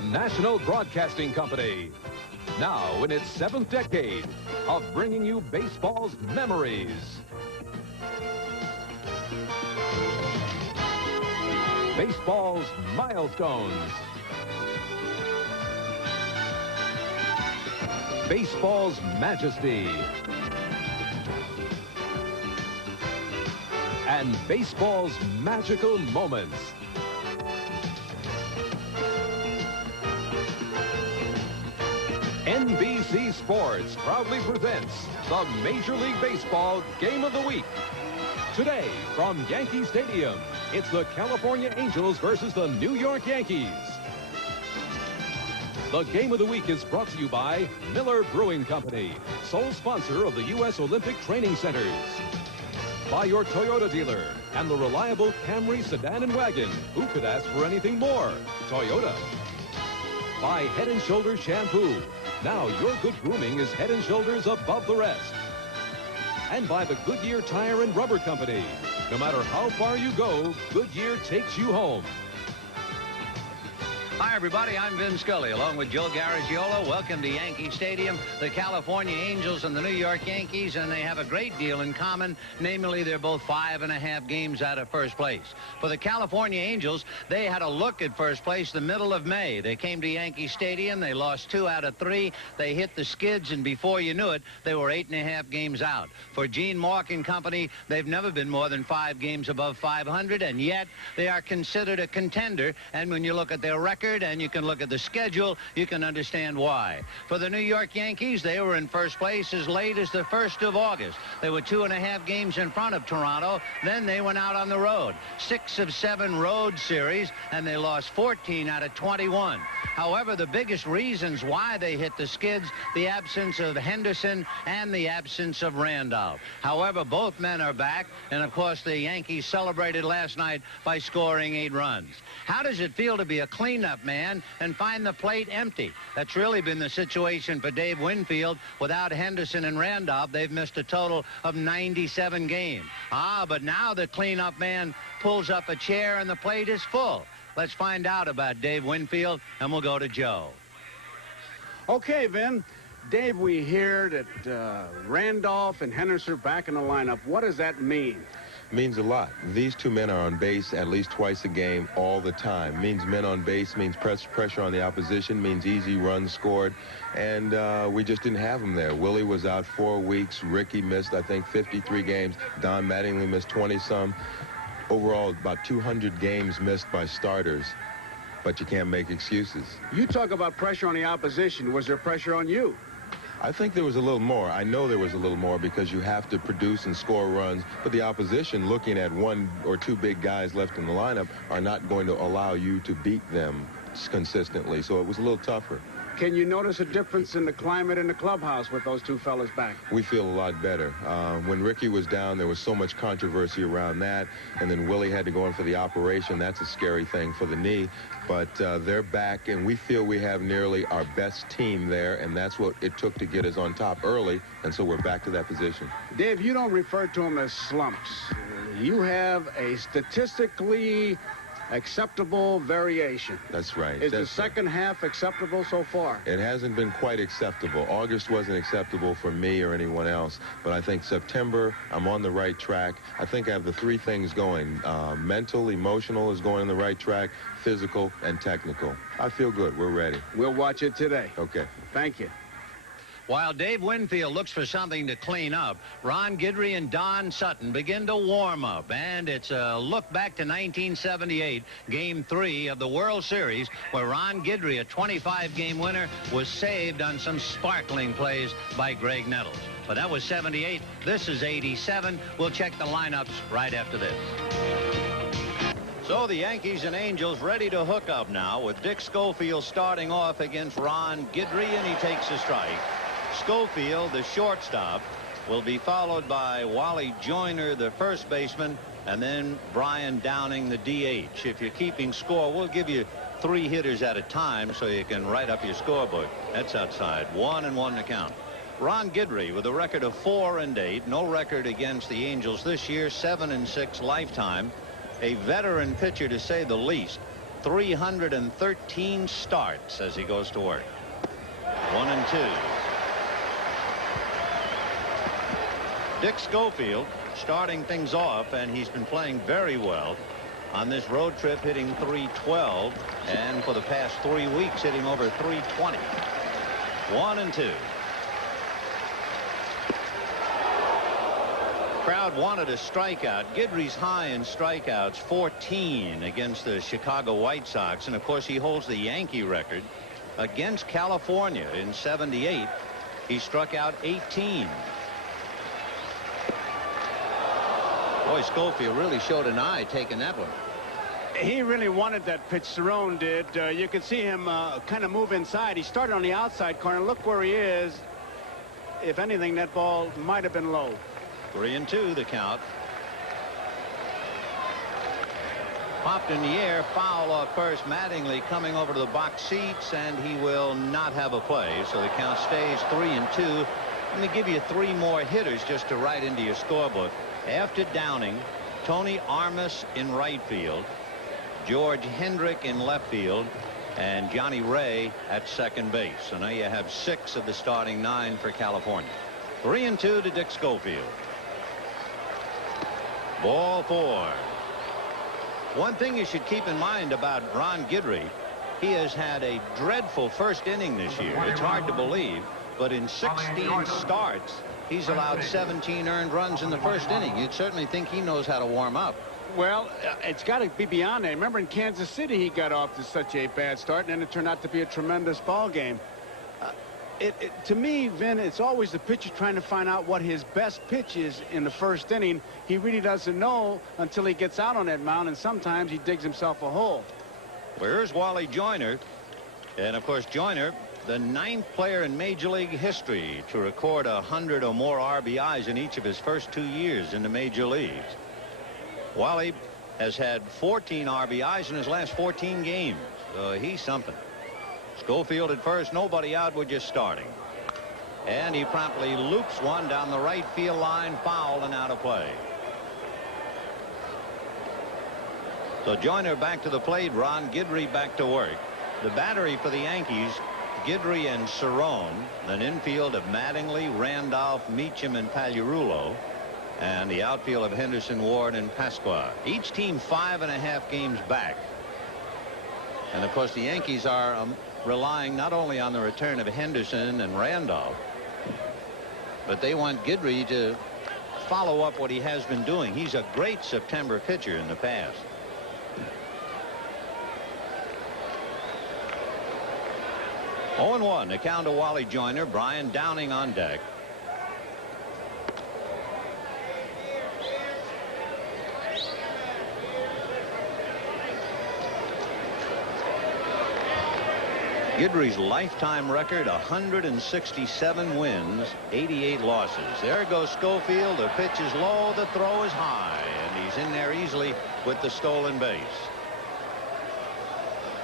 the National Broadcasting Company. Now in its 7th decade of bringing you baseball's memories. Baseball's milestones. Baseball's majesty. And baseball's magical moments. NBC Sports proudly presents the Major League Baseball Game of the Week. Today, from Yankee Stadium, it's the California Angels versus the New York Yankees. The Game of the Week is brought to you by Miller Brewing Company, sole sponsor of the U.S. Olympic Training Centers. By your Toyota dealer and the reliable Camry sedan and wagon. Who could ask for anything more? Toyota. By Head & Shoulders Shampoo. Now your good grooming is Head & Shoulders above the rest. And by the Goodyear Tire and Rubber Company. No matter how far you go, Goodyear takes you home. Hi, everybody. I'm Vin Scully, along with Joe Garagiola. Welcome to Yankee Stadium. The California Angels and the New York Yankees, and they have a great deal in common. Namely, they're both 5.5 games out of first place. For the California Angels, they had a look at first place the middle of May. They came to Yankee Stadium. They lost 2 out of 3. They hit the skids, and before you knew it, they were 8.5 games out. For Gene Mauch and company, they've never been more than 5 games above 500, and yet they are considered a contender. And when you look at their record, and you can look at the schedule, you can understand why. For the New York Yankees, they were in first place as late as the 1st of August. They were 2.5 games in front of Toronto. Then they went out on the road. 6 of 7 road series, and they lost 14 out of 21. However, the biggest reasons why they hit the skids, the absence of Henderson and the absence of Randolph. However, both men are back, and of course the Yankees celebrated last night by scoring 8 runs. How does it feel to be a cleanup man and find the plate empty? That's really been the situation for Dave Winfield. Without Henderson and Randolph, they've missed a total of 97 games. But now the cleanup man pulls up a chair and the plate is full. Let's find out about Dave Winfield, and we'll go to Joe. Okay, Vin. Dave, we hear that Randolph and Henderson are back in the lineup. What does that mean? Means a lot. These two men are on base at least twice a game all the time. Means men on base, means pressure on the opposition, means easy runs scored, and we just didn't have them there. Willie was out 4 weeks. Ricky missed, I think, 53 games. Don Mattingly missed 20-some. Overall, about 200 games missed by starters, but you can't make excuses. You talk about pressure on the opposition. Was there pressure on you? I think there was a little more. I know there was a little more because you have to produce and score runs. But the opposition, looking at 1 or 2 big guys left in the lineup, are not going to allow you to beat them consistently. So it was a little tougher. Can you notice a difference in the climate in the clubhouse with those 2 fellas back? We feel a lot better. When Ricky was down, there was so much controversy around that. And then Willie had to go in for the operation. That's a scary thing for the knee. But they're back, and we feel we have nearly our best team there, and that's what it took to get us on top early, and so we're back to that position. Dave, you don't refer to them as slumps. You have a statistically acceptable variation. That's right. Is the second half acceptable so far? It hasn't been quite acceptable. August wasn't acceptable for me or anyone else, but I think September, I'm on the right track. I think I have the 3 things going. Mental, emotional is going on the right track, physical, and technical. I feel good. We're ready. We'll watch it today. Okay. Thank you. While Dave Winfield looks for something to clean up, Ron Guidry and Don Sutton begin to warm up. And it's a look back to 1978, Game 3 of the World Series, where Ron Guidry, a 25-game winner, was saved on some sparkling plays by Greg Nettles. But that was 78. This is 87. We'll check the lineups right after this. So the Yankees and Angels ready to hook up now, with Dick Schofield starting off against Ron Guidry, and he takes a strike. Schofield, the shortstop, will be followed by Wally Joyner, the first baseman, and then Brian Downing, the DH. If you're keeping score, we'll give you 3 hitters at a time so you can write up your scorebook. That's outside. 1-1 to count. Ron Guidry with a record of 4-8, no record against the Angels this year, 7-6 lifetime. A veteran pitcher, to say the least. 313 starts as he goes to work. 1-2. Dick Schofield starting things off, and he's been playing very well on this road trip, hitting .312, and for the past 3 weeks hitting over .320. 1-2. Crowd wanted a strikeout. Guidry's high in strikeouts, 14 against the Chicago White Sox, and of course he holds the Yankee record against California in '78. He struck out 18. Boy, Schofield really showed an eye taking that one. He really wanted that pitch. Cerrone did. You could see him kind of move inside. He started on the outside corner. Look where he is. If anything, that ball might have been low. 3-2 the count. Popped in the air, foul off first. Mattingly coming over to the box seats, and he will not have a play. So the count stays 3-2. Let me give you 3 more hitters just to write into your scorebook. After Downing, Tony Armas in right field, George Hendrick in left field, and Johnny Ray at second base. So now you have 6 of the starting 9 for California. 3-2 to Dick Schofield. Ball 4. One thing you should keep in mind about Ron Guidry, he has had a dreadful first inning this year. It's hard to believe, but in 16 starts, he's allowed 17 earned runs in the first inning. You'd certainly think he knows how to warm up. Well, it's got to be beyond that. Remember in Kansas City, he got off to such a bad start, and then it turned out to be a tremendous ball game. To me, Vin, it's always the pitcher trying to find out what his best pitch is in the first inning. He really doesn't know until he gets out on that mound, and sometimes he digs himself a hole. Well, here's Wally Joyner. And, of course, Joyner, the 9th player in Major League history to record 100 or more RBIs in each of his first 2 years in the Major Leagues. Wally has had 14 RBIs in his last 14 games. So he's something. Schofield at first, nobody out, we're just starting. And he promptly loops one down the right field line, foul and out of play. So Joyner back to the plate, Ron Guidry back to work. The battery for the Yankees, Guidry and Cerrone, an infield of Mattingly, Randolph, Meacham, and Pagliarulo, and the outfield of Henderson, Ward, and Pasqua. Each team 5.5 games back. And of course the Yankees are relying not only on the return of Henderson and Randolph, but they want Guidry to follow up what he has been doing. He's a great September pitcher in the past. Oh, 0-1 the count to Wally Joyner. Brian Downing on deck. Guidry's lifetime record, 167 wins, 88 losses. There goes Schofield. The pitch is low, the throw is high, and he's in there easily with the stolen base.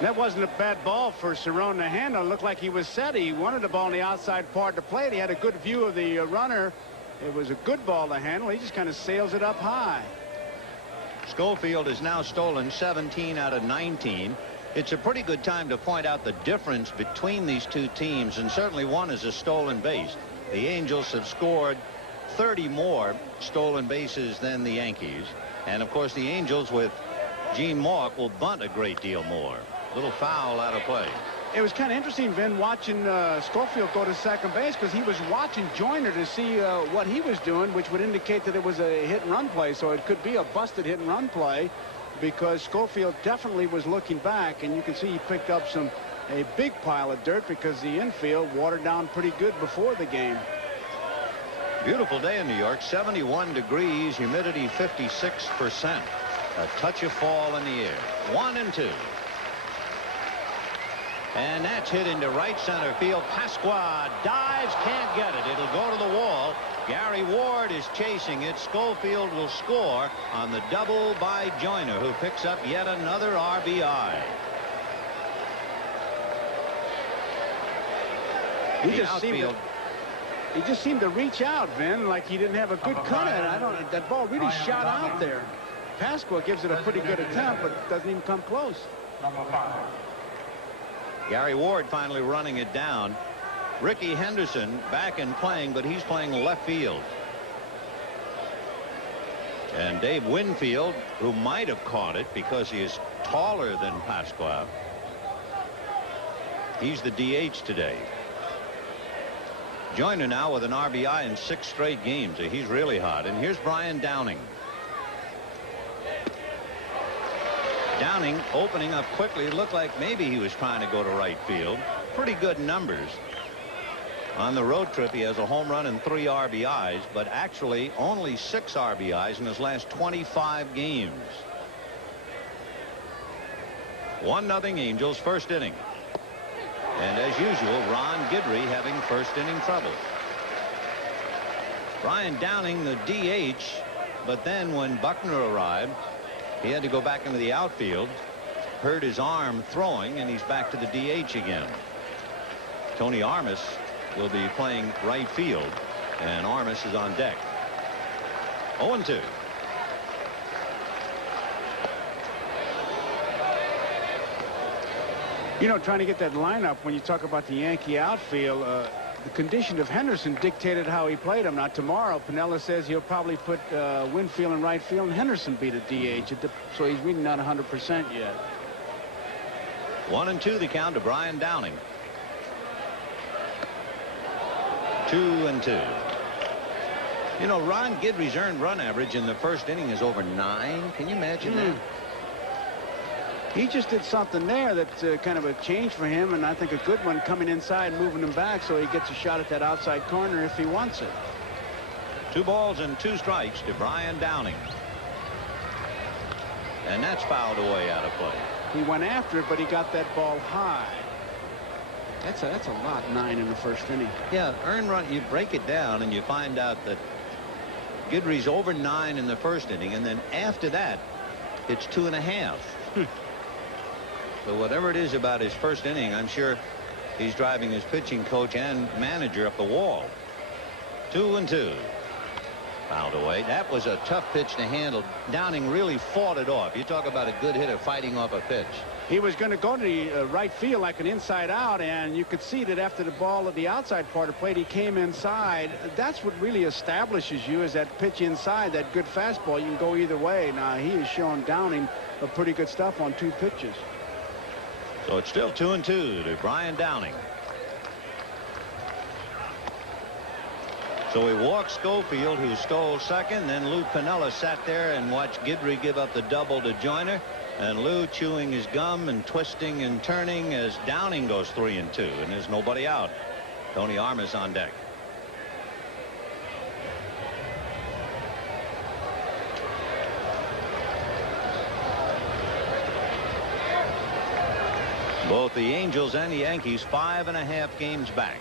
That wasn't a bad ball for Cerrone to handle. It looked like he was set. He wanted the ball on the outside part to play it. He had a good view of the runner. It was a good ball to handle. He just kind of sails it up high. Schofield has now stolen 17 out of 19. It's a pretty good time to point out the difference between these two teams, and certainly one is a stolen base. The Angels have scored 30 more stolen bases than the Yankees, and of course the Angels with Gene Mauch will bunt a great deal more. Little foul out of play. It was kind of interesting, Vin, watching Schofield go to second base, because he was watching Joyner to see what he was doing, which would indicate that it was a hit-and-run play. So it could be a busted hit-and-run play, because Schofield definitely was looking back, and you can see he picked up a big pile of dirt because the infield watered down pretty good before the game. Beautiful day in New York. 71 degrees, humidity 56%. A touch of fall in the air. 1-2. And that's hit into right center field. Pasqua dives, can't get it. It'll go to the wall. Gary Ward is chasing it. Schofield will score on the double by Joyner, who picks up yet another RBI. He just seemed to reach out, Vin, like he didn't have a good cut at it. That ball really shot out there. Pasqua gives it a pretty good attempt, but doesn't even come close. Gary Ward finally running it down. Rickey Henderson back and playing, but he's playing left field. And Dave Winfield, who might have caught it because he is taller than Pasqua. He's the DH today. Joyner now with an RBI in 6 straight games. He's really hot. And here's Brian Downing. Downing opening up quickly. It looked like maybe he was trying to go to right field. Pretty good numbers. On the road trip, he has a home run and 3 RBIs, but actually only 6 RBIs in his last 25 games. 1-0 Angels, first inning. And as usual, Ron Guidry having first inning trouble. Brian Downing, the DH, but then when Buckner arrived, he had to go back into the outfield, hurt his arm throwing, and he's back to the DH again. Tony Armas will be playing right field, and Armas is on deck. 0-2. You know, trying to get that lineup, when you talk about the Yankee outfield, the condition of Henderson dictated how he played him. Now, tomorrow, Pinella says he'll probably put Winfield in right field and Henderson be the DH. So he's really not 100% yet. 1-2 the count to Brian Downing. 2-2. You know, Ron Guidry's earned run average in the first inning is over 9. Can you imagine that? He just did something there that's kind of a change for him, and I think a good one, coming inside, moving him back so he gets a shot at that outside corner if he wants it. 2 balls and 2 strikes to Brian Downing. And that's fouled away out of play. He went after it, but he got that ball high. That's a lot, 9 in the first inning. Yeah, earned run, you break it down and you find out that Guidry's over 9 in the first inning, and then after that it's 2.5. So whatever it is about his first inning, I'm sure he's driving his pitching coach and manager up the wall. 2-2. Fouled away. That was a tough pitch to handle. Downing really fought it off. You talk about a good hitter fighting off a pitch. He was going to go to the right field like an inside out, and you could see that after the ball at the outside part of the plate, he came inside. That's what really establishes you, is that pitch inside, that good fastball. You can go either way. Now, he is showing Downing a pretty good stuff on 2 pitches. So it's still 2-2 to Brian Downing. So he walked Schofield, who stole second. Then Lou Piniella sat there and watched Guidry give up the double to Joyner. And Lou chewing his gum and twisting and turning as Downing goes 3-2, and there's nobody out. Tony Armas on deck. Both the Angels and the Yankees 5.5 games back.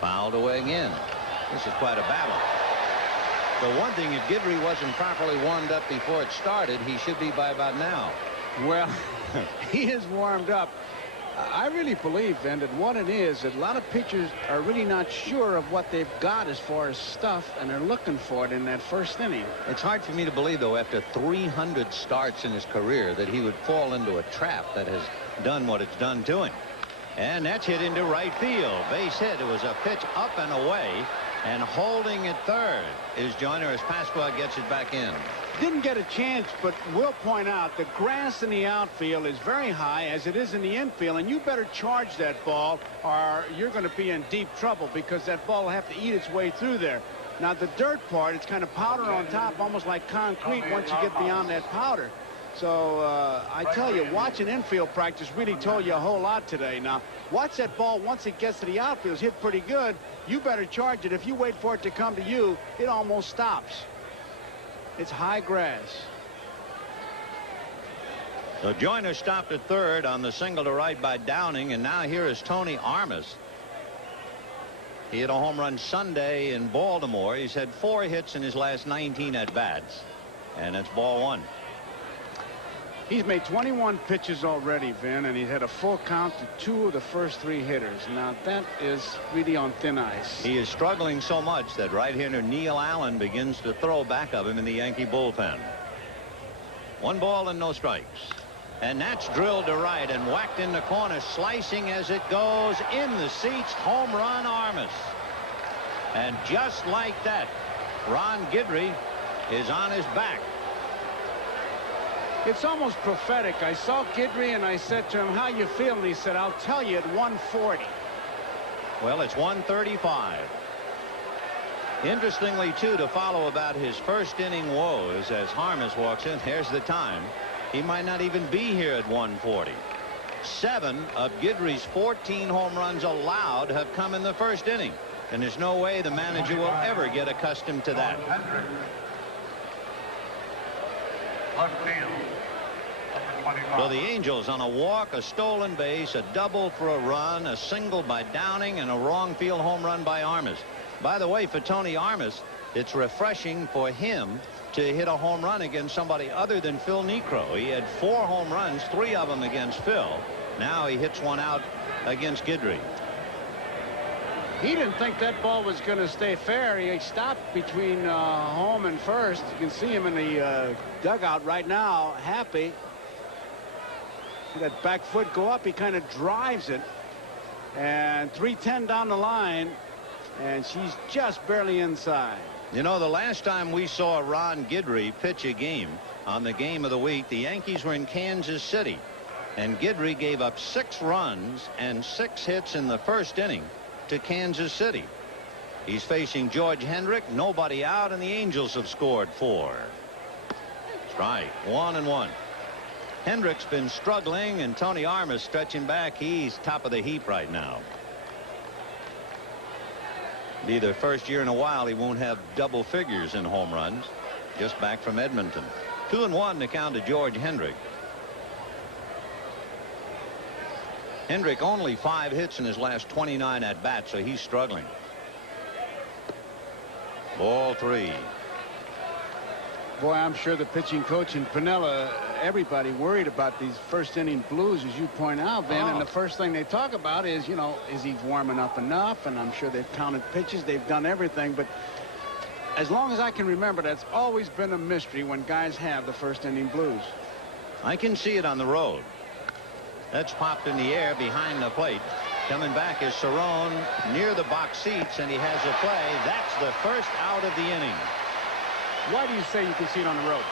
Fouled away again. This is quite a battle. The one thing, if Guidry wasn't properly warmed up before it started, he should be by about now. Well, he is warmed up. I really believe, then, that what it is, that a lot of pitchers are really not sure of what they've got as far as stuff, and they're looking for it in that first inning. It's hard for me to believe, though, after 300 starts in his career, that he would fall into a trap that has done what it's done to him. And that's hit into right field. Base hit. It was a pitch up and away, and holding at third is Joyner as Pasqua gets it back in. Didn't get a chance, but we'll point out the grass in the outfield is very high, as it is in the infield, and you better charge that ball or you're going to be in deep trouble, because that ball will have to eat its way through there. Now, the dirt part, it's kind of powder on top, almost like concrete once you get beyond that powder. So I tell you, watching infield practice really told you a whole lot today. Now, watch that ball once it gets to the outfield. It's hit pretty good. You better charge it. If you wait for it to come to you, it almost stops. It's high grass. So Joyner stopped at third on the single to right by Downing, and now here is Tony Armas. He hit a home run Sunday in Baltimore. He's had 4 hits in his last 19 at-bats, and it's ball 1. He's made 21 pitches already, Vin, and he's had a full count to 2 of the first 3 hitters. Now, that is really on thin ice. He is struggling so much that right-hander Neil Allen begins to throw back of him in the Yankee bullpen. 1 ball and no strikes. And that's drilled to right and whacked in the corner, slicing as it goes in the seats. Home run, Armas. And just like that, Ron Guidry is on his back. It's almost prophetic. I saw Guidry and I said to him, how you feel? And he said, I'll tell you at 140. Well, it's 135. Interestingly, too, to follow about his first inning woes as Armas walks in. Here's the time. He might not even be here at 140. 7 of Guidry's 14 home runs allowed have come in the first inning. And there's no way the manager will ever get accustomed to that. So the Angels on a walk, a stolen base, a double for a run, a single by Downing, and a wrong field home run by Armas. By the way, for Tony Armas, it's refreshing for him to hit a home run against somebody other than Phil Niekro. He had 4 home runs, 3 of them against Phil. Now he hits one out against Guidry. He didn't think that ball was going to stay fair. He stopped between home and first. You can see him in the dugout right now, happy. See that back foot go up. He kind of drives it. And 310 down the line. And she's just barely inside. You know, the last time we saw Ron Guidry pitch a game on the game of the week, the Yankees were in Kansas City. And Guidry gave up 6 runs and 6 hits in the first inning to Kansas City. He's facing George Hendrick, nobody out, and the Angels have scored 4. Strike 1-1. Hendrick's been struggling, and Tony Armas stretching back. He's top of the heap right now. Be the first year in a while he won't have double figures in home runs. Just back from Edmonton. 2-1 to count to George Hendrick. Hendrick only 5 hits in his last 29 at bats, so he's struggling. Ball 3. Boy, I'm sure the pitching coach and Piniella, everybody worried about these first inning blues, as you point out, Ben. And the first thing they talk about is, you know, is he warming up enough? And I'm sure they've counted pitches. They've done everything. But as long as I can remember, that's always been a mystery when guys have the first inning blues. I can see it on the road. That's popped in the air behind the plate. Coming back is Cerrone near the box seats, and he has a play. That's the first out of the inning. Why do you say you can see it on the road?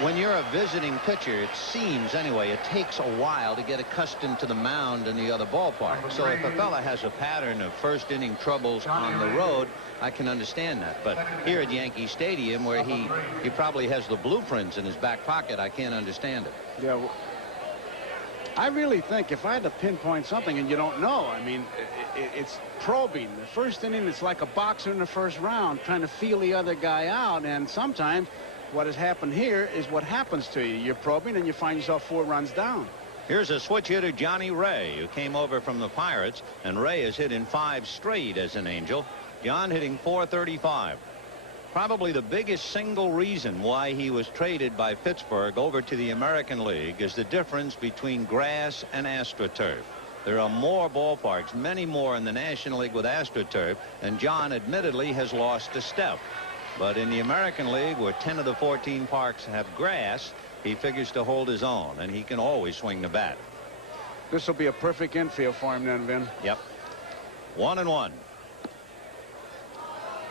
When you're a visiting pitcher, it seems anyway, it takes a while to get accustomed to the mound in the other ballpark. So if a fella has a pattern of first inning troubles on the road, I can understand that. But here at Yankee Stadium, where he probably has the blueprints in his back pocket, I can't understand it. Yeah, well, I really think if I had to pinpoint something, and you don't know, I mean, it's probing. The first inning, it's like a boxer in the first round trying to feel the other guy out. And sometimes what has happened here is what happens to you. You're probing and you find yourself 4 runs down. Here's a switch hitter, Johnny Ray, who came over from the Pirates, and Ray has hit in 5 straight as an Angel. John hitting .435. Probably the biggest single reason why he was traded by Pittsburgh over to the American League is the difference between grass and AstroTurf. There are more ballparks, many more in the National League with AstroTurf, and John admittedly has lost a step. But in the American League, where 10 of the 14 parks have grass, he figures to hold his own, and he can always swing the bat. This will be a perfect infield for him then, Vin. Yep. 1-1.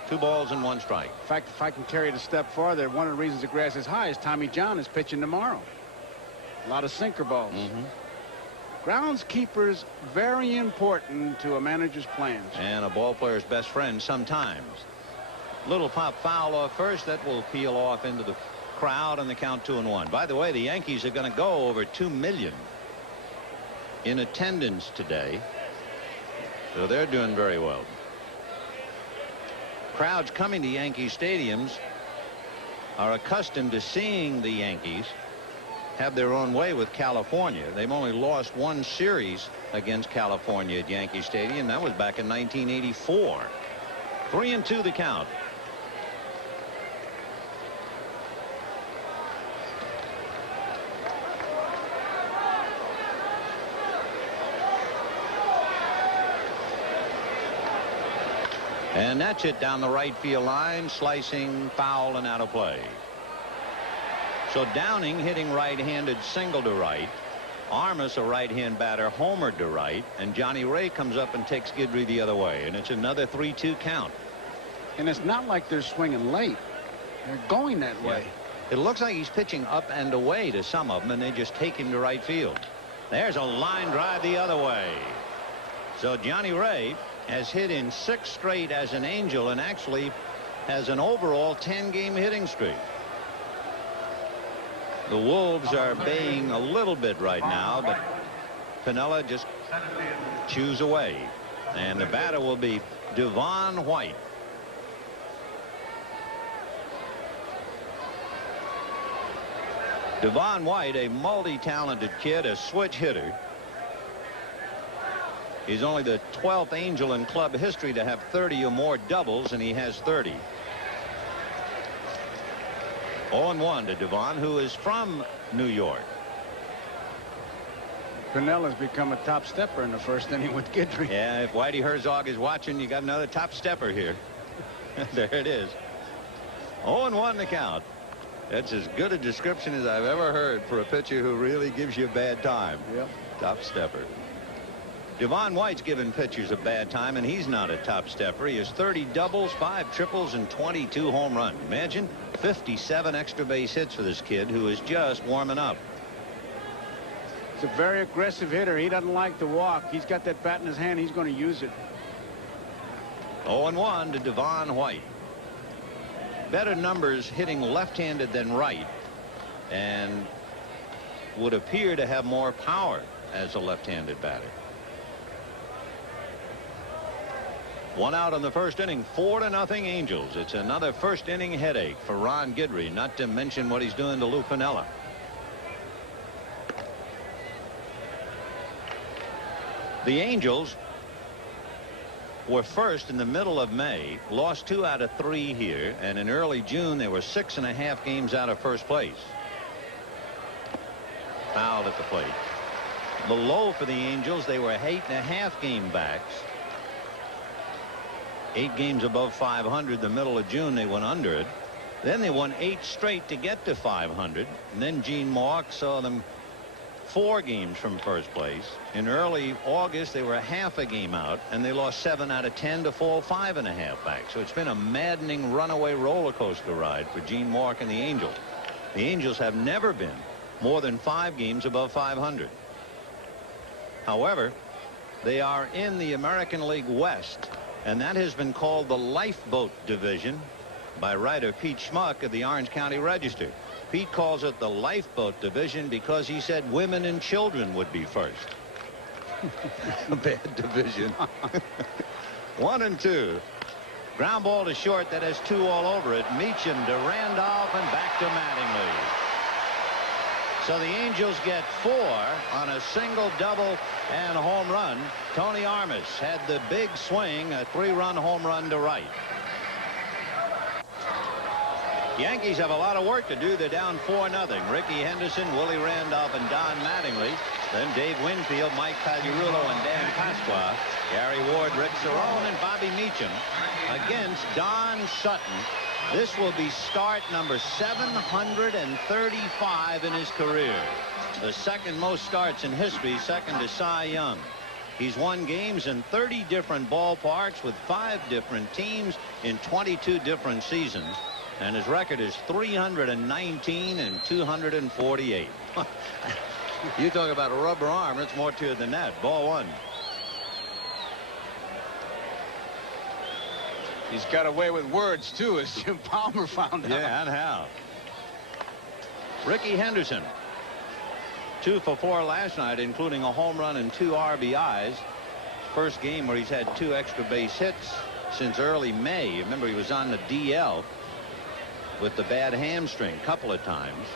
2 balls and 1 strike. In fact, if I can carry it a step farther, one of the reasons the grass is high is Tommy John is pitching tomorrow. A lot of sinker balls. Groundskeepers very important to a manager's plans. And a ball player's best friend sometimes. Little pop foul off first. That will peel off into the crowd, and the count 2-1. By the way, the Yankees are going to go over 2 million in attendance today. So they're doing very well. Crowds coming to Yankee stadiums are accustomed to seeing the Yankees have their own way with California. They've only lost 1 series against California at Yankee Stadium. That was back in 1984. 3-2 the count. And that's it down the right field line, slicing, foul, and out of play. So Downing hitting right-handed, single to right. Armas, a right-hand batter, homered to right, and Johnny Ray comes up and takes Guidry the other way, and it's another 3-2 count. And it's not like they're swinging late. They're going that way. It looks like he's pitching up and away to some of them, and they just take him to right field. There's a line drive the other way. So Johnny Ray has hit in 6 straight as an Angel and actually has an overall 10-game hitting streak. The Wolves are baying a little bit right now, but Piniella just chews away. And the batter will be Devon White. Devon White, a multi-talented kid, a switch hitter. He's only the 12th Angel in club history to have 30 or more doubles, and he has 30. 0-1 to Devon, who is from New York. Piniella's become a top stepper in the first inning with Guidry. Yeah, if Whitey Herzog is watching, you got another top stepper here. There it is. 0-1 to count. That's as good a description as I've ever heard for a pitcher who really gives you a bad time. Yep. Top stepper. Devon White's given pitchers a bad time, and he's not a top stepper. He has 30 doubles, 5 triples, and 22 home runs. Imagine 57 extra base hits for this kid who is just warming up. He's a very aggressive hitter. He doesn't like to walk. He's got that bat in his hand. He's going to use it. 0-1 to Devon White. Better numbers hitting left-handed than right, and would appear to have more power as a left-handed batter. 1 out in the first inning, 4-0 Angels. It's another first inning headache for Ron Guidry, not to mention what he's doing to Lou Piniella. The Angels were first in the middle of May, lost 2 out of 3 here, and in early June they were 6.5 games out of first place. Fouled at the plate. The low for the Angels, they were 8.5 game backs. 8 games above 500. The middle of June they went under it. Then they won 8 straight to get to 500, and then Gene Mauch saw them 4 games from first place. In early August they were half a game out, and they lost 7 out of 10 to fall 5.5 back. So it's been a maddening runaway roller coaster ride for Gene Mauch and the Angels. The Angels have never been more than 5 games above 500. However, they are in the American League West, and that has been called the lifeboat division by writer Pete Schmuck of the Orange County Register. Pete calls it the lifeboat division because he said women and children would be first. A bad division. 1-2. Ground ball to short that has 2 all over it. Meacham to Randolph and back to Mattingly. So the Angels get 4 on a single, double, and home run. Tony Armas had the big swing, a 3-run home run to right. Yankees have a lot of work to do. They're down 4-0. Ricky Henderson, Willie Randolph, and Don Mattingly. Then Dave Winfield, Mike Pagliarulo, and Dan Pasqua. Gary Ward, Rick Cerone, and Bobby Meacham against Don Sutton. This will be start number 735 in his career. The second most starts in history, second to Cy Young. He's won games in 30 different ballparks with 5 different teams in 22 different seasons. And his record is 319 and 248. You talk about a rubber arm, it's more to it than that. Ball 1. He's got away with words, too, as Jim Palmer found out. Yeah, and how? Ricky Henderson. 2 for 4 last night, including a home run and 2 RBIs. First game where he's had 2 extra base hits since early May. Remember, he was on the DL with the bad hamstring a couple of times.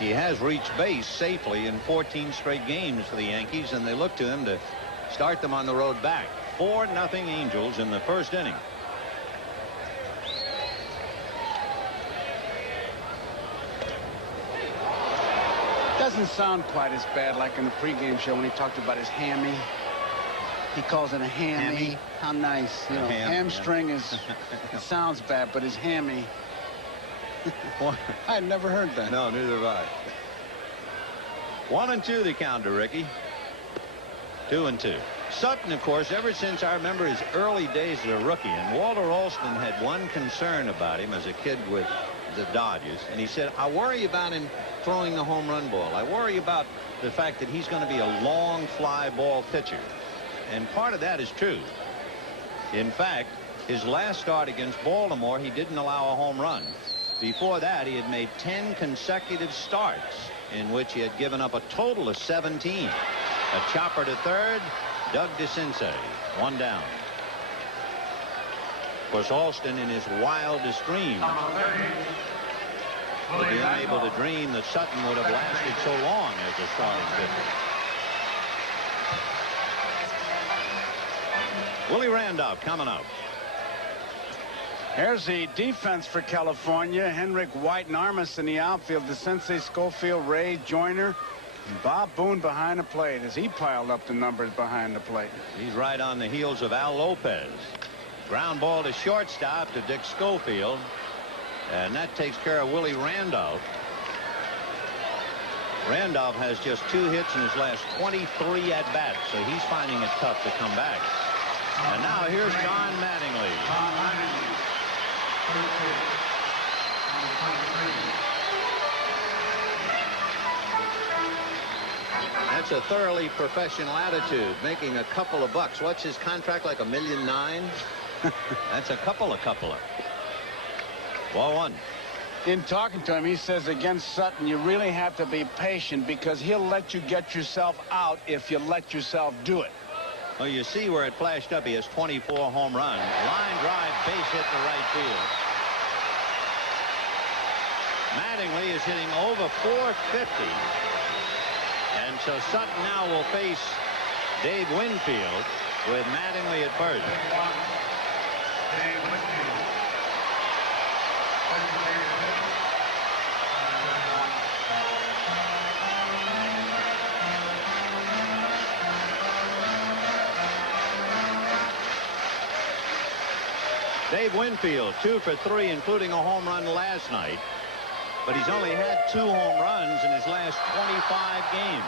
He has reached base safely in 14 straight games for the Yankees, and they look to him to start them on the road back. 4-0 Angels in the first inning. Doesn't sound quite as bad like in the pregame show when he talked about his hammy. He calls it a hammy. How nice. You know, hamstring is, it sounds bad, but his hammy. I had never heard that. No, neither have I. 1-2 the count to Ricky. 2-2. Sutton, of course, ever since I remember his early days as a rookie, and Walter Alston had one concern about him as a kid with the Dodgers, and he said, I worry about him throwing the home run ball. I worry about the fact that he's going to be a long fly ball pitcher. And part of that is true. In fact, his last start against Baltimore, he didn't allow a home run. Before that, he had made 10 consecutive starts in which he had given up a total of 17. A chopper to third. Doug DeCinces, 1 down. Of course, Alston, in his wildest dreams, would be unable to dream that Sutton would have lasted so long as a starting pitcher. Willie Randolph coming up. Here's the defense for California. Henrik White and Armas in the outfield. DeCinces, Schofield, Ray, Joyner, and Bob Boone behind the plate as he piled up the numbers behind the plate. He's right on the heels of Al Lopez. Ground ball to shortstop to Dick Schofield. And that takes care of Willie Randolph. Randolph has just 2 hits in his last 23 at-bats, so he's finding it tough to come back. And now here's Don Mattingly. That's a thoroughly professional attitude, making a couple of bucks. What's his contract, like $1.9 million? That's a couple of. Ball 1. In talking to him, he says against Sutton, you really have to be patient because he'll let you get yourself out if you let yourself do it. Well, you see where it flashed up. He has 24 home runs. Line drive, base hit to right field. Mattingly is hitting over .450. And so Sutton now will face Dave Winfield with Mattingly at first. Dave Winfield, 2 for 3, including a home run last night. But he's only had 2 home runs in his last 25 games.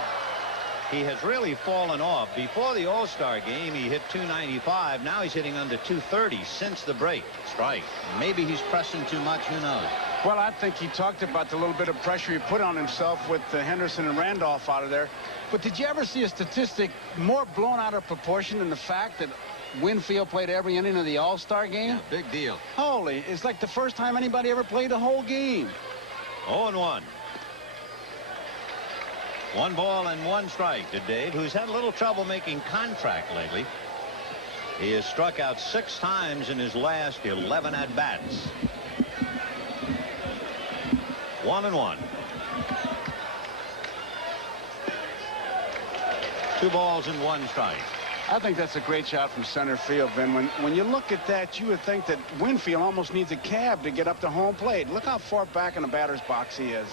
He has really fallen off. Before the All-Star game, he hit .295. Now he's hitting under .230 since the break. Strike. Maybe he's pressing too much. Who knows? Well, I think he talked about the little bit of pressure he put on himself with Henderson and Randolph out of there. But did you ever see a statistic more blown out of proportion than the fact that Winfield played every inning of the All-Star game? Yeah, big deal. Holy, it's like the first time anybody ever played a whole game. 0-1. 1 ball and 1 strike to Dave, who's had a little trouble making contact lately. He has struck out 6 times in his last 11 at-bats. 1-1. 2 balls and 1 strike. I think that's a great shot from center field, Vin. When you look at that, you would think that Winfield almost needs a cab to get up to home plate. Look how far back in the batter's box he is.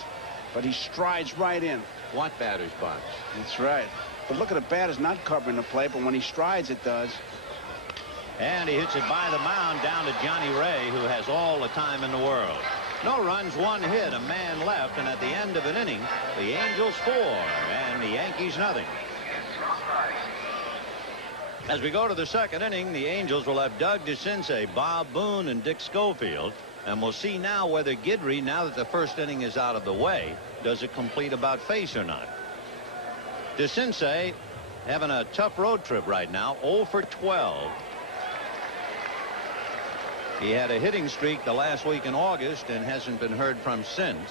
But he strides right in. What batter's box? That's right. But look at the batter's not covering the plate, but when he strides, it does. And he hits it by the mound down to Johnny Ray, who has all the time in the world. No runs, 1 hit, a man left, and at the end of an inning, the Angels 4 and the Yankees nothing. As we go to the second inning, the Angels will have Doug DeCinces, Bob Boone, and Dick Schofield. And we'll see now whether Guidry, now that the first inning is out of the way, does it complete about face or not. DeCinces having a tough road trip right now, 0 for 12. He had a hitting streak the last week in August and hasn't been heard from since.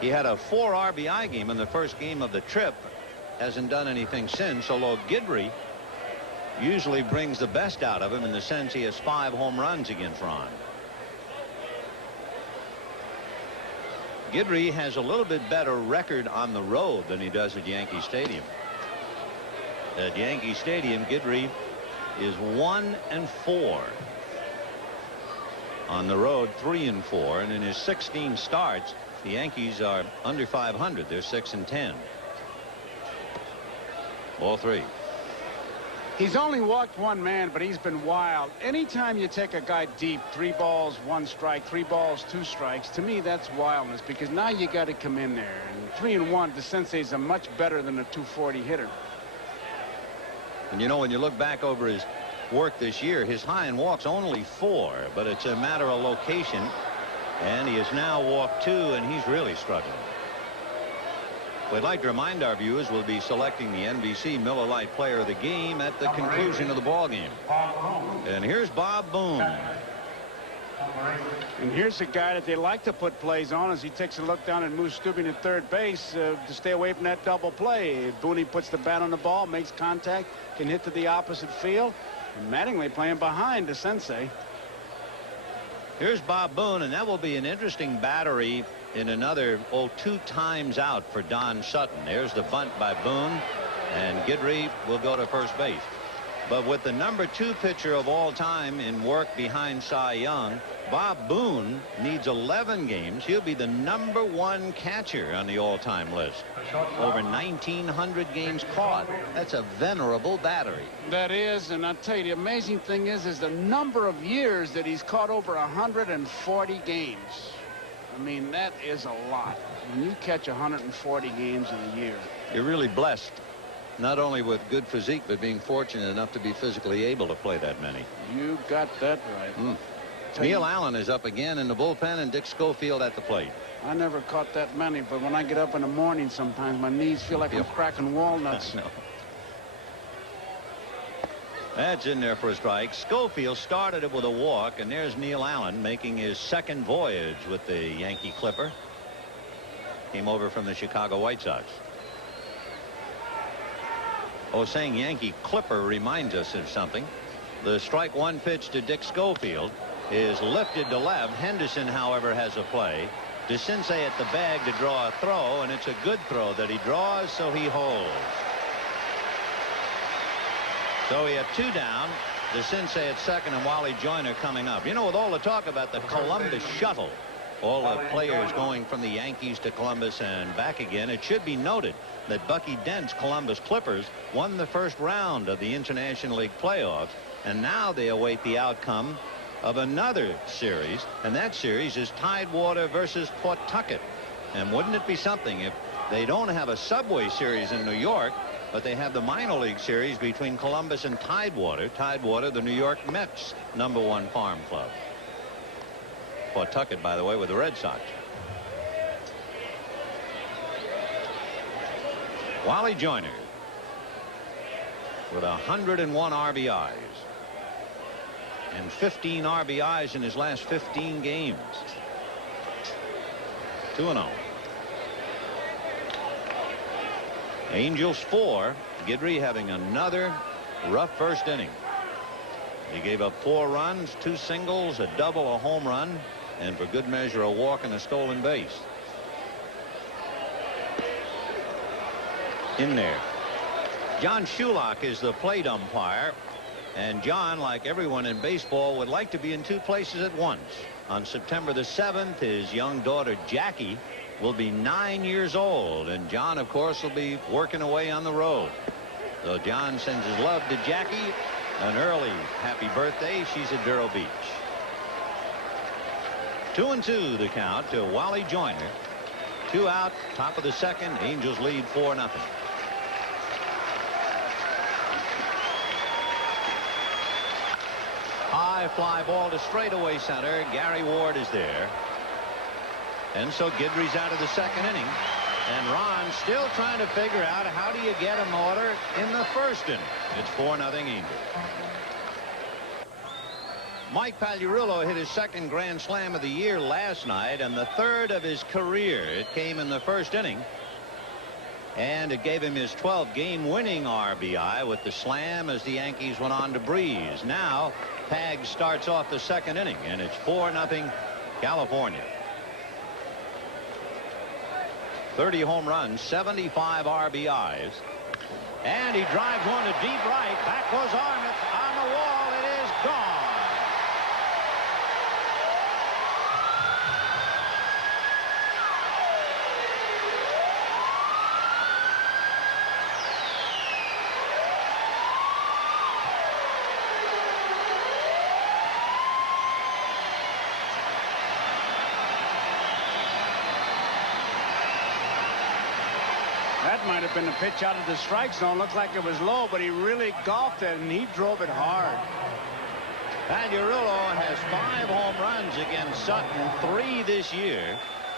He had a 4 RBI game in the first game of the trip. Hasn't done anything since, although Guidry usually brings the best out of him in the sense he has 5 home runs against Ron. Guidry has a little bit better record on the road than he does at Yankee Stadium. At Yankee Stadium, Guidry is 1-4. On the road, 3-4, and in his 16 starts, the Yankees are under 500. They're 6-10. Ball 3. He's only walked one man, but he's been wild. Anytime you take a guy deep, 3 balls, 1 strike, 3 balls, 2 strikes, to me that's wildness, because now you got to come in there. And 3-1, DeCinces are much better than a 240 hitter. And you know, when you look back over his work this year, his high and walks only 4, but it's a matter of location, and he has now walked 2, and he's really struggling. We'd like to remind our viewers we'll be selecting the NBC Miller Lite Player of the Game at the conclusion of the ball game. And here's Bob Boone. And here's a guy that they like to put plays on as he takes a look down and moves Stubing to third base to stay away from that double play. Boone puts the bat on the ball, makes contact, can hit to the opposite field. And Mattingly playing behind DeCinces. Here's Bob Boone, and that will be an interesting battery in another 2 times out for Don Sutton. There's the bunt by Boone, and Guidry will go to first base. But with the number 2 pitcher of all time in work behind Cy Young, Bob Boone needs 11 games. He'll be the number 1 catcher on the all-time list. Over 1,900 games caught. That's a venerable battery. That is, and I'll tell you, the amazing thing is the number of years that he's caught over 140 games. I mean, that is a lot. When you catch 140 games in a year. You're really blessed, not only with good physique, but being fortunate enough to be physically able to play that many. You got that right. Neil Allen is up again in the bullpen, and Dick Schofield at the plate. I never caught that many, but when I get up in the morning, sometimes my knees feel like I'm cracking walnuts. No. That's in there for a strike. Schofield started it with a walk, and there's Neil Allen making his 2nd voyage with the Yankee Clipper. Came over from the Chicago White Sox. Oh, saying Yankee Clipper reminds us of something. The strike 1 pitch to Dick Schofield is lifted to left. Henderson, however, has a play. DeCinces at the bag to draw a throw, and it's a good throw that he draws, so he holds. So he had 2 down. DeCinces at second, and Wally Joyner coming up. You know, with all the talk about the Columbus shuttle, all the players going from the Yankees to Columbus and back again, it should be noted that Bucky Dent's Columbus Clippers won the first round of the International League playoffs, and now they await the outcome of another series, and that series is Tidewater versus Pawtucket. And wouldn't it be something if they don't have a Subway Series in New York, but they have the minor league series between Columbus and Tidewater. Tidewater, the New York Mets #1 farm club. Pawtucket, by the way, with the Red Sox. Wally Joyner with 101 RBIs and 15 RBIs in his last 15 games. 2-0. Angels 4. Guidry having another rough first inning. He gave up 4 runs, 2 singles, a double, a home run, and for good measure a walk and a stolen base. In there. John Shulock is the plate umpire, and John, like everyone in baseball, would like to be in 2 places at once. On September the 7th, his young daughter Jackie will be 9 years old, and John, of course, will be working away on the road. So John sends his love to Jackie. An early happy birthday. She's at Vero Beach. 2-2 the count to Wally Joyner. 2 out, top of the 2nd. Angels lead 4-0. High fly ball to straightaway center. Gary Ward is there. And so Guidry's out of the 2nd inning. And Ron still trying to figure out how do you get an order in the 1st inning. It's 4-0 Angels. Mike Pagliarulo hit his 2nd grand slam of the year last night, and the 3rd of his career. It came in the 1st inning. And it gave him his 12th game-winning RBI with the slam as the Yankees went on to breeze. Now, Pag starts off the 2nd inning, and it's 4-0 California. 30 home runs, 75 RBIs. And he drives one to deep right. Back goes Arnott on the wall. It is gone. That might have been a pitch out of the strike zone. Looked like it was low, but he really golfed it, and he drove it hard. Pagliarulo has 5 home runs against Sutton, 3 this year,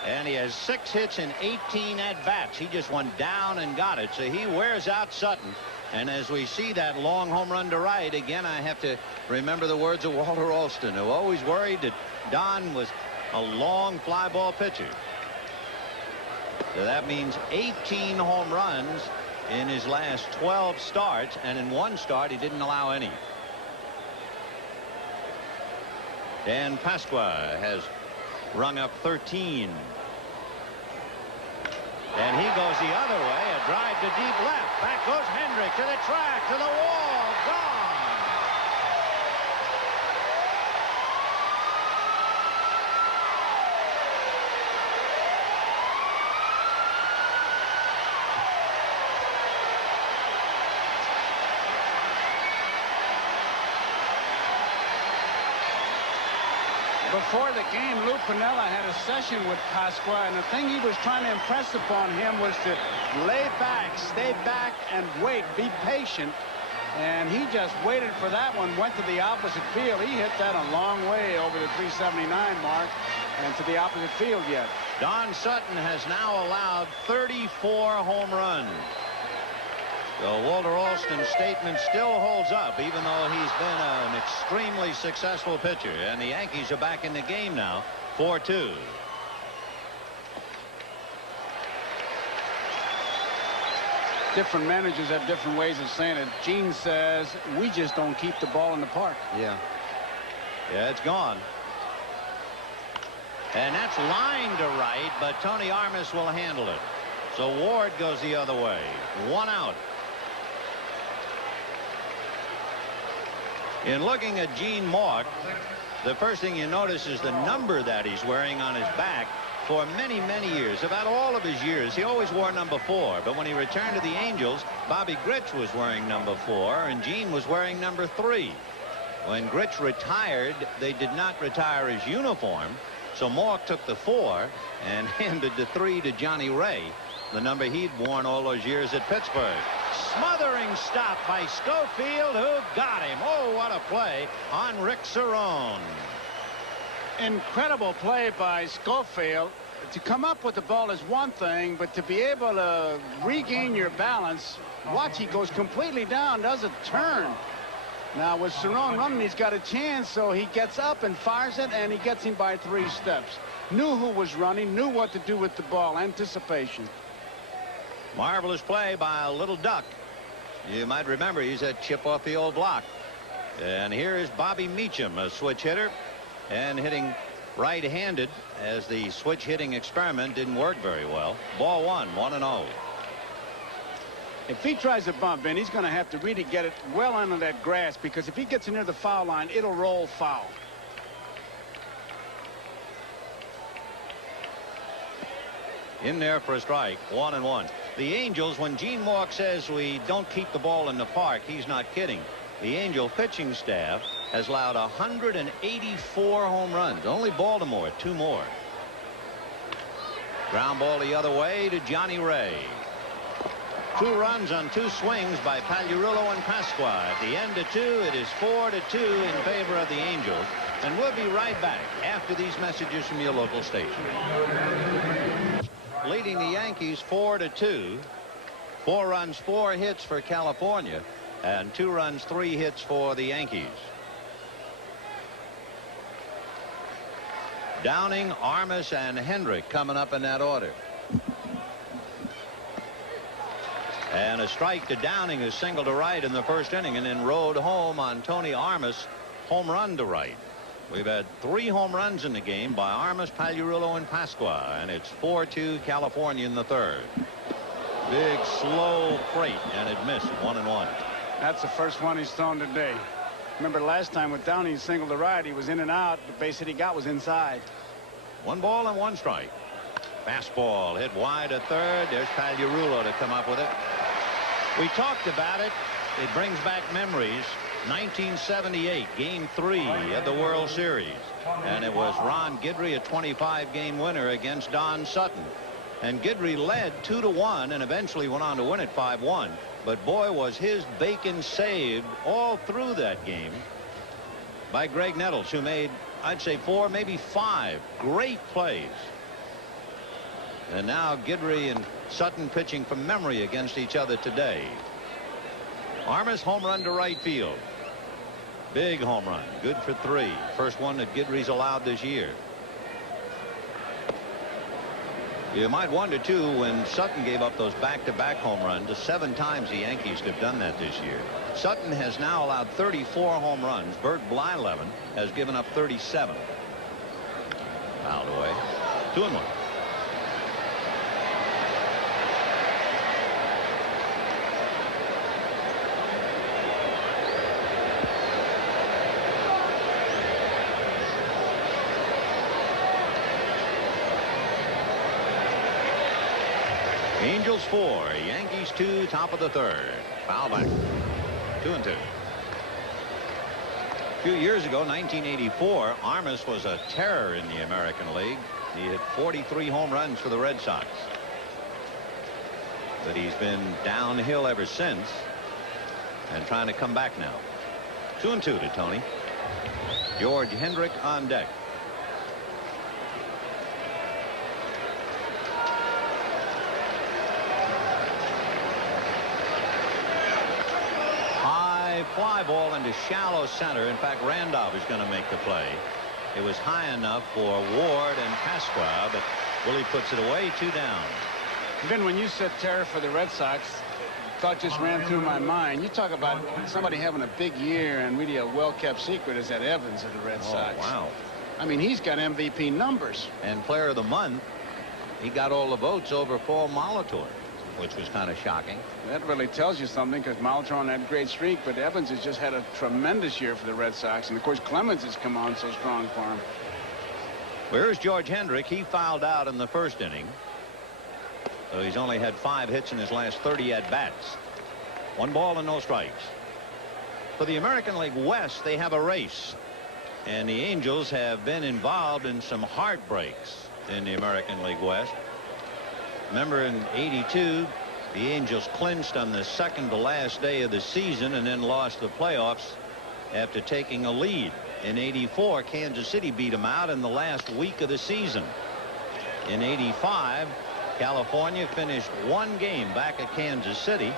and he has 6 hits and 18 at-bats. He just went down and got it, so he wears out Sutton. And as we see that long home run to right, again, I have to remember the words of Walter Alston, who always worried that Don was a long fly ball pitcher. So that means 18 home runs in his last 12 starts, and in one start he didn't allow any. Dan Pasqua has rung up 13. And he goes the other way, a drive to deep left. Back goes Hendrick to the track, to the wall, gone. Before the game, Lou Piniella had a session with Pasqua, and the thing he was trying to impress upon him was to lay back, stay back, and wait, be patient. And he just waited for that one, went to the opposite field. He hit that a long way over the 379 mark and to the opposite field yet. Don Sutton has now allowed 34 home runs. So Walter Alston's statement still holds up, even though he's been an extremely successful pitcher. And the Yankees are back in the game now, 4-2. Different managers have different ways of saying it. Gene says, we just don't keep the ball in the park. Yeah, it's gone. And that's lined to right, but Tony Armas will handle it. So Ward goes the other way. 1 out. In looking at Gene Mauch, the first thing you notice is the number that he's wearing on his back. For many, many years, about all of his years, he always wore number 4. But when he returned to the Angels, Bobby Grich was wearing number 4, and Gene was wearing number 3. When Grich retired, they did not retire his uniform, so Mauch took the 4 and handed the 3 to Johnny Ray, the number he'd worn all those years at Pittsburgh. Smothering stop by Schofield, who got him. Oh, what a play on Rick Cerrone. Incredible play by Schofield. To come up with the ball is one thing, but to be able to regain your balance, watch, he goes completely down, does a turn. Now with Cerrone running, he's got a chance, so he gets up and fires it, and he gets him by 3 steps. Knew who was running, knew what to do with the ball. Anticipation. Marvelous play by a little duck. You might remember he's a chip off the old block. And here is Bobby Meacham, a switch hitter, and hitting right-handed, as the switch hitting experiment didn't work very well. Ball 1, 1-0. If he tries to bump in, he's going to have to really get it well under that grass, because if he gets near the foul line, it'll roll foul. In there for a strike, 1-1. The Angels, when Gene Mauch says we don't keep the ball in the park, he's not kidding. The Angel pitching staff has allowed 184 home runs. Only Baltimore 2 more. Ground ball the other way to Johnny Ray. 2 runs on 2 swings by Pagliarulo and Pasqua. At the end of 2, it is 4-2 in favor of the Angels. And we'll be right back after these messages from your local station. Leading the Yankees 4-2. 4 runs, 4 hits for California, and 2 runs, 3 hits for the Yankees. Downing, Armas, and Hendrick coming up in that order. And a strike to Downing, who singled to right in the first inning and then rode home on Tony Armas, home run to right. We've had 3 home runs in the game by Armas, Pagliarulo, and Pasqua, and it's 4-2 California in the 3rd. Big slow freight, and it missed, 1-1. That's the first one he's thrown today. Remember last time with Downing, he singled to right, he was in and out. The base hit he got was inside. 1 ball and 1 strike. Fastball hit wide to third. There's Pagliarulo to come up with it. We talked about it. It brings back memories. 1978, Game 3 of the World Series. And it was Ron Guidry, a 25-game winner against Don Sutton. And Guidry led 2-1 and eventually went on to win it 5-1. But boy, was his bacon saved all through that game by Greg Nettles, who made, I'd say, 4, maybe 5 great plays. And now Guidry and Sutton pitching from memory against each other today. Armas home run to right field. Big home run. Good for 3. First one that Guidry's allowed this year. You might wonder, too, when Sutton gave up those back-to-back home runs, 7 times the Yankees have done that this year. Sutton has now allowed 34 home runs. Bert Blyleven has given up 37. Fouled away. 2-1. Angels 4, Yankees 2, top of the 3rd. Foul back. 2-2. A few years ago, 1984, Armas was a terror in the American League. He hit 43 home runs for the Red Sox. But he's been downhill ever since and trying to come back now. 2-2 to Tony. George Hendrick on deck. Fly ball into shallow center. In fact, Randolph is going to make the play. It was high enough for Ward and Pasqua, but Willie puts it away. 2 down. Ben, when you said terror for the Red Sox, thought just ran through my mind. You talk about somebody having a big year, and really a well-kept secret is that Evans of the Red Sox. Oh, wow. I mean, he's got MVP numbers. And player of the month, he got all the votes over Paul Molitor, which was kind of shocking. That really tells you something, because Molitor on that great streak, but Evans has just had a tremendous year for the Red Sox, and of course Clemens has come on so strong for him. Where's George Hendrick? He fouled out in the first inning, so he's only had 5 hits in his last 30 at bats. 1 ball and no strikes. For the American League West, they have a race, and the Angels have been involved in some heartbreaks in the American League West. Remember, in '82, the Angels clinched on the second to last day of the season and then lost the playoffs after taking a lead. In '84, Kansas City beat them out in the last week of the season. In '85, California finished 1 game back at Kansas City.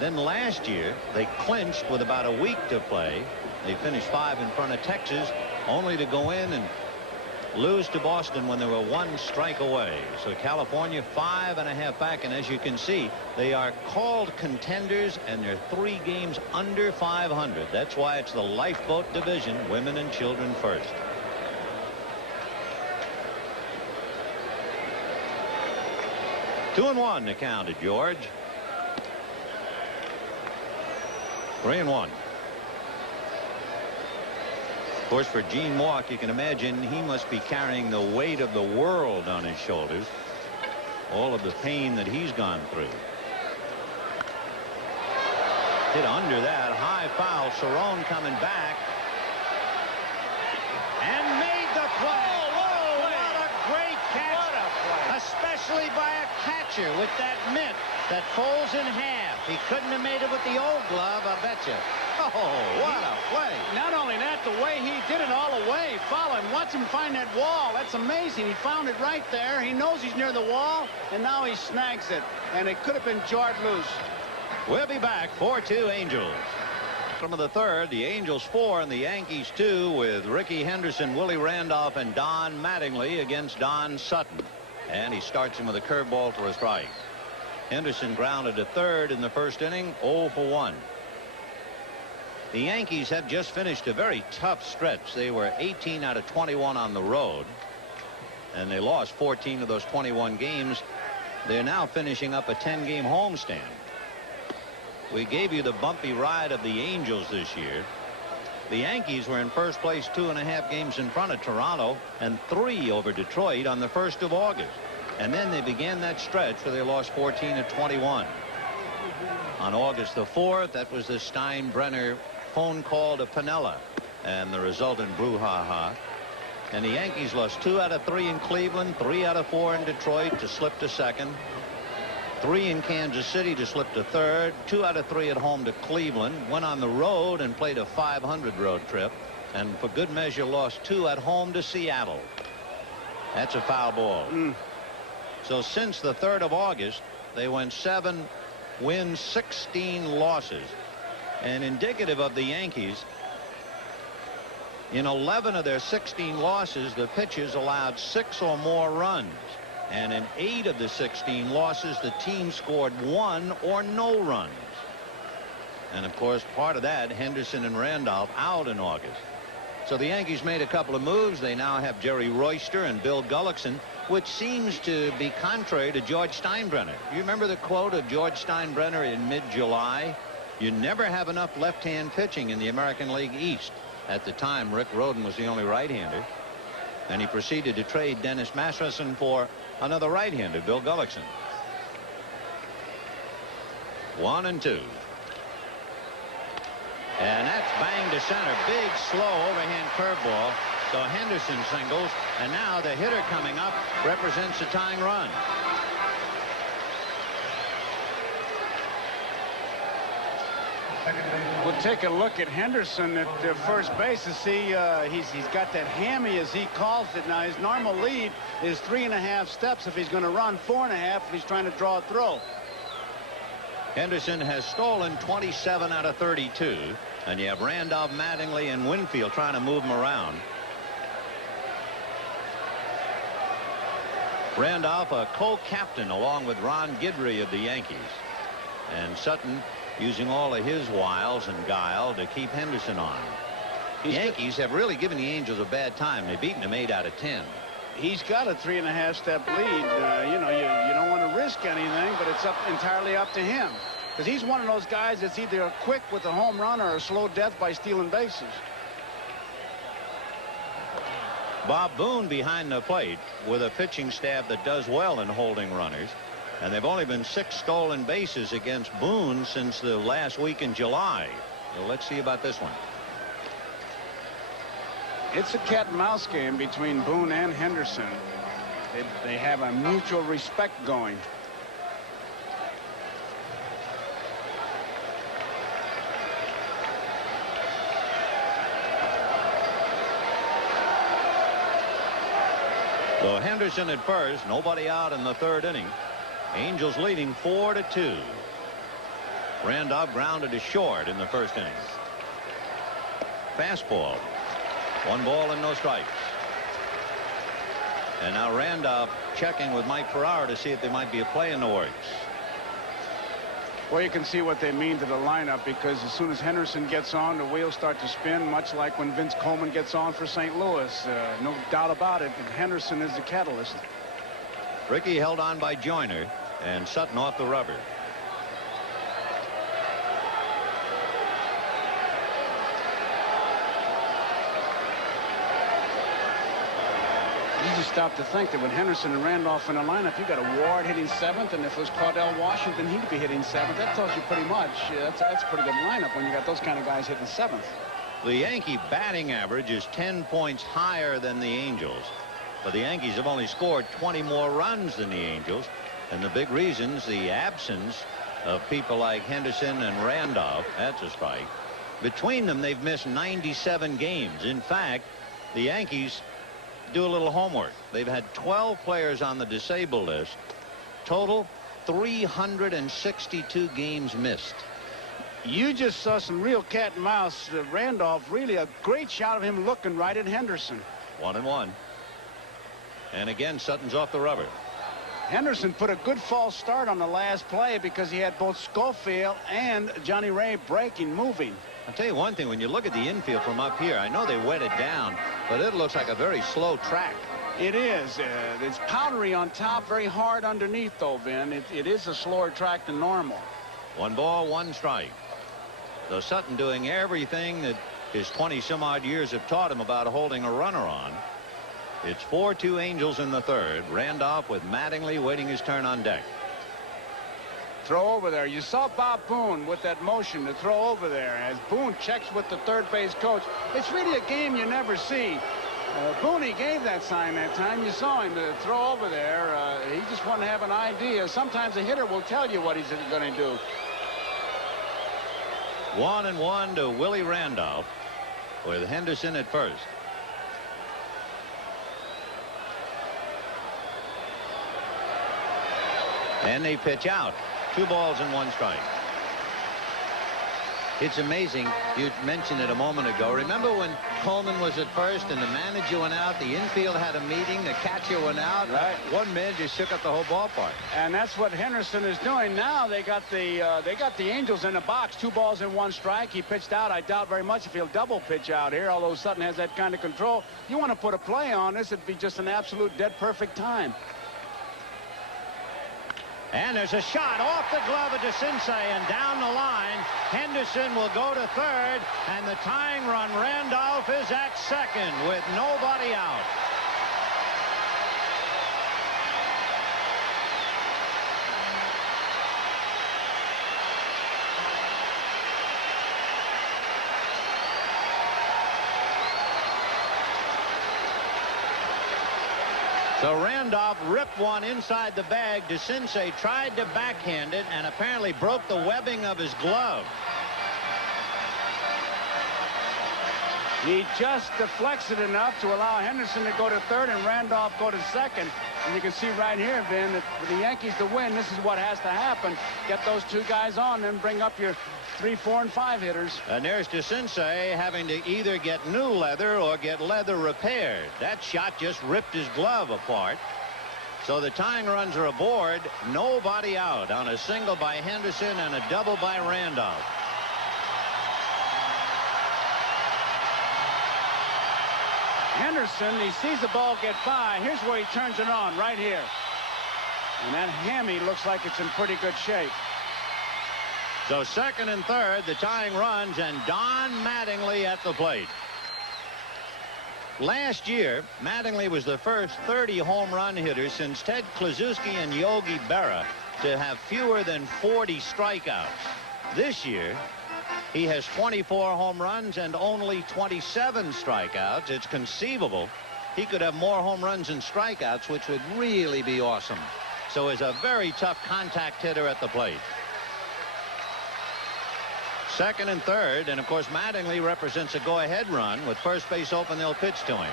Then last year, they clinched with about a week to play. They finished 5 in front of Texas, only to go in and lose to Boston when they were 1 strike away. So California 5.5 back, and as you can see, they are called contenders, and they're 3 games under 500. That's why it's the lifeboat division, women and children first. Two and 1 to count to George. 3-1. Of course, for Gene Mauch, you can imagine he must be carrying the weight of the world on his shoulders. All of the pain that he's gone through. Hit under that. High foul. Cerrone coming back. And made the play. Oh, what a great catch. What a play. Especially by a catcher with that mitt that folds in half. He couldn't have made it with the old glove, I bet you. Oh, what a play. Not only that, the way he did it all the way. Follow him. Watch him find that wall. That's amazing. He found it right there. He knows he's near the wall, and now he snags it. And it could have been jarred loose. We'll be back. 4-2 Angels. From the 3rd, the Angels 4 and the Yankees 2, with Ricky Henderson, Willie Randolph, and Don Mattingly against Don Sutton. And he starts him with a curveball for a strike. Henderson grounded to 3rd in the first inning, 0 for 1. The Yankees have just finished a very tough stretch. They were 18 out of 21 on the road, and they lost 14 of those 21 games. They're now finishing up a 10-game homestand. We gave you the bumpy ride of the Angels this year. The Yankees were in first place 2.5 games in front of Toronto and 3 over Detroit on the 1st of August. And then they began that stretch where they lost 14 of 21. On August the 4th, that was the Steinbrenner phone call to Piniella and the resultant brouhaha. And the Yankees lost 2 out of 3 in Cleveland, 3 out of 4 in Detroit to slip to second, 3 in Kansas City to slip to third, 2 out of 3 at home to Cleveland, went on the road and played a .500 road trip, and for good measure lost 2 at home to Seattle. That's a foul ball. So since the 3rd of August, they went 7 wins, 16 losses. And indicative of the Yankees, in 11 of their 16 losses, the pitchers allowed 6 or more runs. And in 8 of the 16 losses, the team scored 1 or no runs. And of course, part of that, Henderson and Randolph out in August. So the Yankees made a couple of moves. They now have Jerry Royster and Bill Gullickson, which seems to be contrary to George Steinbrenner. You remember the quote of George Steinbrenner in mid-July? You never have enough left-hand pitching in the American League East. At the time, Rick Rhoden was the only right-hander. And he proceeded to trade Dennis Masterson for another right-hander, Bill Gullickson. 1-2. And that's banged to center. Big, slow overhand curveball. So Henderson singles. And now the hitter coming up represents a tying run. We'll take a look at Henderson at first base to see he's got that hammy, as he calls it. Now his normal lead is 3.5 steps if he's going to run, 4.5 if he's trying to draw a throw. Henderson has stolen 27 out of 32, and you have Randolph, Mattingly, and Winfield trying to move him around. Randolph, a co-captain along with Ron Guidry of the Yankees, and Sutton using all of his wiles and guile to keep Henderson on. The Yankees have really given the Angels a bad time. They've beaten them 8 out of 10. He's got a 3.5 step lead. You know, you don't want to risk anything, but it's entirely up to him, because he's one of those guys that's either a quick with a home run or a slow death by stealing bases. Bob Boone behind the plate with a pitching staff that does well in holding runners. And they've only been 6 stolen bases against Boone since the last week in July. So let's see about this one. It's a cat and mouse game between Boone and Henderson. They have a mutual respect going. So Henderson at first, nobody out in the 3rd inning. Angels leading 4-2. Randolph grounded to short in the 1st inning. Fastball. 1 ball and no strikes. And now Randolph checking with Mike Ferrara to see if there might be a play in the works. Well, you can see what they mean to the lineup, because as soon as Henderson gets on, the wheels start to spin, much like when Vince Coleman gets on for St. Louis. No doubt about it, Henderson is the catalyst. Rickey held on by Joyner, and Sutton off the rubber. You just stop to think that with Henderson and Randolph in the lineup, you got a Ward hitting 7th, and if it was Cardell Washington, he'd be hitting 7th. That tells you pretty much that's a pretty good lineup when you got those kind of guys hitting 7th. The Yankee batting average is 10 points higher than the Angels, but the Yankees have only scored 20 more runs than the Angels. And the big reasons, the absence of people like Henderson and Randolph. That's a strike. Between them, they've missed 97 games. In fact, the Yankees do a little homework. They've had 12 players on the disabled list. Total 362 games missed. You just saw some real cat and mouse. Randolph, really a great shot of him looking right at Henderson. 1-1. And again, Sutton's off the rubber. Henderson put a good false start on the last play because he had both Schofield and Johnny Ray breaking, moving. I'll tell you one thing, when you look at the infield from up here, I know they wet it down, but it looks like a very slow track. It is. It's powdery on top, very hard underneath, though, Vin. It is a slower track than normal. 1 ball, 1 strike. So Sutton doing everything that his 20-some-odd years have taught him about holding a runner on. It's 4-2 Angels in the 3rd. Randolph with Mattingly waiting his turn on deck. Throw over there. You saw Bob Boone with that motion to throw over there as Boone checks with the 3rd base coach. It's really a game you never see. Booney gave that sign that time. You saw him throw over there. He just wanted to have an idea. Sometimes a hitter will tell you what he's going to do. 1-1 to Willie Randolph with Henderson at first. And they pitch out. 2 balls and 1 strike. It's amazing. You mentioned it a moment ago. Remember when Coleman was at first and the manager went out, the infield had a meeting, the catcher went out. Right. One man just shook up the whole ballpark. And that's what Henderson is doing now. They got the Angels in the box. 2 balls and 1 strike. He pitched out. I doubt very much if he'll double pitch out here, although Sutton has that kind of control. You want to put a play on this, it'd be just an absolute dead perfect time. And there's a shot off the glove of DeCinces and down the line. Henderson will go to third, and the tying run, Randolph, is at second with nobody out. So Randolph ripped one inside the bag. DeCinces tried to backhand it and apparently broke the webbing of his glove. He just deflects it enough to allow Henderson to go to third and Randolph go to second. And you can see right here, Vin, that for the Yankees to win, this is what has to happen. Get those 2 guys on, then bring up your 3, 4, and 5 hitters. And there's DeCinces having to either get new leather or get leather repaired. That shot just ripped his glove apart. So the tying runs are aboard. Nobody out on a single by Henderson and a double by Randolph. Henderson, he sees the ball get by. Here's where he turns it on, right here. And that hammy looks like it's in pretty good shape. So second and third, the tying runs, and Don Mattingly at the plate. Last year, Mattingly was the first 30 home run hitter since Ted Kluszewski and Yogi Berra to have fewer than 40 strikeouts. This year, he has 24 home runs and only 27 strikeouts. It's conceivable he could have more home runs and strikeouts, which would really be awesome. So he's a very tough contact hitter at the plate. Second and third, and of course Mattingly represents a go-ahead run. With first base open, they'll pitch to him.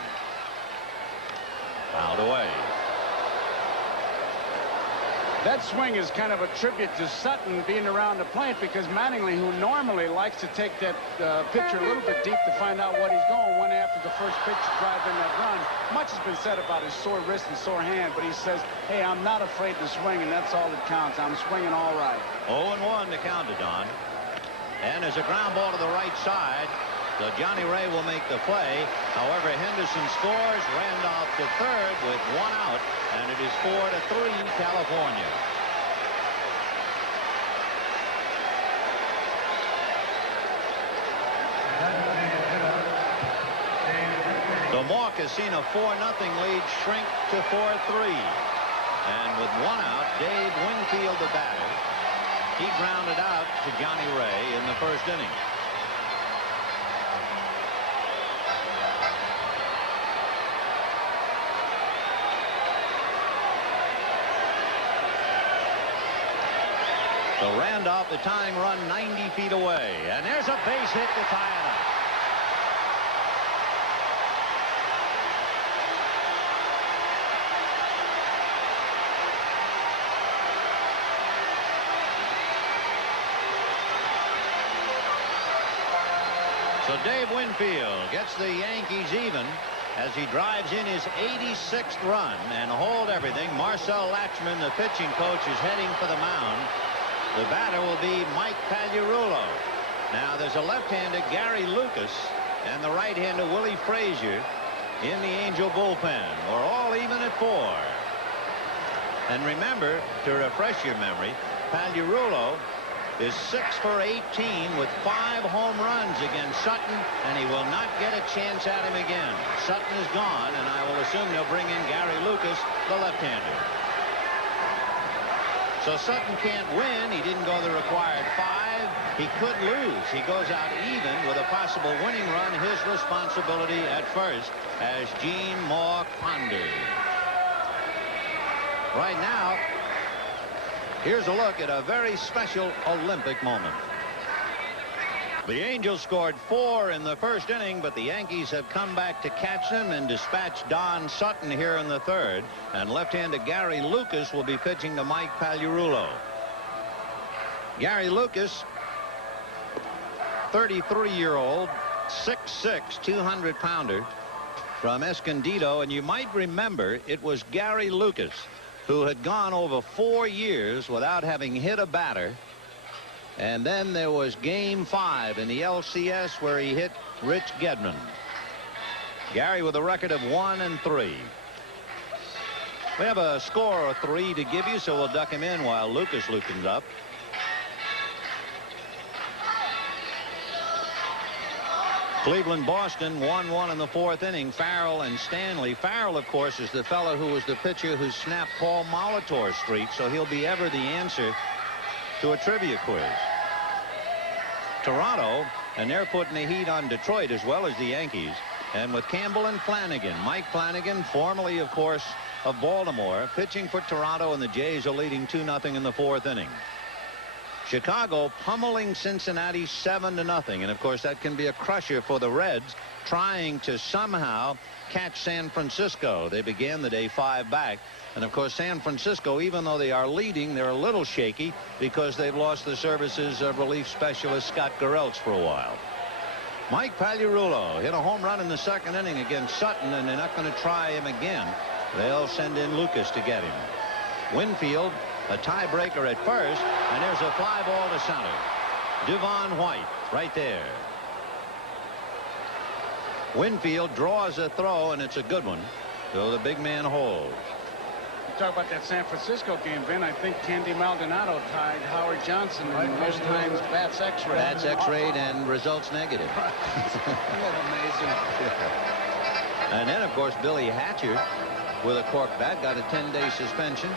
Fouled away. That swing is kind of a tribute to Sutton being around the plate, because Mattingly, who normally likes to take that pitcher a little bit deep to find out what he's going, went after the first pitch to drive in that run. Much has been said about his sore wrist and sore hand, but he says, hey, I'm not afraid to swing, and that's all that counts. I'm swinging all right. 0-1 to count it on. And there's a ground ball to the right side. So Johnny Ray will make the play. However, Henderson scores. Randolph to third with 1 out. And it is 4-3 California. The Mawk has seen a 4-0 lead shrink to 4-3. And with 1 out, Dave Winfield, the batter. He grounded out to Johnny Ray in the first inning. So Randolph, the tying run, 90 feet away. And there's a base hit to tie it up. So Dave Winfield gets the Yankees even as he drives in his 86th run, and hold everything. Marcel Latchman, the pitching coach, is heading for the mound. The batter will be Mike Pagliarulo. Now there's a left-hander, Gary Lucas, and the right-hander, Willie Frazier, in the Angel bullpen. We're all even at 4. And remember, to refresh your memory, Pagliarulo is 6 for 18 with 5 home runs against Sutton, and he will not get a chance at him again. Sutton is gone, and I will assume they'll bring in Gary Lucas, the left-hander. So Sutton can't win. He didn't go the required 5. He could lose. He goes out even with a possible winning run. His responsibility at first as Gene Moore ponders. Right now, here's a look at a very special Olympic moment. The Angels scored 4 in the first inning, but the Yankees have come back to catch them and dispatch Don Sutton here in the third. And left-handed Gary Lucas will be pitching to Mike Pagliarulo. Gary Lucas, 33-year-old, 6'6", 200-pounder from Escondido. And you might remember it was Gary Lucas who had gone over 4 years without having hit a batter. And then there was Game 5 in the LCS where he hit Rich Gedman. Gary with a record of 1-3. We have a score of 3 to give you, so we'll duck him in while Lucas lookens up. Cleveland, Boston, 1-1 in the 4th inning. Farrell and Stanley. Farrell, of course, is the fellow who was the pitcher who snapped Paul Molitor's streak, so he'll be ever the answer to a trivia quiz. Toronto, and they're putting the heat on Detroit as well as the Yankees. And with Campbell and Flanagan, Mike Flanagan, formerly, of course, of Baltimore, pitching for Toronto, and the Jays are leading 2-0 in the 4th inning. Chicago pummeling Cincinnati 7-0. And of course that can be a crusher for the Reds trying to somehow catch San Francisco. They began the day 5 back. And of course San Francisco, even though they are leading, they're a little shaky because they've lost the services of relief specialist Scott Garrelts for a while. Mike Pagliarulo hit a home run in the 2nd inning against Sutton, and they're not going to try him again. They'll send in Lucas to get him. Winfield, a tiebreaker at first, and there's a fly ball to center. Devon White right there. Winfield draws a throw, and it's a good one. So the big man holds. You talk about that San Francisco game, Ben. I think Candy Maldonado tied Howard Johnson in most times bats X-rayed. Bats X-rayed and results negative. Isn't that amazing? And then, of course, Billy Hatcher with a cork bat got a 10-day suspension.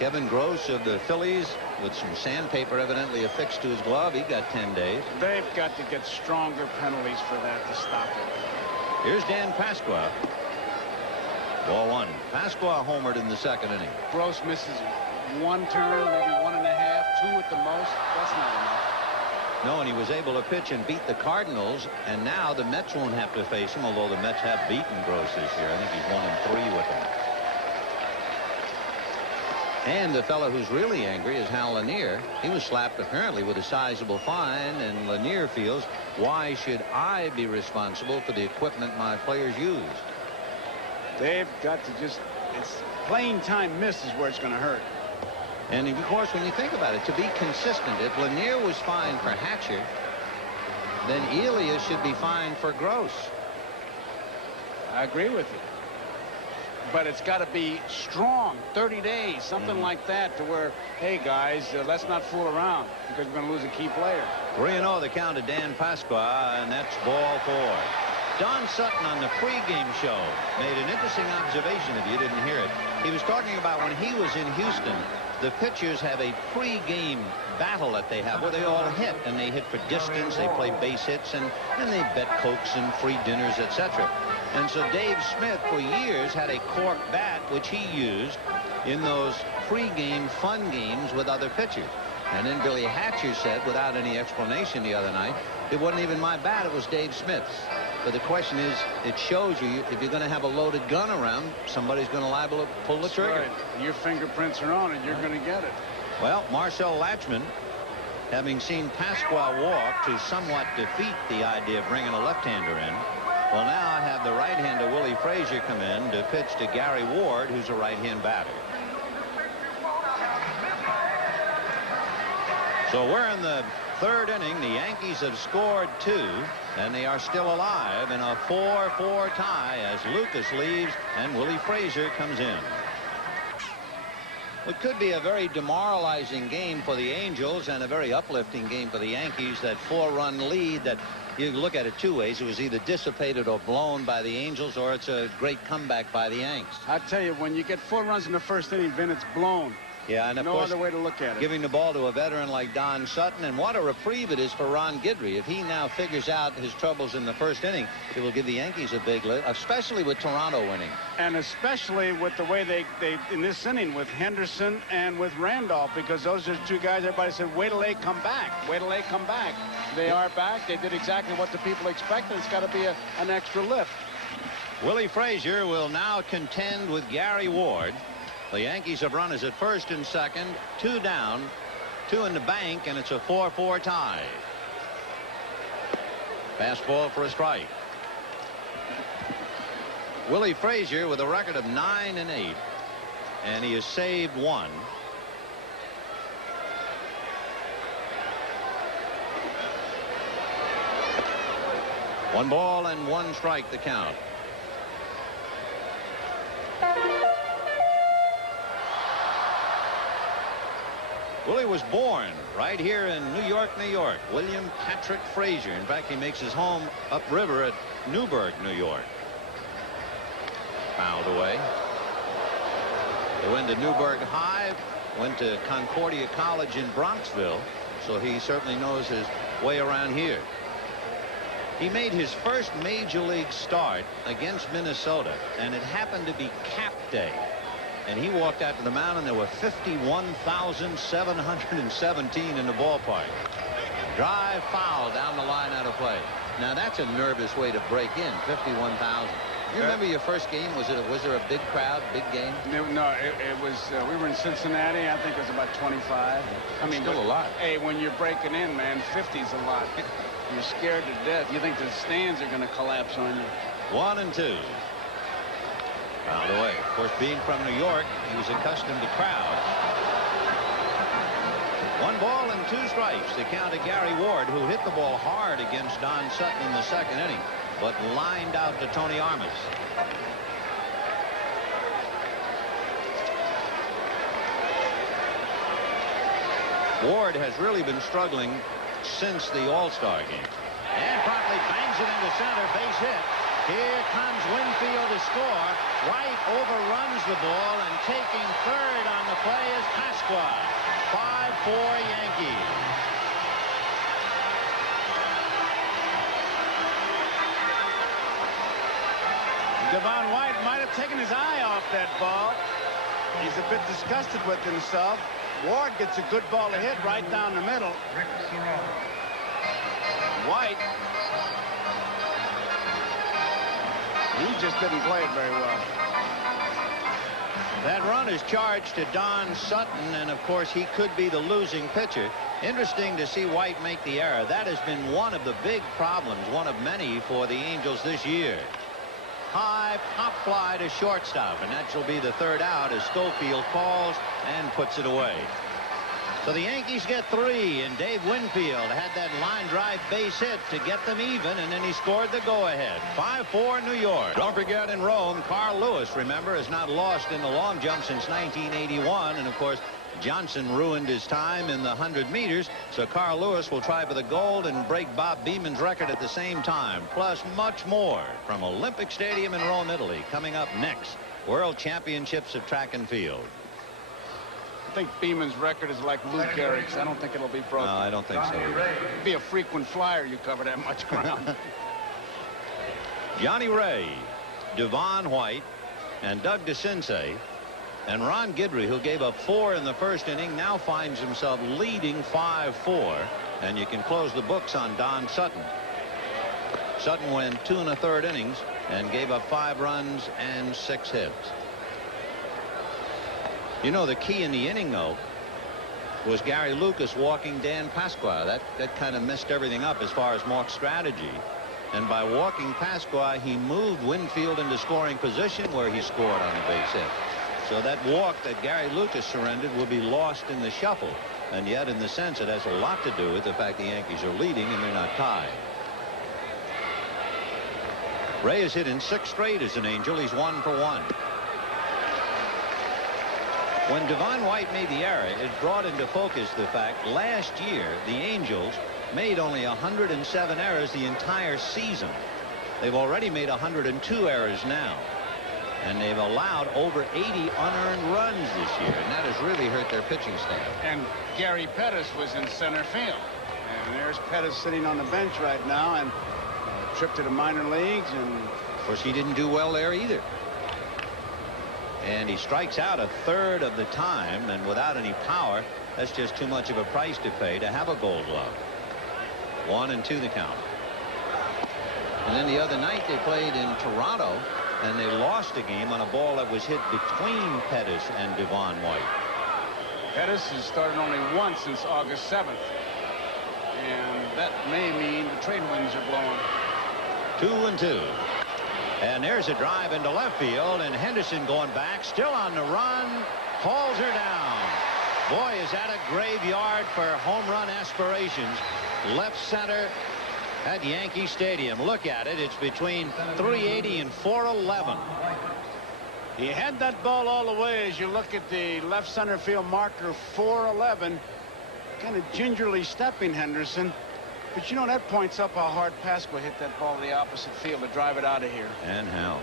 Kevin Gross of the Phillies with some sandpaper evidently affixed to his glove. He got 10 days. They've got to get stronger penalties for that to stop it. Here's Dan Pasqua. Ball 1. Pasqua homered in the 2nd inning. Gross misses 1 turn, maybe 1.5, 2 at the most. That's not enough. No, and he was able to pitch and beat the Cardinals, and now the Mets won't have to face him, although the Mets have beaten Gross this year. I think he's 1-3 with them. And the fellow who's really angry is Hal Lanier. He was slapped apparently with a sizable fine, and Lanier feels, why should I be responsible for the equipment my players use? They've got to just, it's playing time miss is where it's going to hurt. And of course, when you think about it, to be consistent, if Lanier was fined for Hatcher, then Elias should be fined for Gross. I agree with you. But it's got to be strong, 30 days, something like that, to where, hey, guys, let's not fool around because we're going to lose a key player. 3-0 the count to Dan Pasqua, and that's ball 4. Don Sutton on the pregame show made an interesting observation, if you didn't hear it. He was talking about when he was in Houston, the pitchers have a pregame battle that they have where they all hit, and they hit for distance, they play base hits, and they bet Cokes and free dinners, etc. And so Dave Smith for years had a cork bat which he used in those pregame fun games with other pitchers. And then Billy Hatcher said, without any explanation the other night, it wasn't even my bat, it was Dave Smith's. But the question is, it shows you if you're going to have a loaded gun around, somebody's going to liable to pull the trigger. Right. Your fingerprints are on it, you're going to get it. Well, Marcel Latchman, having seen Pasqua walk to somewhat defeat the idea of bringing a left-hander in, will now have the right-hander Willie Frazier come in to pitch to Gary Ward, who's a right-hand batter. So we're in the 3rd inning. The Yankees have scored 2, and they are still alive in a 4-4 tie as Lucas leaves and Willie Frazier comes in. It could be a very demoralizing game for the Angels and a very uplifting game for the Yankees. That 4-run lead that you look at it 2 ways. It was either dissipated or blown by the Angels, or it's a great comeback by the Yanks. I tell you, when you get 4 runs in the 1st inning, Vin, it's blown. Yeah, and of no course, other way to look at it. giving the ball to a veteran like Don Sutton, and what a reprieve it is for Ron Guidry. If he now figures out his troubles in the first inning, it will give the Yankees a big lift, especially with Toronto winning. And especially with the way they in this inning with Henderson and with Randolph, because those are two guys everybody said, wait till they come back. Wait till they come back. They are back. They did exactly what the people expected. It's got to be an extra lift. Willie Frazier will now contend with Gary Ward. The Yankees have runners at first and second, 2 down, 2 in the bank, and it's a 4-4 tie. Fastball for a strike. Willie Frazier with a record of 9-8, and he has saved 1. One ball and 1 strike the count. Willie was born right here in New York, New York. William Patrick Frazier. In fact, he makes his home upriver at Newburgh, New York. Fouled away. He went to Newburgh High, went to Concordia College in Bronxville, so he certainly knows his way around here. He made his first major league start against Minnesota, and it happened to be Cap Day. And he walked out to the mound, and there were 51,717 in the ballpark. Drive foul down the line out of play. Now that's a nervous way to break in. 51,000. You remember your first game? Was there a big crowd, big game? No, it was. We were in Cincinnati. I think it was about 25. I mean, still a lot. Hey, when you're breaking in, man, 50's a lot. You're scared to death. You think the stands are going to collapse on you. 1-2. Fouled away. Of course, being from New York, he was accustomed to crowds. 1 ball and 2 strikes. The count to Gary Ward, who hit the ball hard against Don Sutton in the second inning, but lined out to Tony Armas. Ward has really been struggling since the All-Star game. And promptly bangs it into center. Base hit. Here comes Winfield to score. White overruns the ball, and taking third on the play is Pasqua. 5-4 Yankees. Devon White might have taken his eye off that ball. He's a bit disgusted with himself. Ward gets a good ball to hit right down the middle. White, he just didn't play it very well. That run is charged to Don Sutton, and of course he could be the losing pitcher. Interesting to see White make the error. That has been one of the big problems, one of many for the Angels this year. High pop fly to shortstop, and that shall be the third out as Schofield calls and puts it away. So the Yankees get 3, and Dave Winfield had that line drive base hit to get them even, and then he scored the go-ahead. 5-4 New York. Don't forget, in Rome, Carl Lewis, remember, has not lost in the long jump since 1981, and of course Johnson ruined his time in the 100 meters, so Carl Lewis will try for the gold and break Bob Beeman's record at the same time, plus much more from Olympic Stadium in Rome, Italy. Coming up next, World Championships of Track and Field. I think Beeman's record is like Lou Gehrig's. I don't think it'll be broken. No, I don't think so either. Be a frequent flyer. You cover that much ground. Johnny Ray, Devon White, and Doug DeCinces, and Ron Guidry, who gave up 4 in the first inning, now finds himself leading 5-4, and you can close the books on Don Sutton. Sutton went 2 1/3 innings and gave up 5 runs and 6 hits. You know, the key in the inning, though, was Gary Lucas walking Dan Pasqua. That kind of messed everything up as far as Mark's strategy. And by walking Pasqua, he moved Winfield into scoring position where he scored on the base hit. So that walk that Gary Lucas surrendered will be lost in the shuffle. And yet, in the sense, it has a lot to do with the fact the Yankees are leading and they're not tied. Ray has hit in 6 straight as an Angel. He's 1 for 1. When Devon White made the error, it brought into focus the fact last year the Angels made only 107 errors the entire season. They've already made 102 errors now, and they've allowed over 80 unearned runs this year, and that has has really hurt their pitching staff. And Gary Pettis was in center field. And there's Pettis sitting on the bench right now, and a trip to the minor leagues. And of course, he didn't do well there either. And he strikes out a third of the time, and without any power, that's just too much of a price to pay to have a Gold Glove. 1-2 the count. And then the other night they played in Toronto, and they lost a game on a ball that was hit between Pettis and Devon White. Pettis has started only once since August 7th. And that may mean the trade winds are blowing. 2-2. And there's a drive into left field, and Henderson going back, still on the run, hauls her down. Boy, is that a graveyard for home run aspirations. Left center at Yankee Stadium. Look at it. It's between 380 and 411. He had that ball all the way. As you look at the left center field marker, 411, kind of gingerly stepping Henderson. But you know, that points up how hard Pasqua hit that ball to the opposite field to drive it out of here. And how.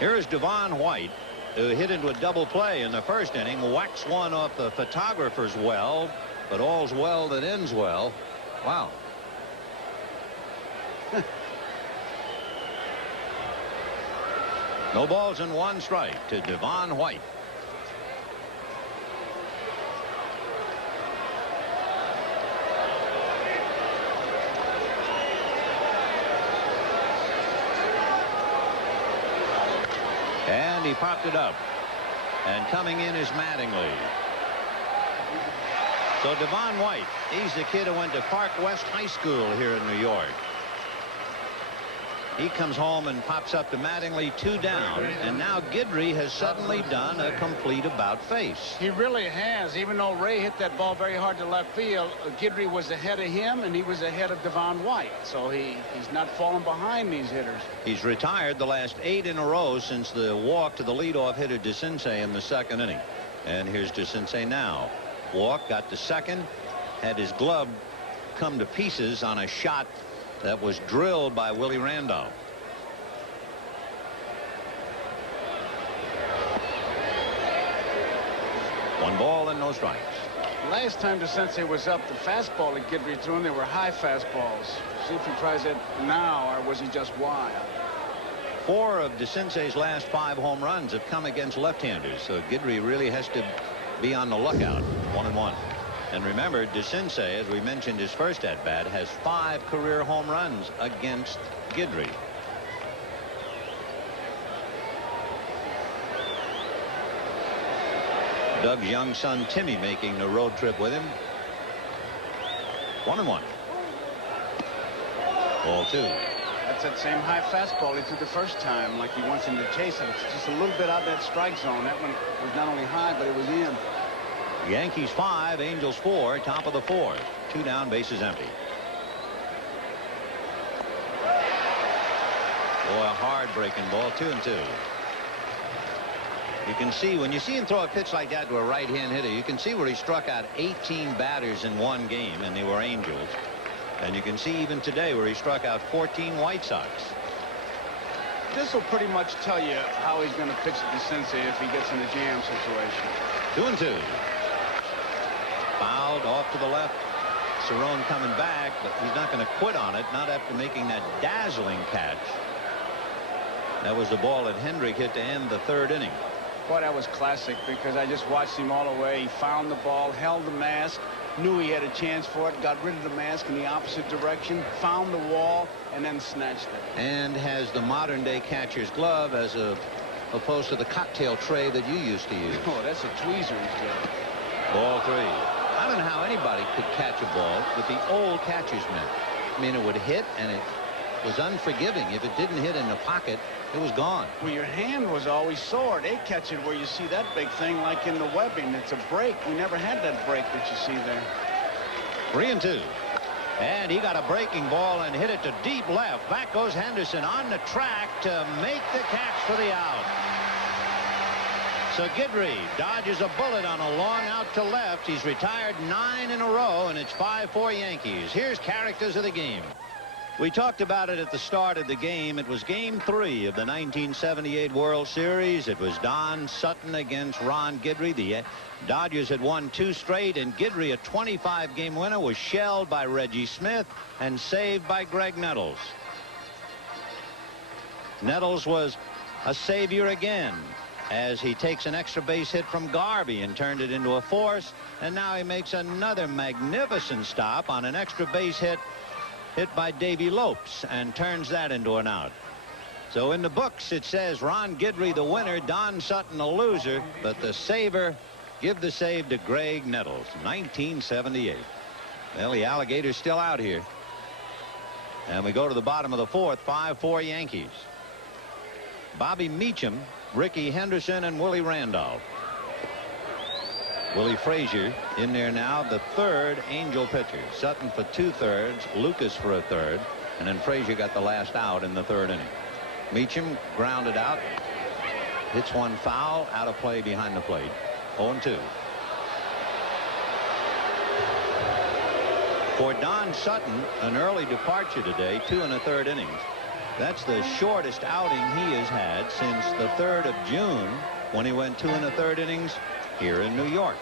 Here is Devon White, who hit into a double play in the first inning. Whacks one off the photographer's well, but all's well that ends well. Wow. No balls and 1 strike to Devon White. And he popped it up. And coming in is Mattingly. So Devon White, he's the kid who went to Park West High School here in New York. He comes home and pops up to Mattingly, 2 down, and now Guidry has suddenly done a complete about-face. He really has. Even though Ray hit that ball very hard to left field, Guidry was ahead of him, and he was ahead of Devon White. So he's not falling behind these hitters. He's retired the last 8 in a row since the walk to the leadoff hitter DeCinces in the second inning. And here's DeCinces now. Walk, got to second, had his glove come to pieces on a shot that was drilled by Willie Randolph. One ball and no strikes. Last time DeCinces was up, the fastball that Guidry threw in, they were high fastballs. See if he tries it now, or was he just wild? 4 of DeCinces' last 5 home runs have come against left-handers, so Guidry really has to be on the lookout. 1-1. And remember, DeCinces, as we mentioned his first at-bat, has 5 career home runs against Guidry. Doug's young son Timmy making the road trip with him. 1-1. Ball 2. That's that same high fastball he threw the first time, like he wants him to chase it. It's just a little bit out of that strike zone. That one was not only high, but it was in. Yankees 5, Angels 4, top of the 4th. 2 down, bases empty. Boy, a hard breaking ball. 2-2. You can see when you see him throw a pitch like that to a right-hand hitter, you can see where he struck out 18 batters in one game, and they were Angels. And you can see even today where he struck out 14 White Sox. This will pretty much tell you how he's going to pitch to DeCinces if he gets in a jam situation. 2-2. Fouled off to the left. Cerrone coming back, but he's not going to quit on it, not after making that dazzling catch. That was the ball that Hendrick hit to end the 3rd inning. Boy, that was classic, because I just watched him all the way. He found the ball, held the mask, knew he had a chance for it, got rid of the mask in the opposite direction, found the wall, and then snatched it. And has the modern-day catcher's glove as opposed to the cocktail tray that you used to use. Oh, that's a tweezer's glove. Ball 3. I don't know how anybody could catch a ball with the old catcher's mitt. I mean, it would hit, and it was unforgiving. If it didn't hit in the pocket, it was gone. Well, your hand was always sore. They catch it where you see that big thing like in the webbing. It's a break. We never had that break that you see there. 3-2. And he got a breaking ball and hit it to deep left. Back goes Henderson on the track to make the catch for the out. So Guidry dodges a bullet on a long out to left. He's retired 9 in a row, and it's 5-4 Yankees. Here's characters of the game. We talked about it at the start of the game. It was Game 3 of the 1978 World Series. It was Don Sutton against Ron Guidry. The Dodgers had won 2 straight, and Guidry, a 25-game winner, was shelled by Reggie Smith and saved by Greg Nettles. Nettles was a savior again, as he takes an extra base hit from Garvey and turned it into a force, and now he makes another magnificent stop on an extra base hit by Davy Lopes and turns that into an out. So in the books it says Ron Guidry the winner, Don Sutton the loser, but the saver, give the save to Greg Nettles. 1978. Well, the Alligators still out here, and we go to the bottom of the 4th. 5-4 Yankees. Bobby Meacham, Ricky Henderson, and Willie Randolph. Willie Frazier in there now, the 3rd Angel pitcher. Sutton for 2/3, Lucas for a 1/3, and then Frazier got the last out in the 3rd inning. Meacham grounded out, hits one foul, out of play behind the plate. 0-2. For Don Sutton, an early departure today, 2 1/3 innings. That's the shortest outing he has had since the 3rd of June, when he went 2 1/3 innings here in New York.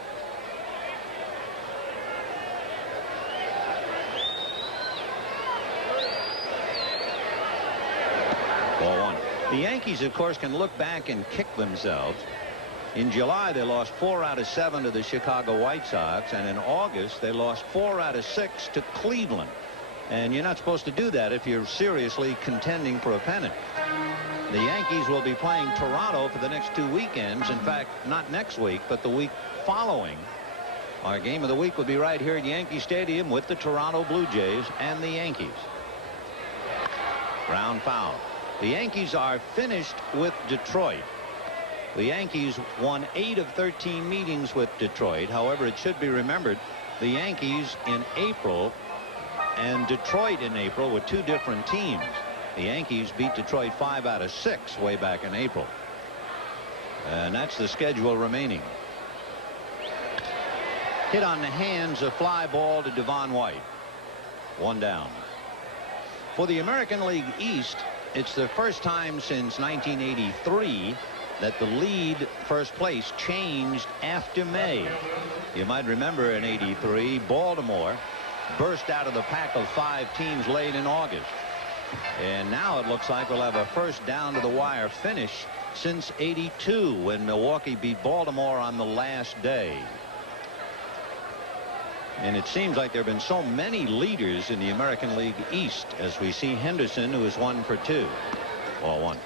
Ball 1. The Yankees, of course, can look back and kick themselves. In July, they lost 4 out of 7 to the Chicago White Sox, and in August, they lost 4 out of 6 to Cleveland. And you're not supposed to do that if you're seriously contending for a pennant. The Yankees will be playing Toronto for the next 2 weekends. In fact, not next week, but the week following. Our game of the week will be right here at Yankee Stadium with the Toronto Blue Jays and the Yankees. Ground foul. The Yankees are finished with Detroit. The Yankees won 8 of 13 meetings with Detroit. However, it should be remembered, the Yankees in April and Detroit in April were 2 different teams. The Yankees beat Detroit 5 out of 6 way back in April. And that's the schedule remaining. Hit on the hands, a fly ball to Devon White. 1 down. For the American League East, it's the first time since 1983 that the lead first place changed after May. You might remember in '83, Baltimore burst out of the pack of 5 teams late in August. And now it looks like we'll have a first down to the wire finish since '82, when Milwaukee beat Baltimore on the last day. And it seems like there have been so many leaders in the American League East, as we see Henderson, who is 1 for 2. Ball 1.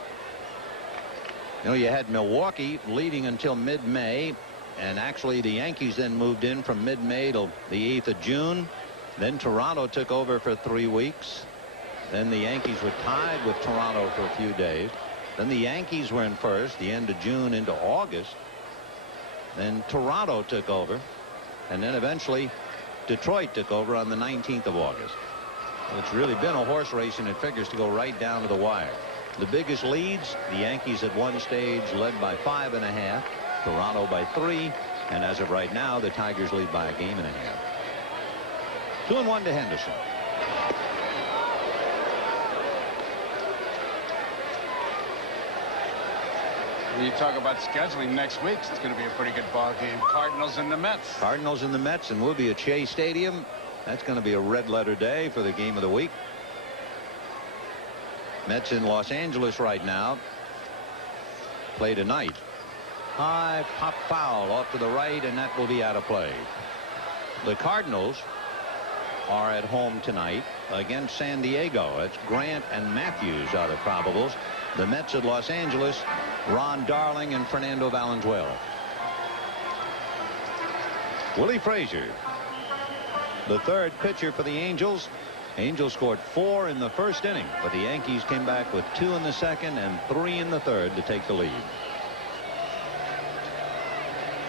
You know, you had Milwaukee leading until mid-May, and actually the Yankees then moved in from mid-May till the 8th of June. Then Toronto took over for 3 weeks. Then the Yankees were tied with Toronto for a few days. Then the Yankees were in first the end of June into August. Then Toronto took over, and then eventually Detroit took over on the 19th of August. It's really been a horse race, and it figures to go right down to the wire. The biggest leads, the Yankees at one stage led by 5.5, Toronto by 3, and as of right now, the Tigers lead by 1.5 games. 2-1 to Henderson. When you talk about scheduling next week, it's going to be a pretty good ball game. Cardinals and the Mets. Cardinals and the Mets, and we'll be at Shea Stadium. That's going to be a red letter day for the game of the week. Mets in Los Angeles right now. Play tonight. High pop foul off to the right, and that will be out of play. The Cardinals are at home tonight against San Diego. It's Grant and Matthews are the probables. The Mets at Los Angeles, Ron Darling and Fernando Valenzuela. Willie Frazier, the 3rd pitcher for the Angels. Angels scored 4 in the first inning, but the Yankees came back with 2 in the second and 3 in the third to take the lead.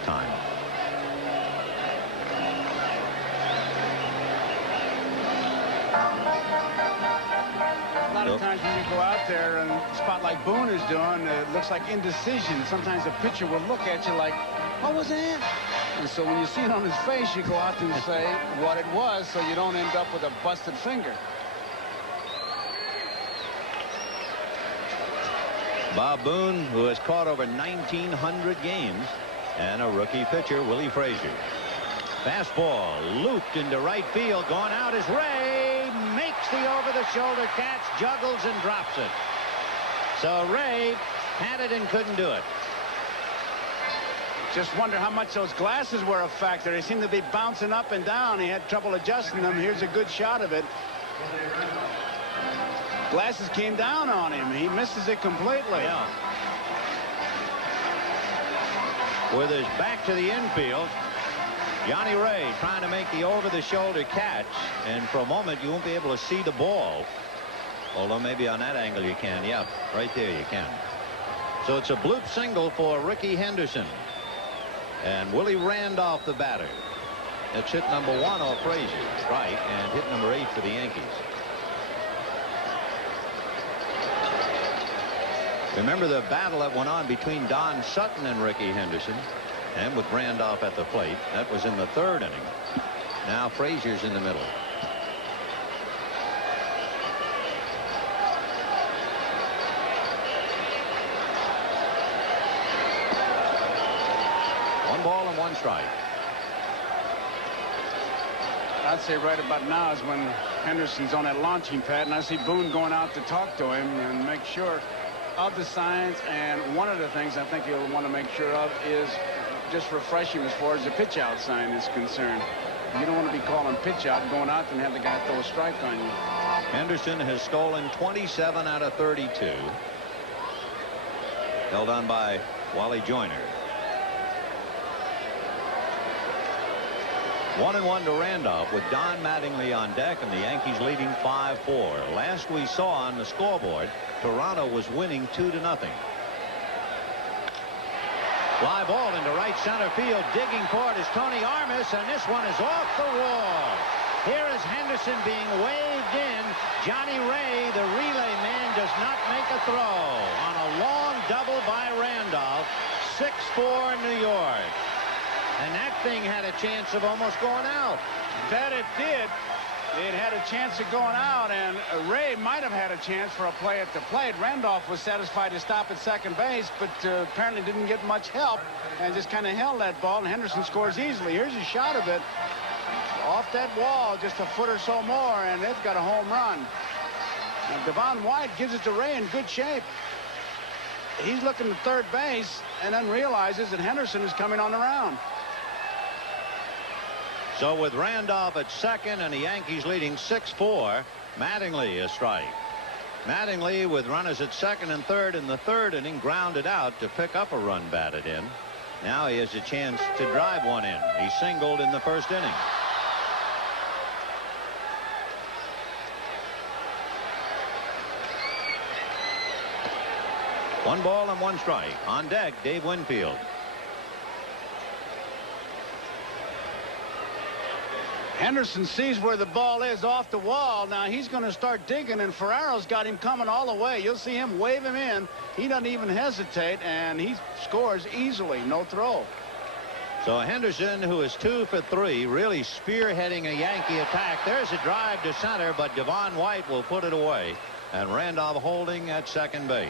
Time. A lot of times when you go out there and a spot like Boone is doing, it looks like indecision. Sometimes a pitcher will look at you like, what was that? And so when you see it on his face, you go out and say what it was, so you don't end up with a busted finger. Bob Boone, who has caught over 1,900 games, and a rookie pitcher, Willie Frazier. Fastball looped into right field. Going out is Ray. Makes the over-the-shoulder catch, juggles, and drops it. So Ray had it and couldn't do it. Just wonder how much those glasses were a factor. They seem to be bouncing up and down. He had trouble adjusting them. Here's a good shot of it. Glasses came down on him. He misses it completely. Yeah. With his back to the infield, Johnny Ray trying to make the over-the-shoulder catch, and for a moment you won't be able to see the ball, although maybe on that angle you can. Yeah, right there you can. So it's a bloop single for Ricky Henderson, and Willie Randolph the batter. That's hit number 1 off Frazier, right, and hit number 8 for the Yankees. Remember the battle that went on between Don Sutton and Ricky Henderson, and with Randolph at the plate. That was in the 3rd inning. Now Frazier's in the middle. One ball and 1 strike. I'd say right about now is when Henderson's on that launching pad, and I see Boone going out to talk to him and make sure of the signs. And one of the things I think he'll want to make sure of is just refresh him as far as the pitch out sign is concerned. You don't want to be calling pitch out, going out and have the guy throw a strike on you. Henderson has stolen 27 out of 32. Held on by Wally Joyner. 1-1 to Randolph with Don Mattingly on deck, and the Yankees leading 5-4. Last we saw on the scoreboard, Toronto was winning 2-0. Fly ball into right center field. Digging for it is Tony Armas, and this one is off the wall. Here is Henderson being waved in. Johnny Ray, the relay man, does not make a throw on a long double by Randolph. 6-4 New York. And that thing had a chance of almost going out. That it did. It had a chance of going out, and Ray might have had a chance for a play at the plate. Randolph was satisfied to stop at second base, but apparently didn't get much help and just kind of held that ball, and Henderson scores easily. Here's a shot of it off that wall, just a foot or so more, and they've got a home run. Now, Devon White gives it to Ray in good shape. He's looking to third base and then realizes that Henderson is coming on the round. So with Randolph at second and the Yankees leading 6-4, Mattingly a strike. Mattingly, with runners at second and third in the 3rd inning, grounded out to pick up a run batted in. Now he has a chance to drive one in. He singled in the 1st inning. One ball and 1 strike. On deck, Dave Winfield. Henderson sees where the ball is off the wall. Now he's going to start digging, and Ferraro's got him coming all the way. You'll see him wave him in. He doesn't even hesitate, and he scores easily. No throw. So Henderson, who is 2 for 3, really spearheading a Yankee attack. There's a drive to center, but Devon White will put it away, and Randolph holding at second base.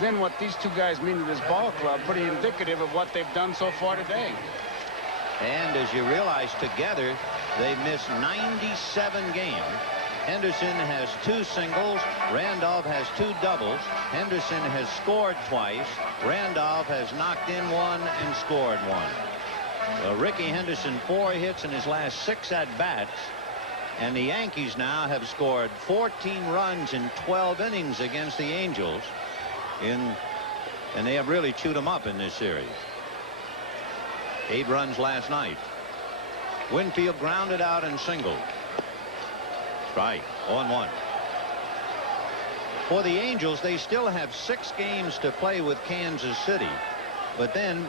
Then what these two guys mean to this ball club, pretty indicative of what they've done so far today. And as you realize, together they've missed 97 games. Henderson has 2 singles. Randolph has 2 doubles. Henderson has scored twice. Randolph has knocked in 1 and scored 1. Ricky Henderson 4 hits in his last 6 at-bats. And the Yankees now have scored 14 runs in 12 innings against the Angels. And they have really chewed them up in this series. 8 runs last night. Winfield grounded out and singled. Strike. 0-1. For the Angels, they still have 6 games to play with Kansas City. But then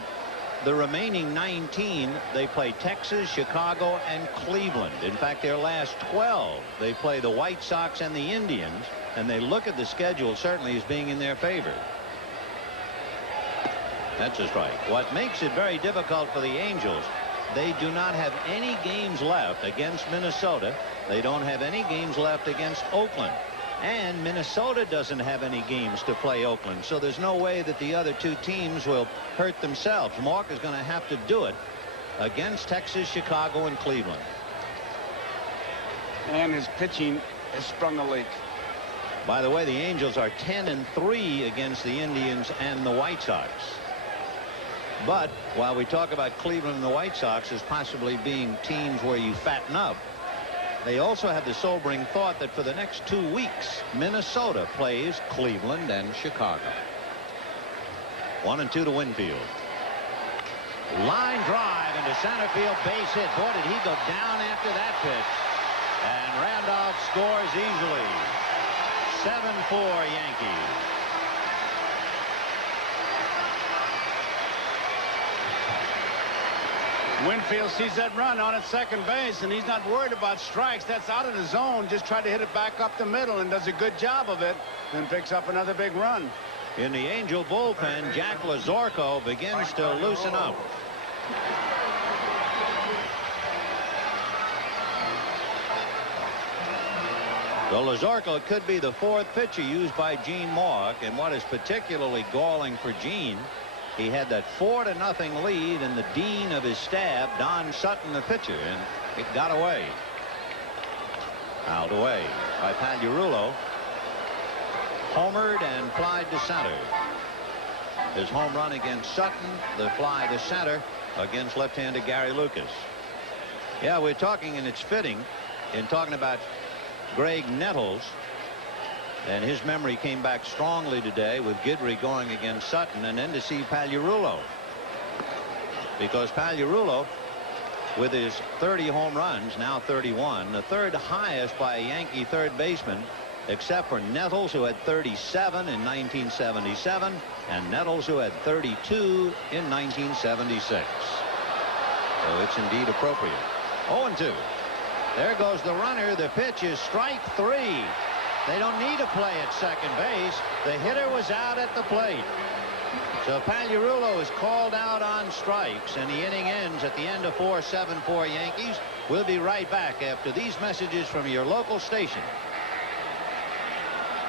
the remaining 19, they play Texas, Chicago, and Cleveland. In fact, their last 12, they play the White Sox and the Indians. And they look at the schedule certainly as being in their favor. That's a strike. What makes it very difficult for the Angels, they do not have any games left against Minnesota. They don't have any games left against Oakland. And Minnesota doesn't have any games to play Oakland, so there's no way that the other two teams will hurt themselves. Mork is going to have to do it against Texas, Chicago, and Cleveland. And his pitching has sprung a leak. By the way, the Angels are 10-3 against the Indians and the White Sox. But while we talk about Cleveland and the White Sox as possibly being teams where you fatten up, they also have the sobering thought that for the next 2 weeks, Minnesota plays Cleveland and Chicago. 1-2 to Winfield. Line drive into center field, base hit. Boy, did he go down after that pitch. And Randolph scores easily. 7-4 Yankees. Winfield sees that run on at second base, and he's not worried about strikes. That's out of the zone. Just tried to hit it back up the middle and does a good job of it and picks up another big run. In the Angel bullpen, Jack Lazorko begins to loosen up. So Lazorko could be the fourth pitcher used by Gene Mork, and what is particularly galling for Gene, he had that 4-0 lead, and the dean of his staff, Don Sutton, the pitcher, and it got away. Fouled away by Pagliarulo. Homered and flied to center. His home run against Sutton, the fly to center against left-handed Gary Lucas. Yeah, we're talking, and it's fitting, in talking about Greg Nettles, and his memory came back strongly today with Guidry going against Sutton, and then to see Pagliarulo, because Pagliarulo, with his 30 home runs, now 31, the third highest by a Yankee third baseman, except for Nettles, who had 37 in 1977, and Nettles, who had 32 in 1976. So it's indeed appropriate. 0-2. There goes the runner. The pitch is strike 3. They don't need a play at second base. The hitter was out at the plate. So Pagliarulo is called out on strikes, and the inning ends at the end of 4-7-4 Yankees. We'll be right back after these messages from your local station.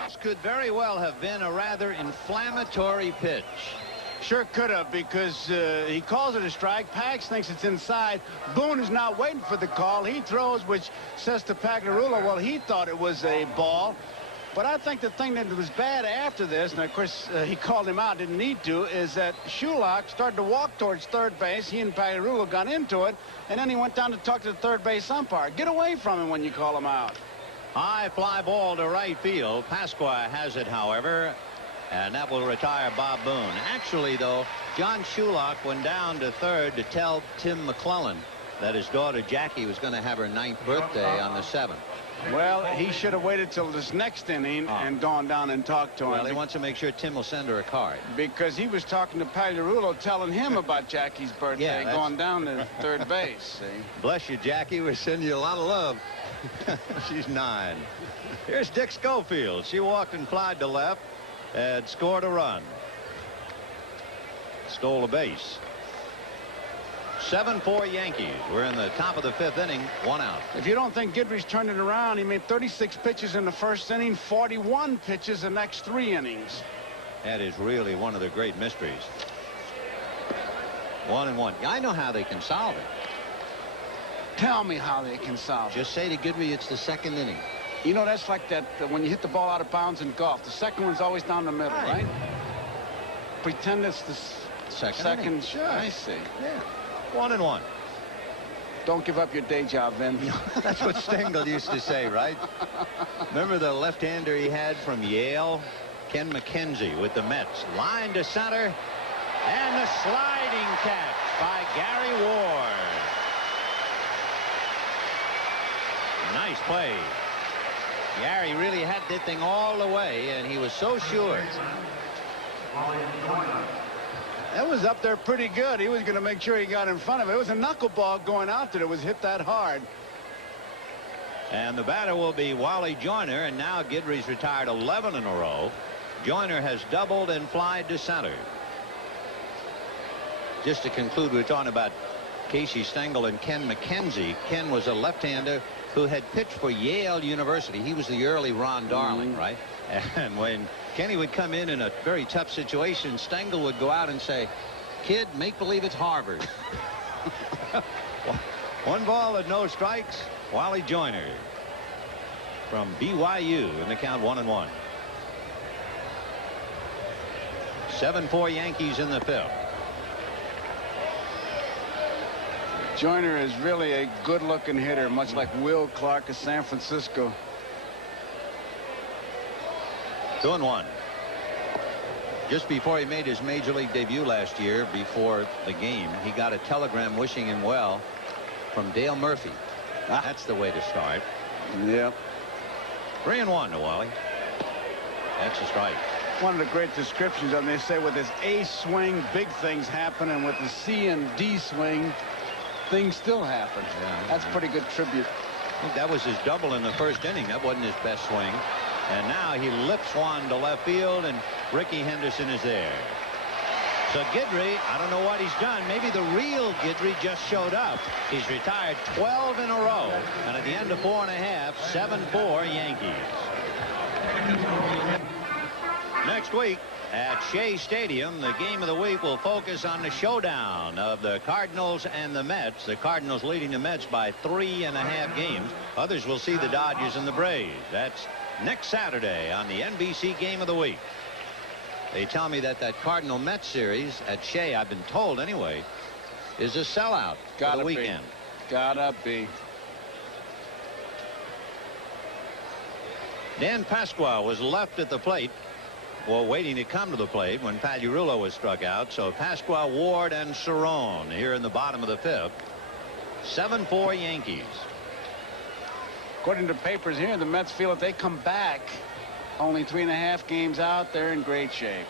This could very well have been a rather inflammatory pitch. Sure could have, because he calls it a strike. Pags thinks it's inside. Boone is not waiting for the call. He throws, which says to Pagliarulo, well, he thought it was a ball. But I think the thing that was bad after this, and of course he called him out, didn't need to, is that Shulak started to walk towards third base. He and Pagliarulo got into it, and then he went down to talk to the third base umpire. Get away from him when you call him out. High fly ball to right field. Pasqua has it, however, and that will retire Bob Boone. Actually, though, John Shulak went down to third to tell Tim McClellan that his daughter Jackie was going to have her 9th birthday on the 7th. Well, he should have waited till this next inning and gone down and talked to him. Well, he wants to make sure Tim will send her a card. Because he was talking to Pagliarulo, telling him about Jackie's birthday, going down to third base. See? Bless you, Jackie. We're sending you a lot of love. She's 9. Here's Dick Schofield. She walked and flied to left and scored a run. Stole a base. 7-4 Yankees. We're in the top of the 5th inning. 1 out. If you don't think Guidry's turned it around, he made 36 pitches in the first inning, 41 pitches the next 3 innings. That is really one of the great mysteries. 1-1. I know how they can solve it. Tell me how they can solve it. Just say to Guidry it's the 2nd inning. You know, that's like that when you hit the ball out of bounds in golf. The second one's always down the middle, right? Pretend it's the second. Sure. I see. Yeah. 1-1. Don't give up your day job, Vin. That's what Stengel used to say, right? Remember the left-hander he had from Yale? Ken McKenzie with the Mets. Line to center. And the sliding catch by Gary Ward. Nice play. Gary really had that thing all the way, and he was so sure. That was up there pretty good. He was going to make sure he got in front of it. It was a knuckleball going out there. It was hit that hard. And the batter will be Wally Joyner, and now Guidry's retired 11 in a row. Joyner has doubled and flied to center. Just to conclude, we're talking about Casey Stengel and Ken McKenzie. Ken was a left-hander who had pitched for Yale University. He was the early Ron Darling, right? And when Kenny would come in a very tough situation, Stengel would go out and say, "Kid, make believe it's Harvard." 1 ball and no strikes. Wally Joyner from BYU in the count 1-1. 7-4 Yankees in the 5th. Joyner is really a good-looking hitter, much like Will Clark of San Francisco. 2-1. Just before he made his major league debut last year, before the game, he got a telegram wishing him well from Dale Murphy. That's the way to start. Yep. 3-1 to Wally. That's a strike. One of the great descriptions of them, they say with his A swing, big things happen, and with the C and D swing, things still happen. Yeah. That's pretty good tribute. I think that was his double in the first inning. That wasn't his best swing. And now he lips one to left field, and Ricky Henderson is there. So Guidry, I don't know what he's done. Maybe the real Guidry just showed up. He's retired 12 in a row. And at the end of 4.5, 7-4 Yankees. Next week at Shea Stadium, the game of the week will focus on the showdown of the Cardinals and the Mets. The Cardinals leading the Mets by 3.5 games. Others will see the Dodgers and the Braves. That's next Saturday on the NBC game of the week. They tell me that Cardinal Mets series at Shea, I've been told anyway, is a sellout for the weekend. Gotta be. Dan Pasqua was left at the plate, well, waiting to come to the plate when Pagliarulo was struck out. So Pasqua, Ward, and Cerrone here in the bottom of the 5th. 7-4 Yankees. According to papers here, the Mets feel if they come back only 3.5 games out, they're in great shape.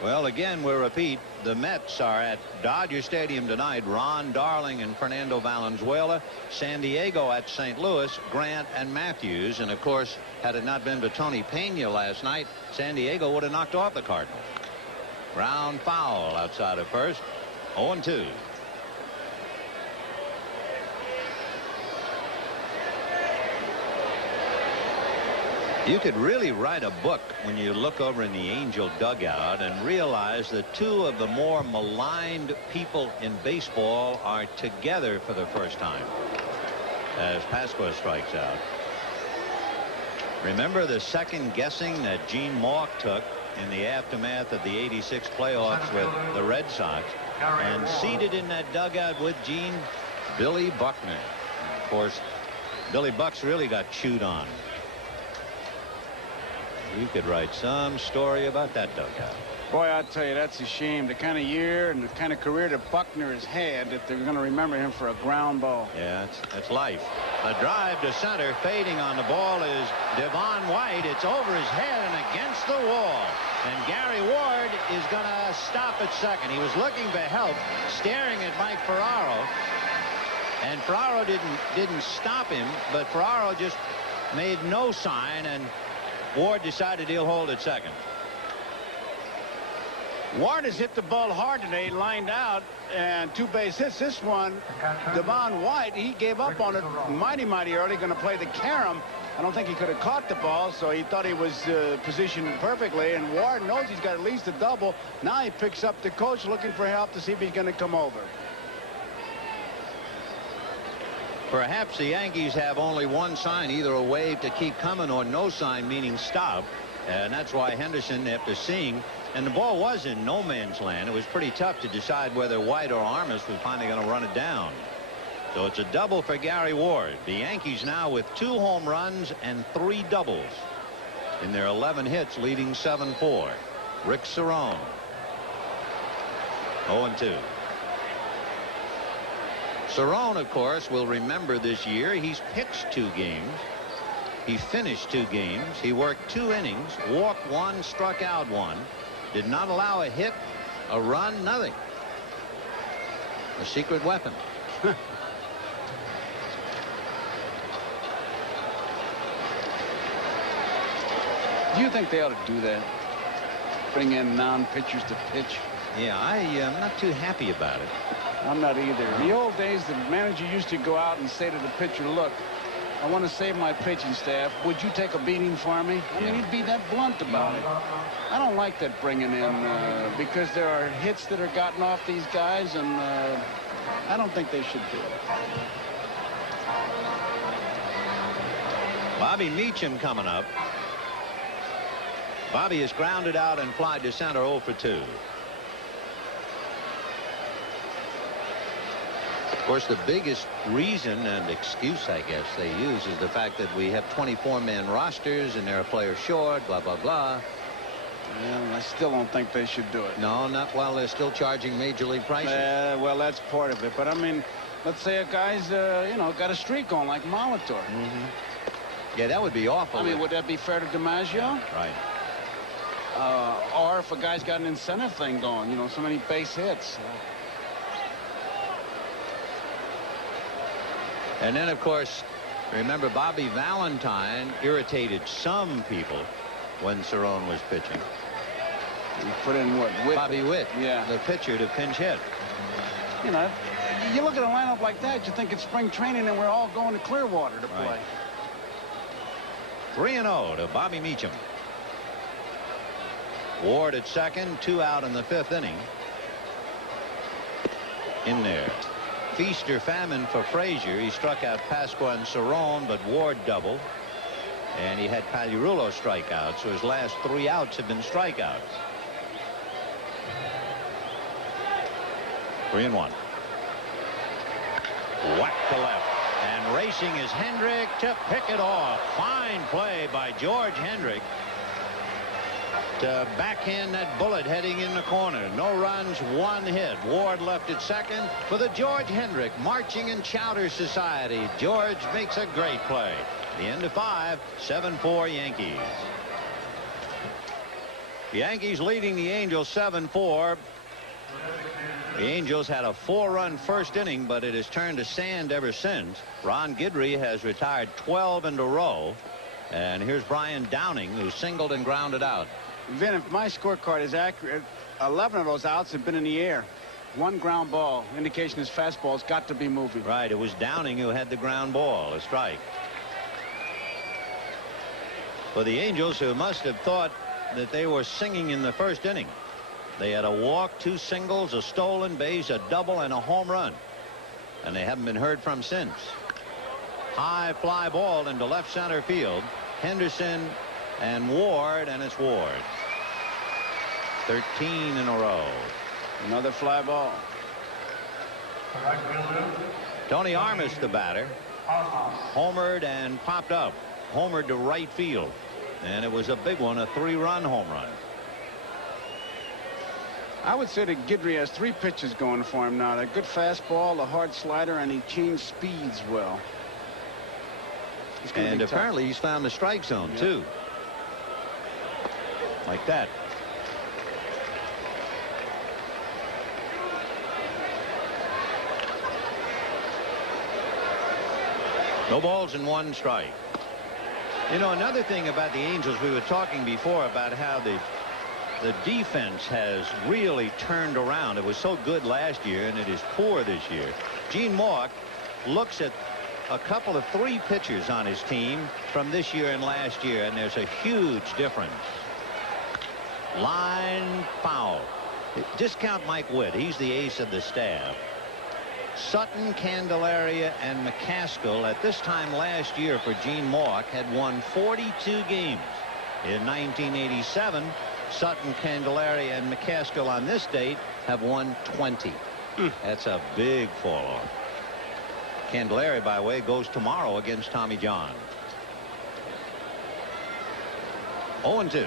Well, again, we'll repeat, the Mets are at Dodger Stadium tonight. Ron Darling and Fernando Valenzuela. San Diego at St. Louis, Grant and Matthews. And of course, had it not been for Tony Pena last night, San Diego would have knocked off the Cardinals. Ground foul outside of first. 0-2. You could really write a book when you look over in the Angel dugout and realize that 2 of the more maligned people in baseball are together for the first time as Pasqua strikes out. Remember the second guessing that Gene Mauch took in the aftermath of the '86 playoffs with the Red Sox, and seated in that dugout with Gene, Billy Buckner. And of course, Billy Bucks really got chewed on. You could write some story about that dugout. Boy, I tell you, that's a shame. The kind of year and the kind of career that Buckner has had, that they're going to remember him for a ground ball. Yeah, that's life. A drive to center, fading on the ball is Devon White. It's over his head and against the wall. And Gary Ward is going to stop at second. He was looking for help, staring at Mike Ferraro. And Ferraro didn't stop him, but Ferraro just made no sign, and Ward decided he'll hold at second. Ward has hit the ball hard today, lined out, and 2 base hits. This one, Devon White, he gave up on it mighty early, going to play the carom. I don't think he could have caught the ball, so he thought he was positioned perfectly, and Ward knows he's got at least a double. Now he picks up the coach looking for help to see if he's going to come over. Perhaps the Yankees have only one sign, either a wave to keep coming or no sign, meaning stop. And that's why Henderson, after seeing, and the ball was in no man's land, it was pretty tough to decide whether White or Armas was finally going to run it down. So it's a double for Gary Ward. The Yankees now with 2 home runs and 3 doubles in their 11 hits, leading 7-4. Rick Cerrone. 0-2. Cerrone, of course, will remember this year. He's pitched 2 games. He finished 2 games. He worked 2 innings, walked 1, struck out 1, did not allow a hit, a run, nothing. A secret weapon. Do you think they ought to do that? Bring in non-pitchers to pitch? Yeah, I'm not too happy about it. I'm not either. In the old days, the manager used to go out and say to the pitcher, look, I want to save my pitching staff. Would you take a beating for me? I mean, he'd be that blunt about it. I don't like that bringing in because there are hits that are gotten off these guys, and I don't think they should do it. Bobby Meacham coming up. Bobby is grounded out and fly to center 0 for 2. Of course, the biggest reason and excuse, I guess, they use is the fact that we have 24-man rosters and there are players short, blah, blah, blah. Well, I still don't think they should do it. No, not while they're still charging major league prices. Well, that's part of it. But, I mean, let's say a guy's, you know, got a streak on like Molitor. Yeah, that would be awful. I mean, would that be fair to DiMaggio? Right. Or if a guy's got an incentive thing going, you know, so many base hits. And then, of course, remember Bobby Valentine irritated some people when Cerrone was pitching. He put in what? Witt? Bobby Witt, yeah, the pitcher to pinch hit. You know, you look at a lineup like that, you think it's spring training and we're all going to Clearwater to play. Right. 3-0 to Bobby Meacham. Ward at second, 2 out in the 5th inning. In there. Feast or famine for Frazier. He struck out Pasqua and Cerrone, but Ward doubled. And he had Pagliarulo strike out, so his last 3 outs have been strikeouts. 3-1. Whack to left. And racing is Hendrick to pick it off. Fine play by George Hendrick to backhand that bullet heading in the corner. No runs, 1 hit. Ward left at second for the George Hendrick Marching and Chowder Society. George makes a great play. The end of 5, 7-4 Yankees. The Yankees leading the Angels 7-4. The Angels had a 4-run first inning, but it has turned to sand ever since. Ron Guidry has retired 12 in a row. And here's Brian Downing, who singled and grounded out. Vin, if my scorecard is accurate, 11 of those outs have been in the air. 1 ground ball. Indication his fastball's got to be moving. Right. It was Downing who had the ground ball, a strike. For the Angels, who must have thought that they were singing in the first inning. They had a walk, 2 singles, a stolen base, a double, and a home run. And they haven't been heard from since. High fly ball into left center field. Henderson and Ward, and it's Ward. 13 in a row. Another fly ball. Tony Armas, the batter, homered and popped up. Homered to right field. And it was a big one, a 3-run home run. I would say that Guidry has 3 pitches going for him now. A good fastball, a hard slider, and he changed speeds well. And apparently he's found the strike zone, too. Like that. No balls and 1 strike. You know, another thing about the Angels, we were talking before about how the defense has really turned around. It was so good last year, and it is poor this year. Gene Mauch looks at a couple of 3 pitchers on his team from this year and last year, and there's a huge difference. Line foul. Discount Mike Witt. He's the ace of the staff. Sutton, Candelaria, and McCaskill at this time last year for Gene Mauch had won 42 games. In 1987, Sutton, Candelaria, and McCaskill on this date have won 20. That's a big fall off. Candelaria, by the way, goes tomorrow against Tommy John. 0-2.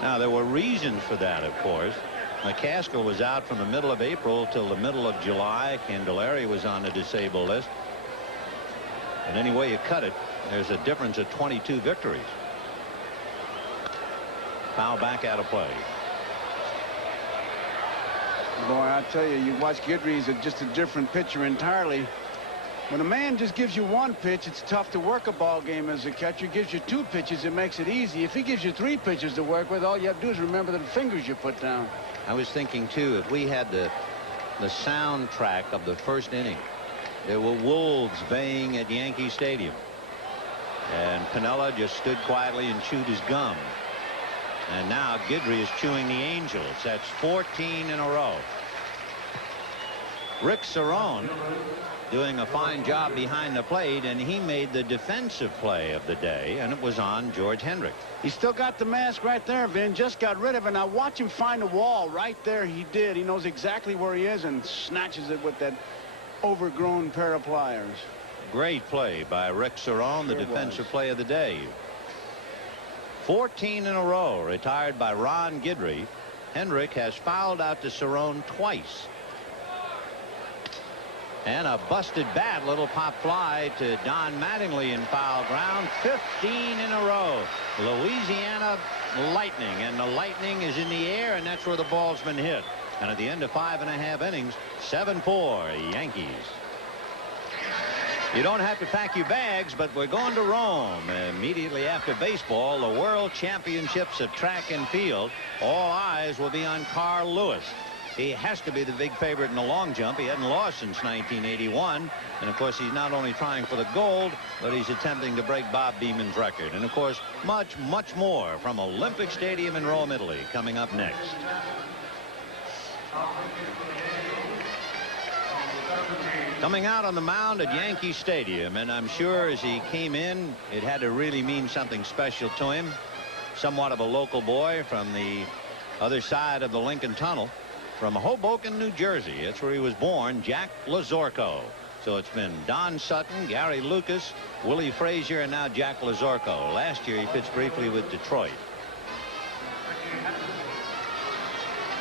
Now, there were reasons for that, of course. McCaskill was out from the middle of April till the middle of July. Candelaria was on the disabled list. And any way you cut it, there's a difference of 22 victories. Foul back out of play. Boy, I tell you, you watch Guidry, he's just a different pitcher entirely. When a man just gives you 1 pitch, it's tough to work a ball game as a catcher. Gives you 2 pitches, it makes it easy. If he gives you 3 pitches to work with, all you have to do is remember the fingers you put down. I was thinking, too, if we had the soundtrack of the first inning, There were wolves baying at Yankee Stadium. And Piniella just stood quietly and chewed his gum. And now Guidry is chewing the Angels. That's 14 in a row. Rick Cerone doing a fine job behind the plate, and he made the defensive play of the day, and it was on George Hendrick. He still got the mask right there, Vin. Just got rid of it. Now watch him find the wall right there. He did. He knows exactly where he is and snatches it with that overgrown pair of pliers. Great play by Rick Cerone, the defensive play of the day. 14 in a row retired by Ron Guidry. Hendrick has fouled out to Cerone twice. And a busted bat, little pop fly to Don Mattingly in foul ground. 15 in a row. Louisiana Lightning, and the Lightning is in the air, and that's where the ball's been hit. And at the end of 5.5 innings, 7-4 Yankees. You don't have to pack your bags, but we're going to Rome immediately after baseball, the World Championships of Track and Field. All eyes will be on Carl Lewis. He has to be the big favorite in the long jump. He hadn't lost since 1981. And, of course, he's not only trying for the gold, but he's attempting to break Bob Beeman's record. And, of course, much, much more from Olympic Stadium in Rome, Italy, coming up next. Coming out on the mound at Yankee Stadium, and I'm sure as he came in, it had to really mean something special to him. Somewhat of a local boy from the other side of the Lincoln Tunnel. From Hoboken, New Jersey. That's where he was born, Jack Lazorko. So it's been Don Sutton, Gary Lucas, Willie Frazier, and now Jack Lazorko. Last year he pitched briefly with Detroit.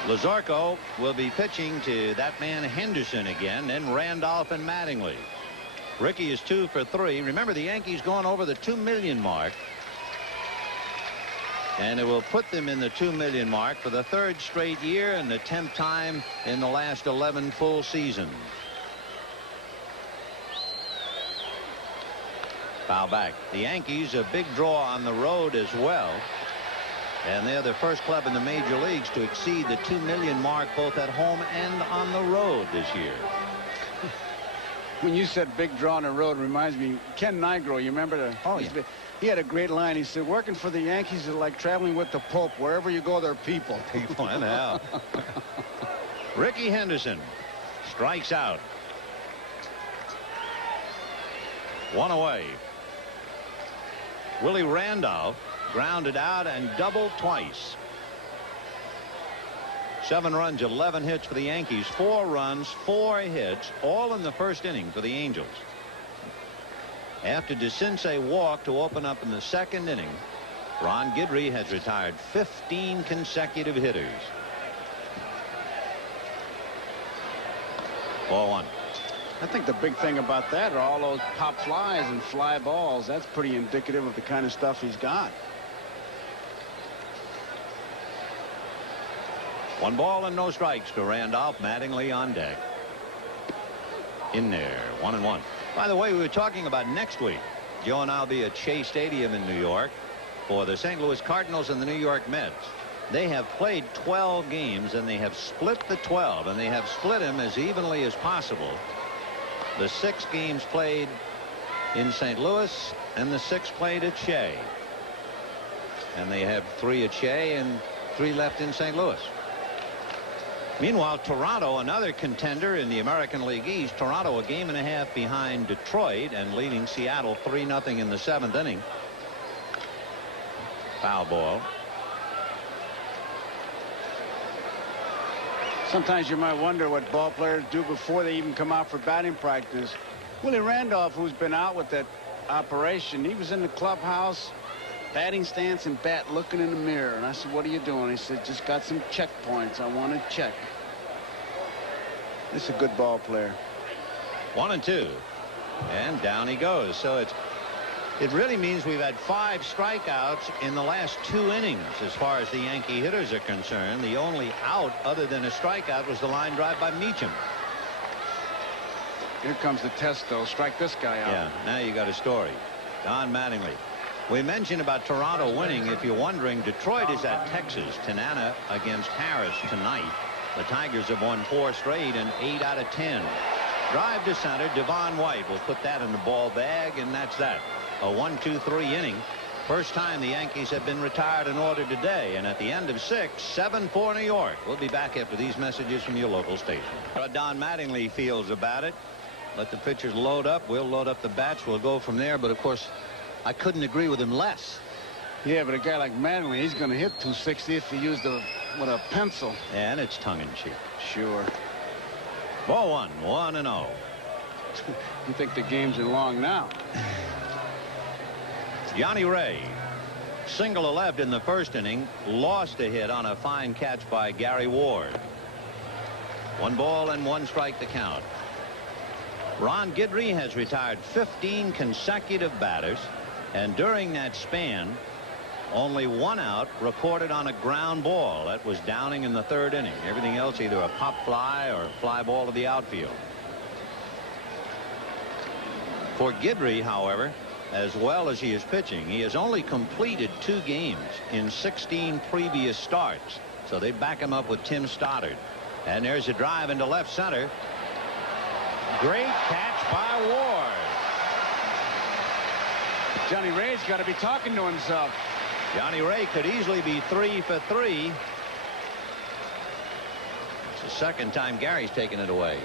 Lazorko will be pitching to that man Henderson again, then Randolph and Mattingly. Ricky is 2 for 3. Remember, the Yankees going over the 2 million mark. And it will put them in the 2 million mark for the 3rd straight year and the 10th time in the last 11 full seasons. Foul back. The Yankees a big draw on the road as well. And they're the first club in the major leagues to exceed the 2 million mark both at home and on the road this year. When you said big draw on the road, reminds me, Ken Nigro, you remember the... Oh, yeah. He had a great line. He said, working for the Yankees is like traveling with the Pope. Wherever you go, there are people. People in hell. Ricky Henderson strikes out. 1 away. Willie Randolph grounded out and doubled twice. 7 runs, 11 hits for the Yankees. 4 runs, 4 hits, all in the first inning for the Angels. After DeCinces walked to open up in the 2nd inning, Ron Guidry has retired 15 consecutive hitters. 4-1. I think the big thing about that are all those pop flies and fly balls. That's pretty indicative of the kind of stuff he's got. 1 ball and no strikes to Randolph. Mattingly on deck. In there, 1-1. By the way, we were talking about next week. Joe and I'll be at Shea Stadium in New York for the St. Louis Cardinals and the New York Mets. They have played 12 games, and they have split the 12, and they have split them as evenly as possible. The 6 games played in St. Louis and the 6 played at Shea. And they have 3 at Shea and 3 left in St. Louis. Meanwhile, Toronto, another contender in the American League East. Toronto a game and a half behind Detroit and leading Seattle 3-0 in the 7th inning. Foul ball. Sometimes you might wonder what ball players do before they even come out for batting practice. Willie Randolph, who's been out with that operation, he was in the clubhouse, batting stance and bat, looking in the mirror. And I said, what are you doing? He said, just got some checkpoints I want to check. This is a good ball player. 1-2. And down he goes. So it really means we've had 5 strikeouts in the last 2 innings as far as the Yankee hitters are concerned. The only out other than a strikeout was the line drive by Meacham. Here comes the test, though. Strike this guy out. Yeah, now you got a story. Don Mattingly. We mentioned about Toronto winning. If you're wondering, Detroit is at Texas. Tanana against Harris tonight. The Tigers have won 4 straight and 8 out of 10. Drive to center. Devon White will put that in the ball bag, and that's that. A 1-2-3 inning. First time the Yankees have been retired in order today, and at the end of 6, 7-4 New York. We'll be back after these messages from your local station. What Don Mattingly feels about it. Let the pitchers load up. We'll load up the bats. We'll go from there. But of course, I couldn't agree with him less. Yeah, but a guy like Mattingly, he's going to hit 260 if he used a pencil. And it's tongue-in-cheek. Sure. Ball 1, 1-0. You think the games are long now? Johnny Ray, single to left in the first inning, lost a hit on a fine catch by Gary Ward. 1 ball and 1 strike to count. Ron Guidry has retired 15 consecutive batters, and during that span, only 1 out recorded on a ground ball. That was Downing in the 3rd inning. Everything else either a pop fly or a fly ball to the outfield. For Guidry, however, as well as he is pitching, he has only completed 2 games in 16 previous starts. So they back him up with Tim Stoddard. And there's a drive into left center. Great catch by Ward. Johnny Ray's got to be talking to himself. Johnny Ray could easily be 3 for 3. It's the second time Gary's taken it away.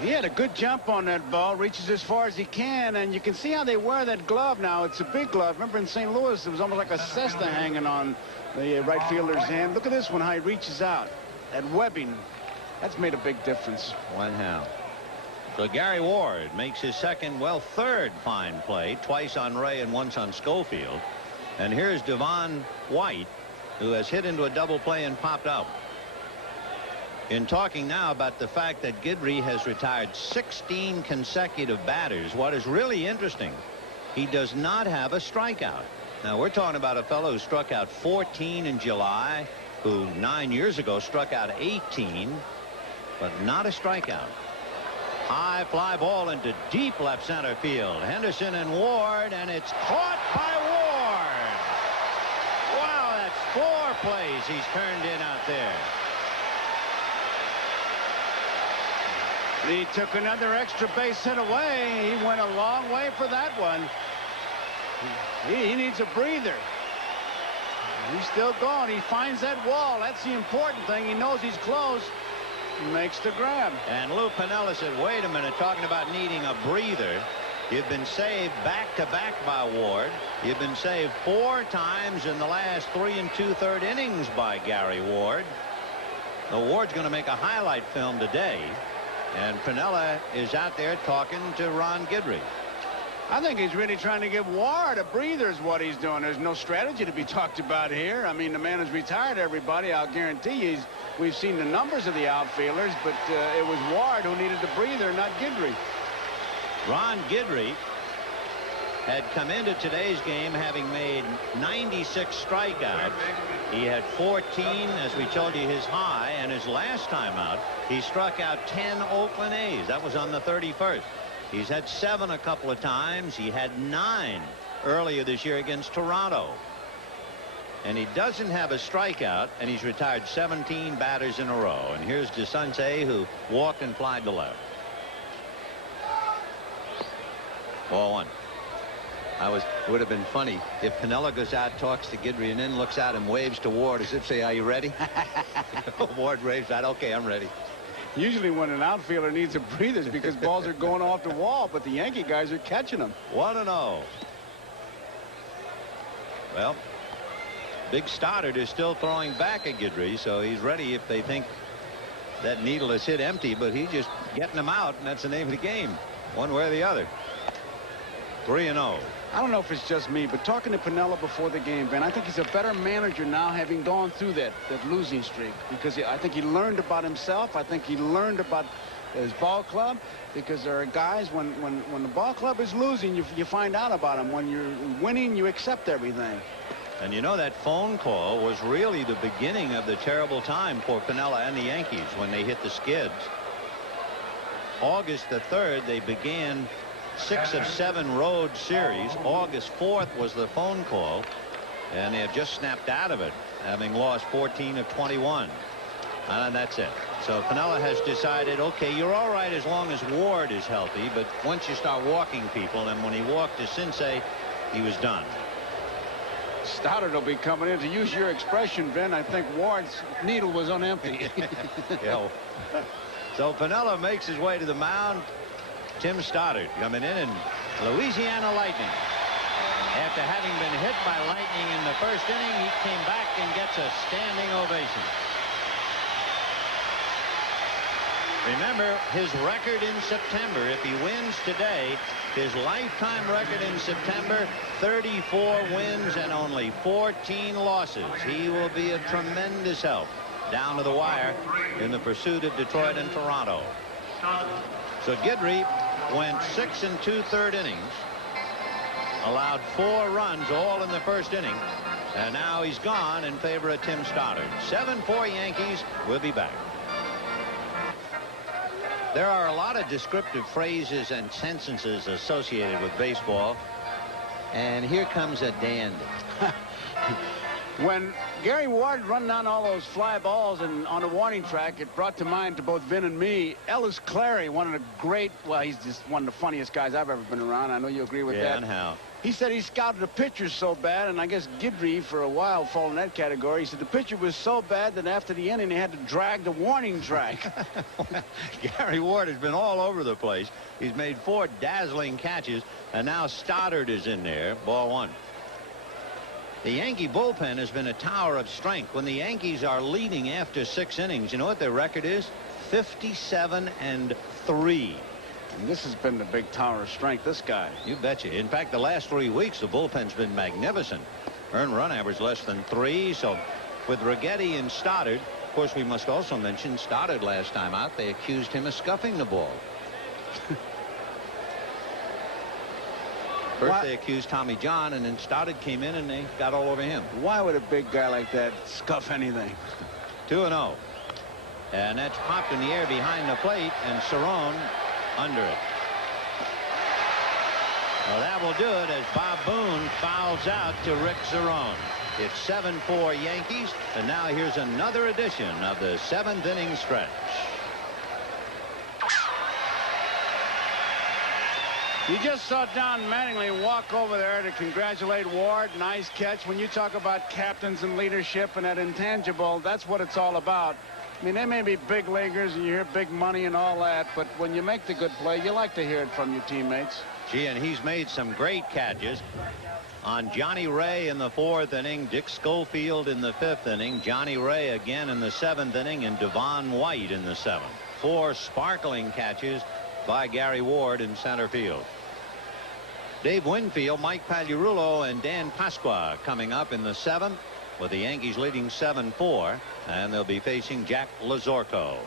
He had a good jump on that ball, reaches as far as he can, and you can see how they wear that glove now. It's a big glove. Remember in St. Louis, it was almost like a cesta hanging on the right fielder's hand. Look at this one, how he reaches out. That webbing, that's made a big difference. One out. So Gary Ward makes his second, well, 3rd fine play, twice on Ray and once on Schofield. And here's Devon White, who has hit into a double play and popped out. In talking now about the fact that Guidry has retired 16 consecutive batters, what is really interesting, he does not have a strikeout. Now, we're talking about a fellow who struck out 14 in July, who 9 years ago struck out 18, but not a strikeout. High fly ball into deep left center field. Henderson and Ward, and it's caught by Ward. Wow, that's 4 plays he's turned in out there. He took another extra base hit away. He went a long way for that one. He needs a breather. He's still going. He finds that wall. That's the important thing. He knows he's close. He makes the grab. And Lou Piniella said, wait a minute, talking about needing a breather. You've been saved back-to-back by Ward. You've been saved 4 times in the last 3 2/3 innings by Gary Ward. The Ward's going to make a highlight film today. And Piniella is out there talking to Ron Guidry. I think he's really trying to give Ward a breather is what he's doing. There's no strategy to be talked about here. I mean, the man has retired everybody. I'll guarantee you we've seen the numbers of the outfielders, but it was Ward who needed the breather, not Guidry. Ron Guidry had come into today's game having made 96 strikeouts. He had 14, as we told you, his high, and his last time out, he struck out 10 Oakland A's. That was on the 31st. He's had 7 a couple of times. He had 9 earlier this year against Toronto. And he doesn't have a strikeout, and he's retired 17 batters in a row. And here's DeSancey, who walked and flied to left. Ball 1. It would have been funny if Piniella goes out, talks to Guidry, and then looks out and waves to Ward as if say, are you ready? Ward waves out, okay, I'm ready. Usually when an outfielder needs a breather, it's because balls are going off the wall, but the Yankee guys are catching them. 1-0. Well, Big Stoddard is still throwing back at Guidry, so he's ready if they think that needle is hit empty, but he's just getting them out, and that's the name of the game, one way or the other. 3-0. I don't know if it's just me, but talking to Piniella before the game, Ben, I think he's a better manager now, having gone through that losing streak, because I think he learned about himself. I think he learned about his ball club, because there are guys when the ball club is losing, you find out about them. When you're winning, you accept everything. And you know, that phone call was really the beginning of the terrible time for Piniella and the Yankees when they hit the skids. August the 3rd, they began 6 of 7 road series. August 4th was the phone call, and they have just snapped out of it, having lost 14 of 21. And that's it. So Piniella has decided, okay, you're all right as long as Ward is healthy, but once you start walking people, and when he walked to Sensei, he was done. Stoddard will be coming in. To use your expression, Vin, I think Ward's needle was on empty. Yeah. So Piniella makes his way to the mound. Tim Stoddard coming in, and Louisiana Lightning. After having been hit by lightning in the first inning, he came back and gets a standing ovation. Remember his record in September. If he wins today, his lifetime record in September, 34 wins and only 14 losses. He will be a tremendous help down to the wire in the pursuit of Detroit and Toronto. So Guidry went 6 2/3 innings, allowed 4 runs all in the first inning, and now he's gone in favor of Tim Stoddard. 7-4 Yankees. We'll be back. There are a lot of descriptive phrases and sentences associated with baseball, and here comes a dandy. When Gary Ward run down all those fly balls and on the warning track, it brought to mind to both Vin and me, Ellis Clary, one of the great, well, he's just one of the funniest guys I've ever been around. I know you agree with that. Yeah, and how? He said he scouted the pitchers so bad, and I guess Guidry for a while fall in that category. He said the pitcher was so bad that after the inning, they had to drag the warning track. Gary Ward has been all over the place. He's made 4 dazzling catches, and now Stoddard is in there. Ball 1. The Yankee bullpen has been a tower of strength. When the Yankees are leading after 6 innings, you know what their record is? 57-3. And this has been the big tower of strength, this guy. You betcha. In fact, the last 3 weeks, the bullpen's been magnificent. Earned run average less than 3. So with Righetti and Stoddard, of course, we must also mention Stoddard last time out. They accused him of scuffing the ball. First they accused Tommy John, and then Stoddard came in and they got all over him. Why would a big guy like that scuff anything? 2-0. And that's popped in the air behind the plate, and Cerrone under it. Well, that will do it as Bob Boone fouls out to Rick Cerrone. It's 7-4 Yankees, and now here's another edition of the 7th inning stretch. You just saw Don Mattingly walk over there to congratulate Ward. Nice catch. When you talk about captains and leadership and that intangible, that's what it's all about. I mean, they may be big leaguers and you hear big money and all that, but when you make the good play, you like to hear it from your teammates. Gee, and he's made some great catches on Johnny Ray in the 4th inning, Dick Schofield in the 5th inning, Johnny Ray again in the 7th inning, and Devon White in the 7th. 4 sparkling catches by Gary Ward in center field. Dave Winfield, Mike Pagliarulo, and Dan Pasqua coming up in the 7th, with the Yankees leading 7-4, and they'll be facing Jack Lazorko.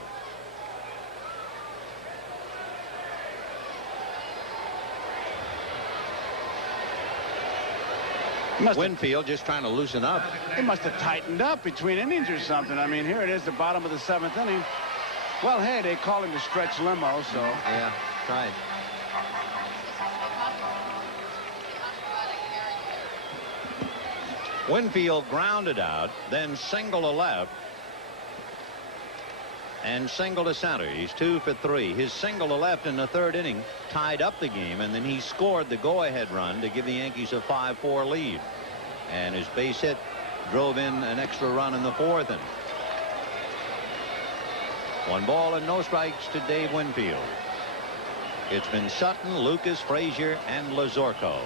Winfield just trying to loosen up. He must have tightened up between innings or something. I mean, here it is, the bottom of the 7th inning. Well, hey, they call him the stretch limo, so. Yeah, right. Winfield grounded out, then single to left, and single to center. He's 2 for 3. His single to left in the 3rd inning tied up the game, and then he scored the go-ahead run to give the Yankees a 5-4 lead. And his base hit drove in an extra run in the 4th inning. 1 ball and no strikes to Dave Winfield. It's been Sutton, Lucas, Frazier, and Lazorko.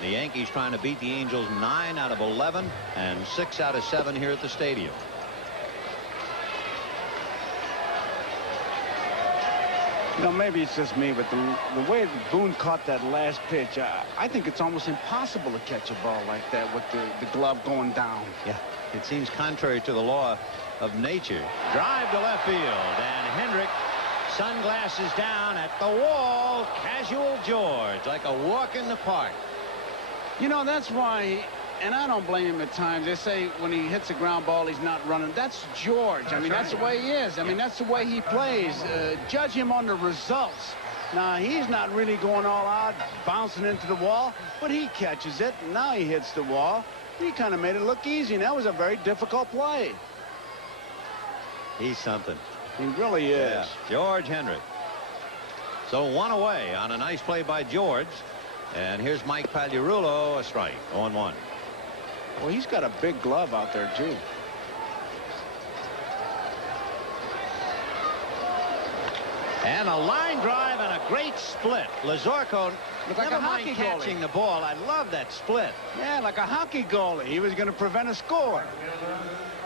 The Yankees trying to beat the Angels 9 out of 11 and 6 out of 7 here at the stadium. You know, maybe it's just me, but the way Boone caught that last pitch, I think it's almost impossible to catch a ball like that with the glove going down. Yeah, it seems contrary to the law of nature. Drive to left field, and Hendrick, sunglasses down at the wall. Casual George, like a walk in the park. You know, that's why, and I don't blame him at times. They say when he hits a ground ball, he's not running. That's George. I mean, that's the way he is. I mean, that's the way he plays. Judge him on the results. Now, he's not really going all out, bouncing into the wall, but he catches it. And now he hits the wall. He kind of made it look easy, and that was a very difficult play. He's something. He really is. Yeah, George Hendrick. So one away on a nice play by George. And here's Mike Pagliarulo, a strike, 0-1. Well, he's got a big glove out there, too. And a line drive and a great split. Lazorko, Looked like never a mind hockey catching goalie. the ball. I love that split. Yeah, like a hockey goalie. He was going to prevent a score.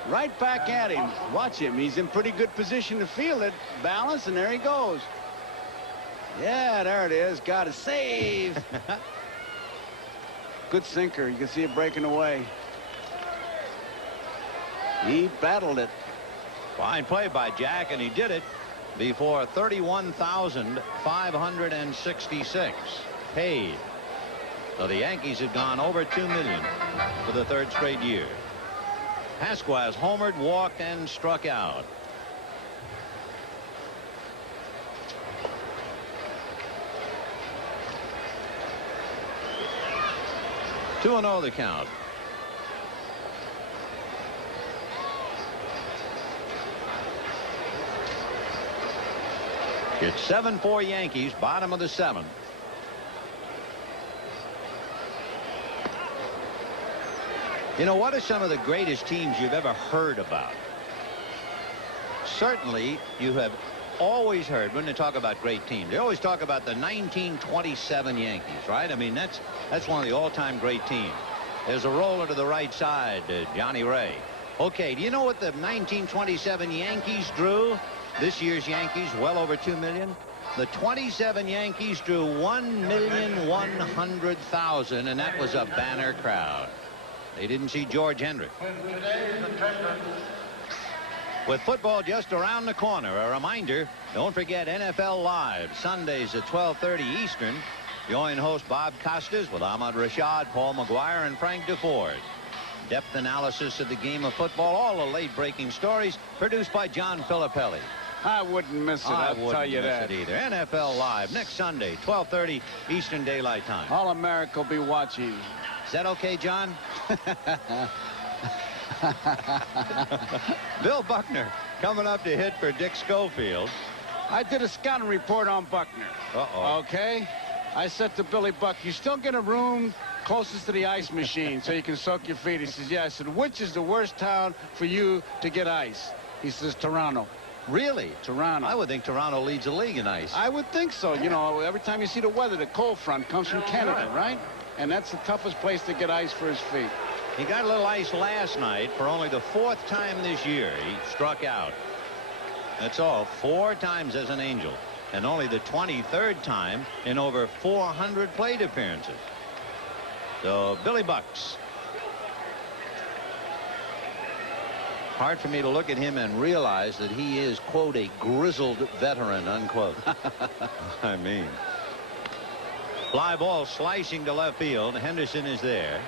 Right back at him. Watch him. He's in pretty good position to field it. Balance, and there he goes. Yeah, there it is. Got a save. Good sinker. You can see it breaking away. He battled it. Fine play by Jack, and he did it before 31,566 paid. So the Yankees had gone over $2 million for the third straight year. Pasquez homered, walked, and struck out. Two and 0 the count. It's 7-4 Yankees, bottom of the seventh. You know, what are some of the greatest teams you've ever heard about? Certainly, you have always heard, when they talk about great teams, they always talk about the 1927 Yankees, right? I mean, that's one of the all-time great teams. There's a roller to the right side, Johnny Ray. Okay, do you know what the 1927 Yankees drew? This year's Yankees, well over $2 million. The 27 Yankees drew 1,100,000, and that was a banner crowd. They didn't see George Hendrick. With football just around the corner, a reminder, don't forget NFL Live, Sundays at 12:30 Eastern. Join host Bob Costas with Ahmad Rashad, Paul McGuire, and Frank DeFord. Depth analysis of the game of football, all the late-breaking stories, produced by John Filippelli. I wouldn't miss it, I'll tell you that. I wouldn't miss it either. NFL Live next Sunday, 12:30 Eastern Daylight Time. All America will be watching. Is that okay, John? Bill Buckner coming up to hit for Dick Schofield. I did a scouting report on Buckner. Uh-oh. Okay? I said to Billy Buck, you still get a room closest to the ice machine so you can soak your feet. He says, yeah. I said, which is the worst town for you to get ice? He says, Toronto. Really? Toronto. I would think Toronto leads the league in ice. I would think so. You know, every time you see the weather, the cold front comes from Canada, right? And that's the toughest place to get ice for his feet. He got a little ice last night for only the 4th time this year. He struck out. That's all, 4 times as an Angel, and only the 23rd time in over 400 plate appearances. So Billy Bucks. Hard for me to look at him and realize that he is, quote, a grizzled veteran, unquote. I mean. Fly ball slicing to left field. Henderson is there.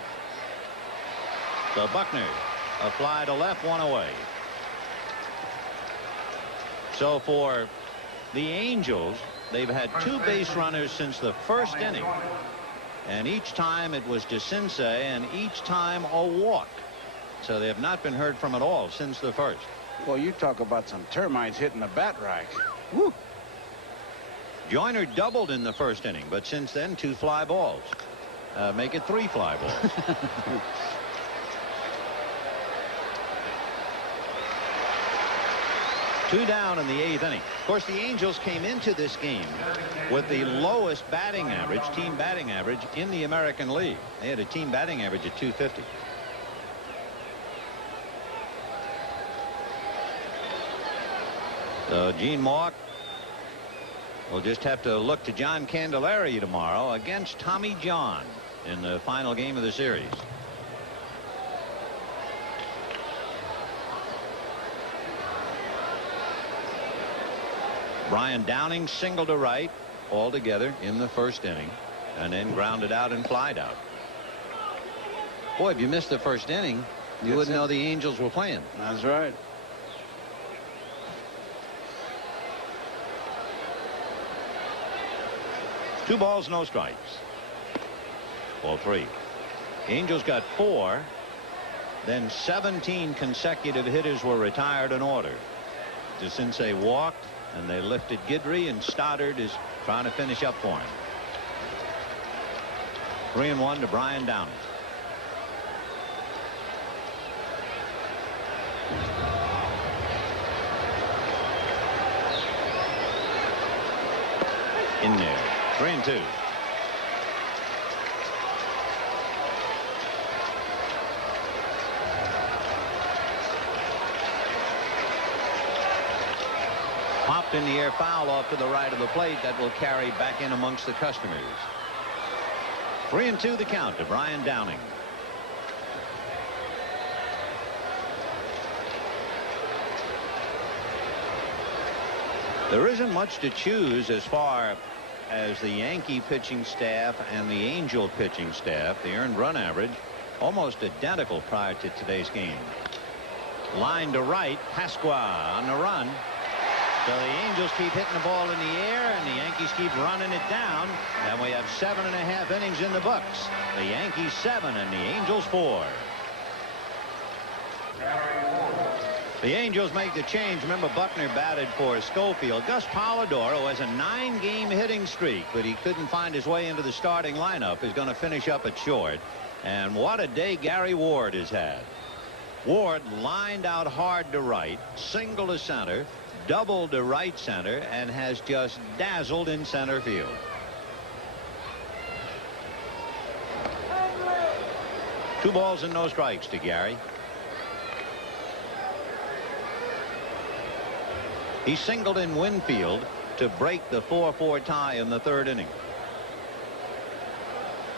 So Buckner, a fly to left, 1 away. So for the Angels, they've had 2 base runners since the 1st inning. And each time it was DeCinces, and each time a walk. So they have not been heard from at all since the 1st. Well, you talk about some termites hitting the bat rack. Woo. Joyner doubled in the 1st inning, but since then 2 fly balls. Make it 3 fly balls. Two down in the 8th inning. Of course, the Angels came into this game with the lowest batting average, team batting average, in the American League. They had a team batting average at 250. So Gene Mauch will just have to look to John Candelaria tomorrow against Tommy John in the final game of the series. Brian Downing singled to right altogether in the 1st inning, and then grounded out and flied out. Boy, if you missed the 1st inning, you wouldn't know the Angels were playing. That's right. Two balls, no strikes. Ball 3. Angels got 4. Then 17 consecutive hitters were retired in order. DeCinces walked, and they lifted Guidry, and Stoddard is trying to finish up for him. 3-1 to Brian Downing. In there. 3-2. Popped in the air foul off to the right of the plate. That will carry back in amongst the customers. 3-2 the count to Brian Downing. There isn't much to choose as far as the Yankee pitching staff and the Angel pitching staff. The earned run average almost identical prior to today's game. Line to right. Pasqua on the run. So the Angels keep hitting the ball in the air, and the Yankees keep running it down. And we have 7.5 innings in the books. The Yankees 7 and the Angels 4. The Angels make the change. Remember, Buckner batted for Schofield. Gus Polidoro, who has a 9-game hitting streak, but he couldn't find his way into the starting lineup, is going to finish up at short. And what a day Gary Ward has had. Ward lined out hard to right, single to center, double to right center, and has just dazzled in center field. Two balls and no strikes to Gary. He singled in Winfield to break the 4-4 tie in the third inning.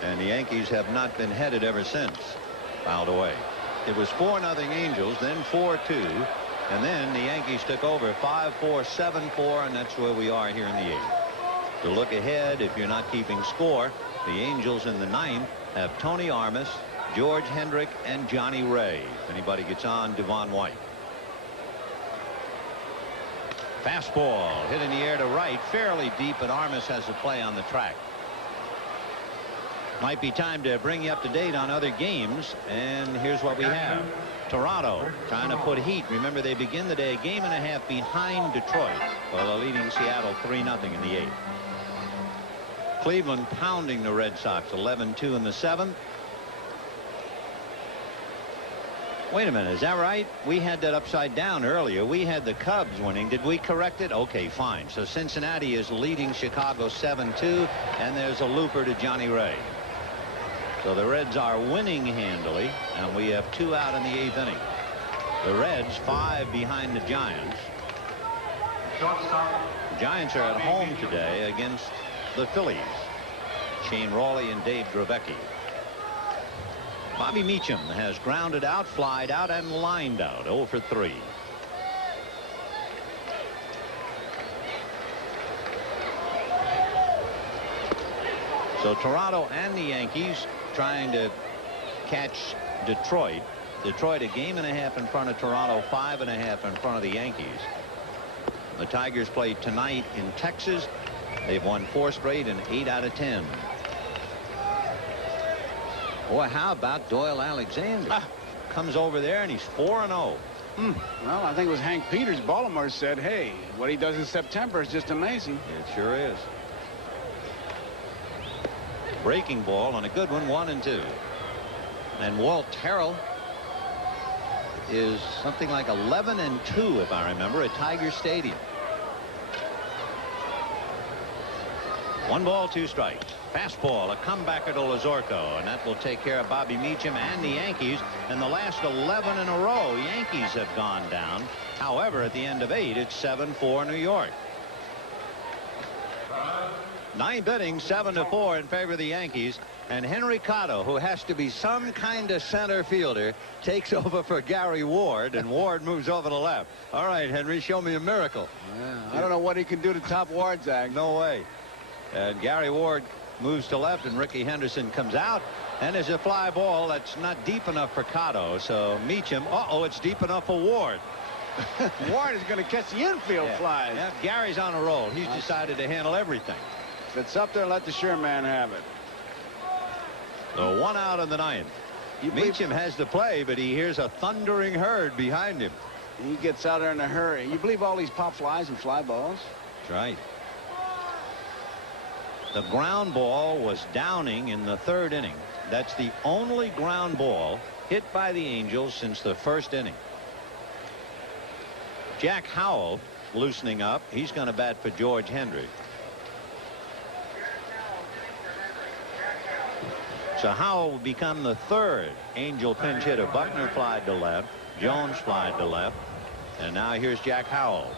And the Yankees have not been headed ever since. Fouled away. It was 4-0 Angels, then 4-2, and then the Yankees took over 5-4, 7-4, and that's where we are here in the 8th. To look ahead, if you're not keeping score, the Angels in the 9th have Tony Armas, George Hendrick, and Johnny Ray. If anybody gets on, Devon White. Fastball hit in the air to right, fairly deep, but Armas has a play on the track. Might be time to bring you up to date on other games, and here's what we have. Toronto trying to put heat. Remember, they begin the day a game and a half behind Detroit, while they're leading Seattle 3-0 in the 8th. Cleveland pounding the Red Sox 11-2 in the 7th. Wait a minute, is that right? We had that upside down earlier. We had the Cubs winning. Did we correct it? Okay, fine. So Cincinnati is leading Chicago 7-2, and there's a looper to Johnny Ray. So the Reds are winning handily, and we have 2 out in the 8th inning. The Reds 5 behind the Giants. The Giants are at home today against the Phillies. Shane Rawley and Dave Gravecki. Bobby Meacham has grounded out, flied out, and lined out. 0 for 3. So Toronto and the Yankees trying to catch Detroit. Detroit a game and a half in front of Toronto, 5.5 in front of the Yankees. The Tigers play tonight in Texas. They've won 4 straight and 8 out of 10. Boy, how about Doyle Alexander? Comes over there and he's 4-0. Well, I think it was Hank Peters. Baltimore said, hey, what he does in September is just amazing. It sure is. Breaking ball on a good one, 1-2. And Walt Terrell is something like 11-2, if I remember, at Tiger Stadium. 1 ball, 2 strikes. Fastball, a comebacker to Lazorco, and that will take care of Bobby Meacham and the Yankees. And the last 11 in a row, Yankees have gone down. However, at the end of 8, it's 7-4 New York. 9th inning, 7-4 in favor of the Yankees. And Henry Cotto, who has to be some kind of center fielder, takes over for Gary Ward, and Ward moves over to left. All right, Henry, show me a miracle. Yeah, I don't know what he can do to top Ward, Zach. No way. And Gary Ward moves to left, and Ricky Henderson comes out, and there's a fly ball that's not deep enough for Cotto. So Meacham, it's deep enough for Ward. Ward is going to catch the infield flies. Yeah, Gary's on a roll. He's decided to handle everything. If it's up there, let the sure man have it. So 1 out in the 9th. Meacham has the play, but he hears a thundering herd behind him. He gets out there in a hurry. You believe all these pop flies and fly balls? That's right. The ground ball was Downing in the 3rd inning. That's the only ground ball hit by the Angels since the 1st inning. Jack Howell loosening up. He's going to bat for George Hendry. So Howell will become the 3rd Angel pinch hitter. Buckner flied to left. Jones flied to left. And now here's Jack Howell.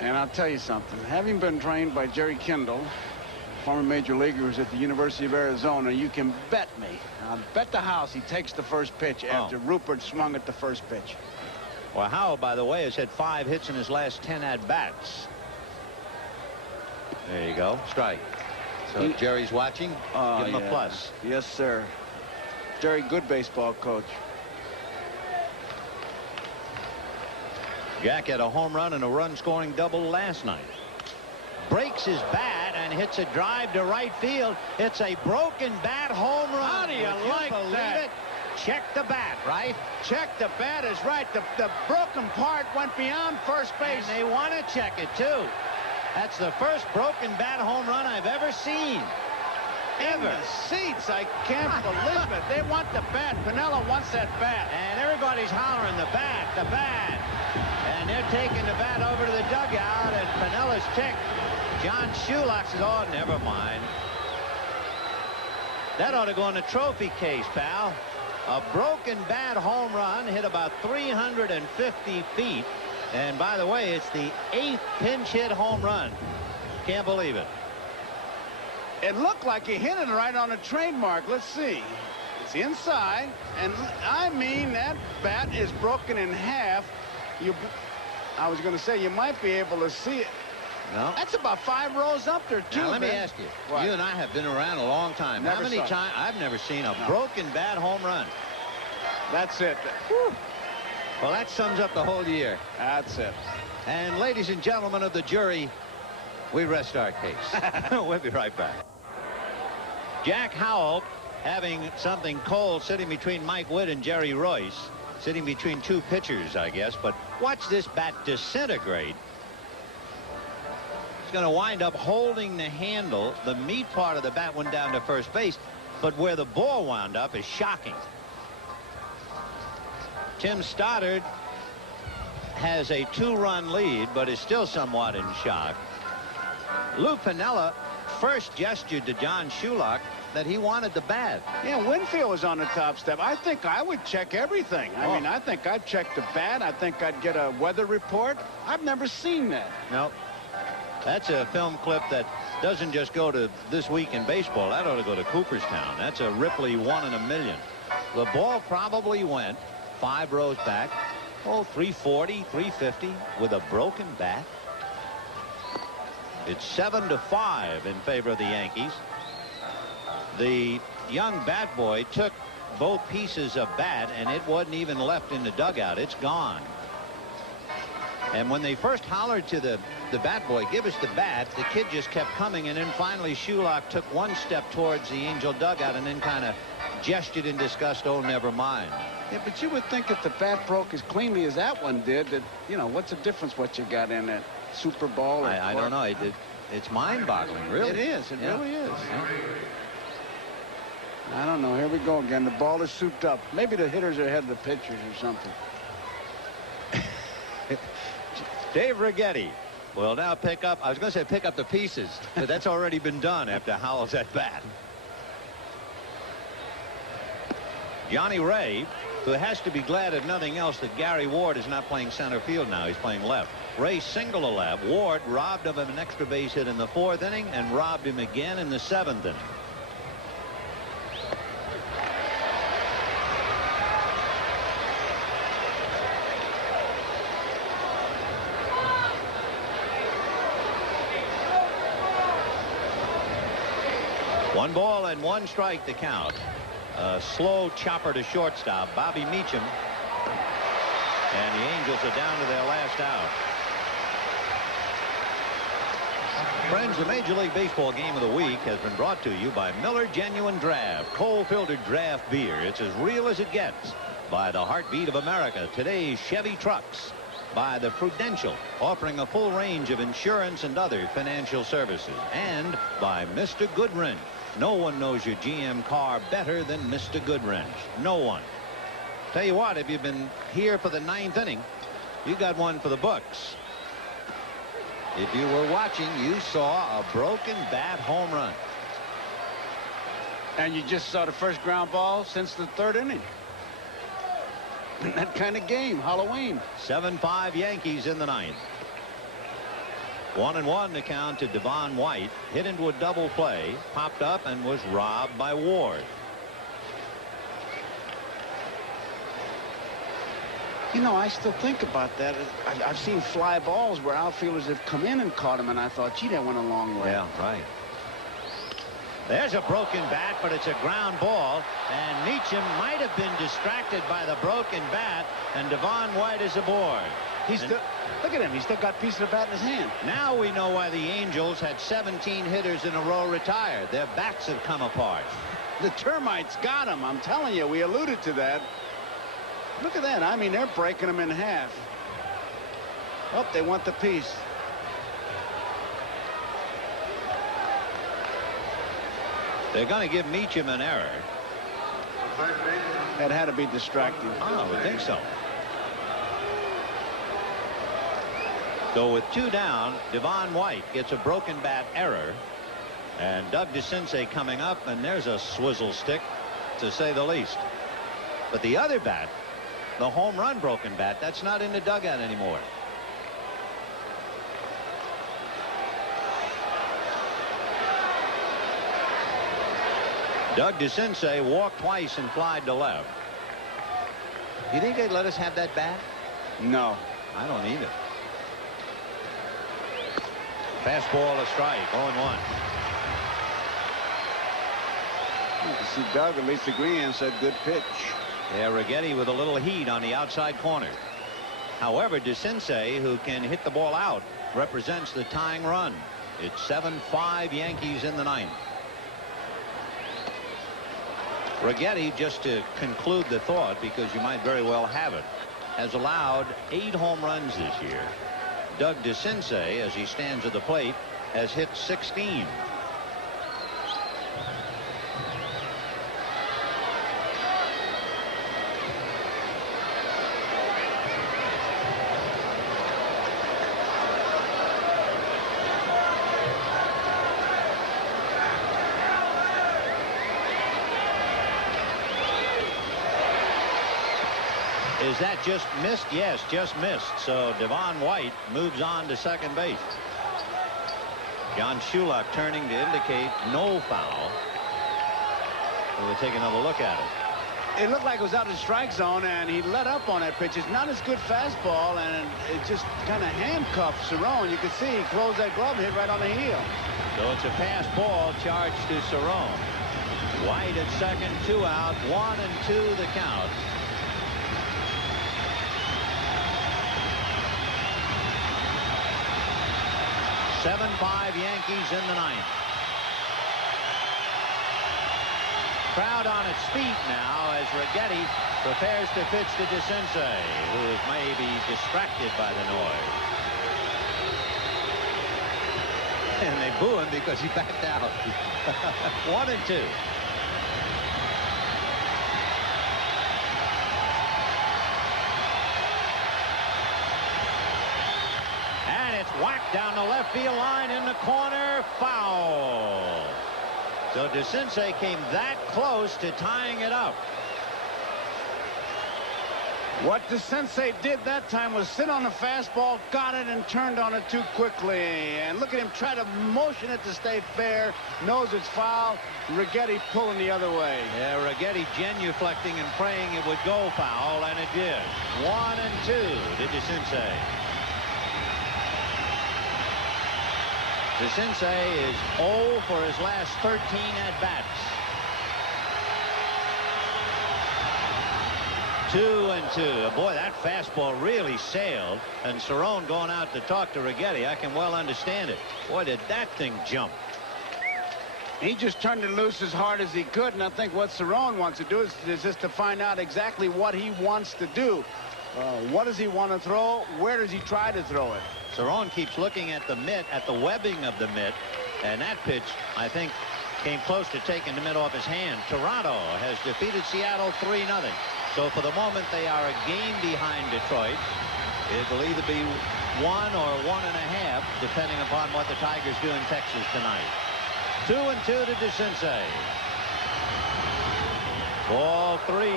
And I'll tell you something. Having been trained by Jerry Kendall, former major leaguer who's at the University of Arizona, you can bet me. I'll bet the house he takes the first pitch after Rupert swung at the first pitch. Well, Howell, by the way, has had 5 hits in his last 10 at-bats. There you go. Strike. So Jerry's watching. Give him a plus. Yes, sir. Jerry, good baseball coach. Jack had a home run and a run-scoring double last night. Breaks his bat and hits a drive to right field. It's a broken bat home run. How do you like that? It? Check the bat, right? Check the bat is right. The broken part went beyond first base. And they want to check it, too. That's the first broken bat home run I've ever seen. In the seats. I can't believe it. They want the bat. Piniella wants that bat. And everybody's hollering the bat, the bat. And they're taking the bat over to the dugout, and Piniella's ticked. John Shulock says, oh, never mind. That ought to go in the trophy case, pal. A broken bat home run hit about 350 feet. And by the way, it's the 8th pinch hit home run. Can't believe it. It looked like he hit it right on a trademark. Let's see. It's inside. And I mean, that bat is broken in half. I was going to say you might be able to see it. No. That's about 5 rows up there, too. Now, let me ask you. What? You and I have been around a long time. How many times? I've never seen a broken bat home run. That's it. Whew. Well, that sums up the whole year. That's it. And ladies and gentlemen of the jury, we rest our case. We'll be right back. Jack Howell having something cold sitting between Mike Witt and Jerry Royce. Sitting between 2 pitchers, I guess. But watch this bat disintegrate. He's going to wind up holding the handle. The meat part of the bat went down to first base. But where the ball wound up is shocking. Tim Stoddard has a 2-run lead, but is still somewhat in shock. Lou Piniella first gestured to John Shulock that he wanted the bat. Yeah, Winfield was on the top step. I think I would check everything. I mean, I think I'd check the bat. I think I'd get a weather report. I've never seen that. No. That's a film clip that doesn't just go to This Week in Baseball. That ought to go to Cooperstown. That's a Ripley 1 in a million. The ball probably went 5 rows back. 340, 350 with a broken bat. It's 7-5 in favor of the Yankees. The young bat boy took both pieces of bat, and it wasn't even left in the dugout. It's gone. And when they first hollered to the bat boy, give us the bat, the kid just kept coming, and then finally Shulock took 1 step towards the Angel dugout and then kind of gestured in disgust, oh, never mind. Yeah, but you would think if the bat broke as cleanly as that one did, that, you know, what's the difference what you got in that Super Bowl? I don't know. It's mind-boggling, really. It is. It really is. Yeah. I don't know. Here we go again. The ball is souped up. Maybe the hitters are ahead of the pitchers or something. Dave Righetti will now pick up. I was going to say pick up the pieces, but that's already been done after Howell's at bat. Johnny Ray, who has to be glad if nothing else that Gary Ward is not playing center field now. He's playing left. Ray singled a left. Ward robbed of him an extra base hit in the 4th inning and robbed him again in the 7th inning. One ball and 1 strike to count. A slow chopper to shortstop, Bobby Meacham. And the Angels are down to their last out. Friends, the Major League Baseball game of the week has been brought to you by Miller Genuine Draft, cold-filtered draft beer. It's as real as it gets. by the heartbeat of America, today's Chevy trucks. By the Prudential, offering a full range of insurance and other financial services. And by Mr. Goodwrench. No one knows your GM car better than Mr. Goodwrench. No one. Tell you what, if you've been here for the 9th inning, you got one for the books. If you were watching, you saw a broken bat home run. And you just saw the first ground ball since the 3rd inning. That kind of game, Halloween. 7-5 Yankees in the 9th. 1-1 to count to Devon White. Hit into a double play, popped up and was robbed by Ward. You know, I still think about that. I've seen fly balls where outfielders have come in and caught them, and I thought, gee, that went a long way. Yeah, right. There's a broken bat, but it's a ground ball, and Meacham might have been distracted by the broken bat, and Devon White is aboard. Look at him. He's still got a piece of the bat in his hand. Now we know why the Angels had 17 hitters in a row retired. Their bats have come apart. The termites got him. I'm telling you, we alluded to that. Look at that. I mean, they're breaking them in half. Oh, they want the piece. They're going to give Meacham an error. That had to be distracting. Oh, I would think so. So with 2 down, Devon White gets a broken bat error. And Doug DeCinces coming up, and there's a swizzle stick, to say the least. But the other bat, the home run broken bat, that's not in the dugout anymore. Doug DeCinces walked twice and flied to left. You think they'd let us have that bat? No. I don't either. Fastball, a strike, 0-1. You can see Doug at least agreeing and said good pitch. Yeah, Righetti with a little heat on the outside corner. However, DeCinces, who can hit the ball out, represents the tying run. It's 7-5 Yankees in the 9th. Righetti, just to conclude the thought, because you might very well have it, has allowed 8 home runs this year. Doug DeCinces, as he stands at the plate, has hit 16. Is that just missed? Yes, just missed. So Devon White moves on to second base. John Shulak turning to indicate no foul. We'll take another look at it. It looked like it was out of the strike zone, and he let up on that pitch. It's not as good fastball, and it just kind of handcuffed Cerrone. You can see he closed that glove and hit right on the heel. So it's a pass ball charged to Cerrone. White at second, 2 out, 1-2 the count. Seven-5 Yankees in the 9th. Crowd on its feet now as Righetti prepares to pitch to DeCinces, who is maybe distracted by the noise. And they boo him because he backed out. 1-2. And it's whacked down the left field line in the corner. Foul. So DeCinces came that close to tying it up. What DeCinces did that time was sit on the fastball, got it, and turned on it too quickly. And look at him try to motion it to stay fair. Knows it's foul. Righetti pulling the other way. Yeah, Righetti genuflecting and praying it would go foul, and it did. 1-2 to DeCinces. DeCinces is 0 for his last 13 at-bats. 2-2. Boy, that fastball really sailed. And Cerrone going out to talk to Righetti. I can well understand it. Boy, did that thing jump. He just turned it loose as hard as he could, and I think what Cerrone wants to do is just to find out exactly what he wants to do. What does he want to throw? Where does he try to throw it? Cerrone keeps looking at the mitt, at the webbing of the mitt, and that pitch, I think, came close to taking the mitt off his hand. Toronto has defeated Seattle 3-0. So for the moment, they are a game behind Detroit. It will either be 1 or 1.5, depending upon what the Tigers do in Texas tonight. 2-2 to DeCinces. Ball 3.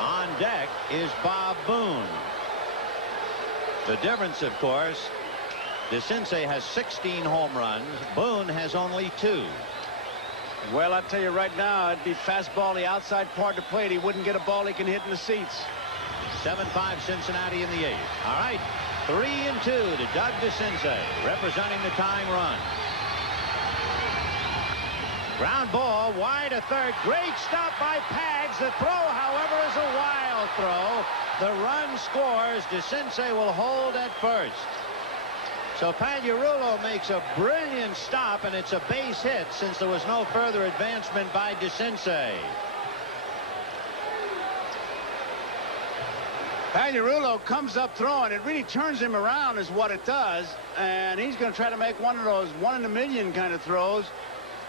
On deck is Bob Boone. The difference, of course, DeCinces has 16 home runs. Boone has only 2. Well, I'll tell you right now, it'd be fastball the outside part of the plate. He wouldn't get a ball he can hit in the seats. 7-5 Cincinnati in the 8th. All right, 3-2 to Doug DeCinces, representing the tying run. Ground ball wide to third. Great stop by Pags. The throw, however, is a wild throw. The run scores. DeCinces will hold at first. So Pagliarulo makes a brilliant stop, and it's a base hit since there was no further advancement by DeCinces. Pagliarulo comes up throwing. It really turns him around is what it does, and he's going to try to make one of those 1 in a million kind of throws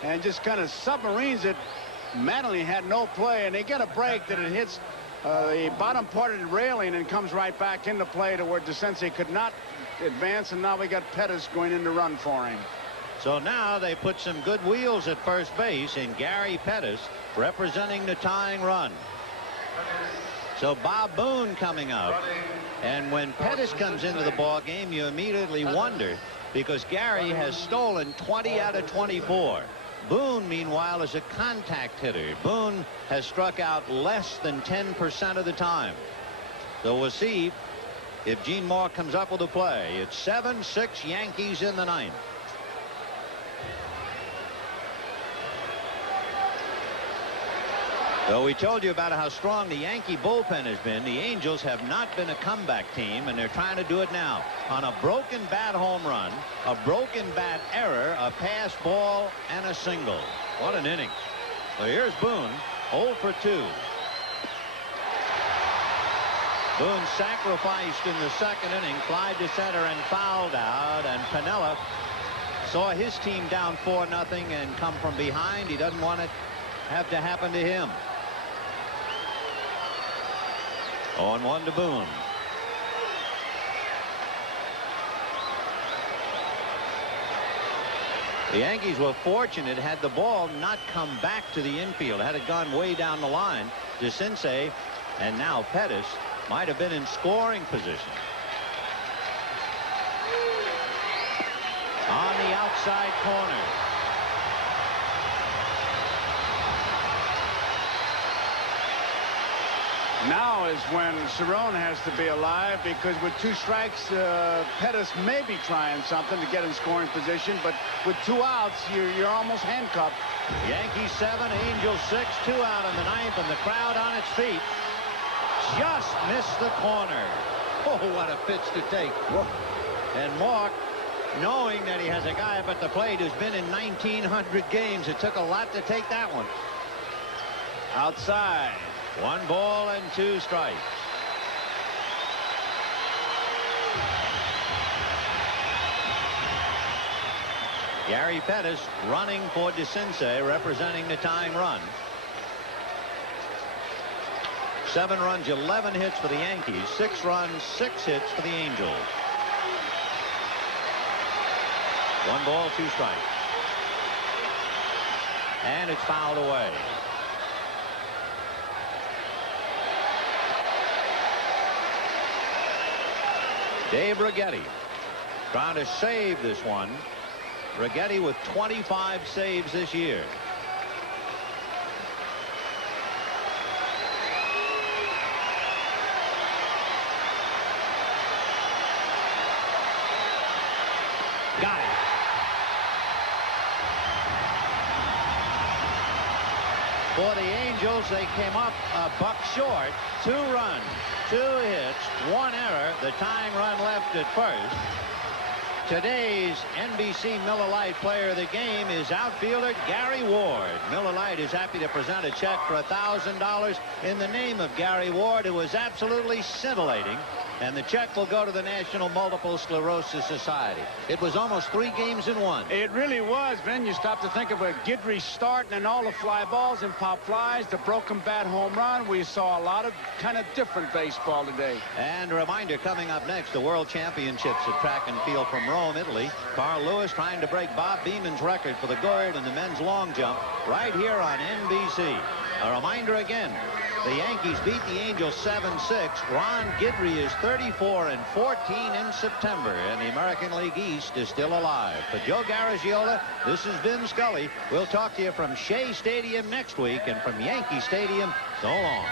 and just kind of submarines it. Manley had no play, and they get a break that it hits the bottom part of the railing and comes right back into play to where DeCinces could not advance, and now we got Pettis going in to run for him. So now they put some good wheels at first base in Gary Pettis, representing the tying run. So Bob Boone coming up, and when Pettis comes into the ball game, you immediately wonder, because Gary has stolen 20 out of 24. Boone, meanwhile, is a contact hitter. Boone has struck out less than 10% of the time. So we'll see if Gene Moore comes up with a play. It's 7-6 Yankees in the 9th. So we told you about how strong the Yankee bullpen has been. The Angels have not been a comeback team, and they're trying to do it now. On a broken bat home run, a broken bat error, a pass ball, and a single. What an inning. So here's Boone, 0 for 2. Boone sacrificed in the 2nd inning, fly to center and fouled out, and Piniella saw his team down 4-0 and come from behind. He doesn't want it to have to happen to him. 0-1 to Boone. The Yankees were fortunate had the ball not come back to the infield. Had it gone way down the line, DeCinces and now Pettis might have been in scoring position. On the outside corner. Now is when Cerrone has to be alive, because with 2 strikes, Pettis may be trying something to get in scoring position, but with 2 outs, you're almost handcuffed. Yankees 7, Angels 6, 2 out in the 9th, and the crowd on its feet. Just missed the corner. Oh, what a pitch to take. Whoa. And Moore, knowing that he has a guy up at the plate who's been in 1,900 games, it took a lot to take that one. Outside. 1 ball and 2 strikes. Gary Pettis running for DeCinces, representing the tying run. 7 runs, 11 hits for the Yankees. 6 runs, 6 hits for the Angels. 1 ball, 2 strikes. And it's fouled away. Dave Righetti trying to save this one. Righetti with 25 saves this year. Got it. For the Angels, they came up a buck short. 2 runs, 2 hits, 1 error. The tying run left at first. Today's NBC Miller Lite Player of the Game is outfielder Gary Ward. Miller Lite is happy to present a check for $1,000 in the name of Gary Ward, who was absolutely scintillating. And the check will go to the National Multiple Sclerosis Society. It was almost 3 games in 1. It really was, Ben. You stop to think of a Guidry start and all the fly balls and pop flies, the broken bat home run. We saw a lot of kind of different baseball today. And a reminder, coming up next, the World Championships at track and field from Rome, Italy. Carl Lewis trying to break Bob Beeman's record for the gold in the men's long jump right here on NBC. A reminder again, the Yankees beat the Angels 7-6. Ron Guidry is 34-14 in September, and the American League East is still alive. For Joe Garagiola, this is Vin Scully. We'll talk to you from Shea Stadium next week, and from Yankee Stadium, so long.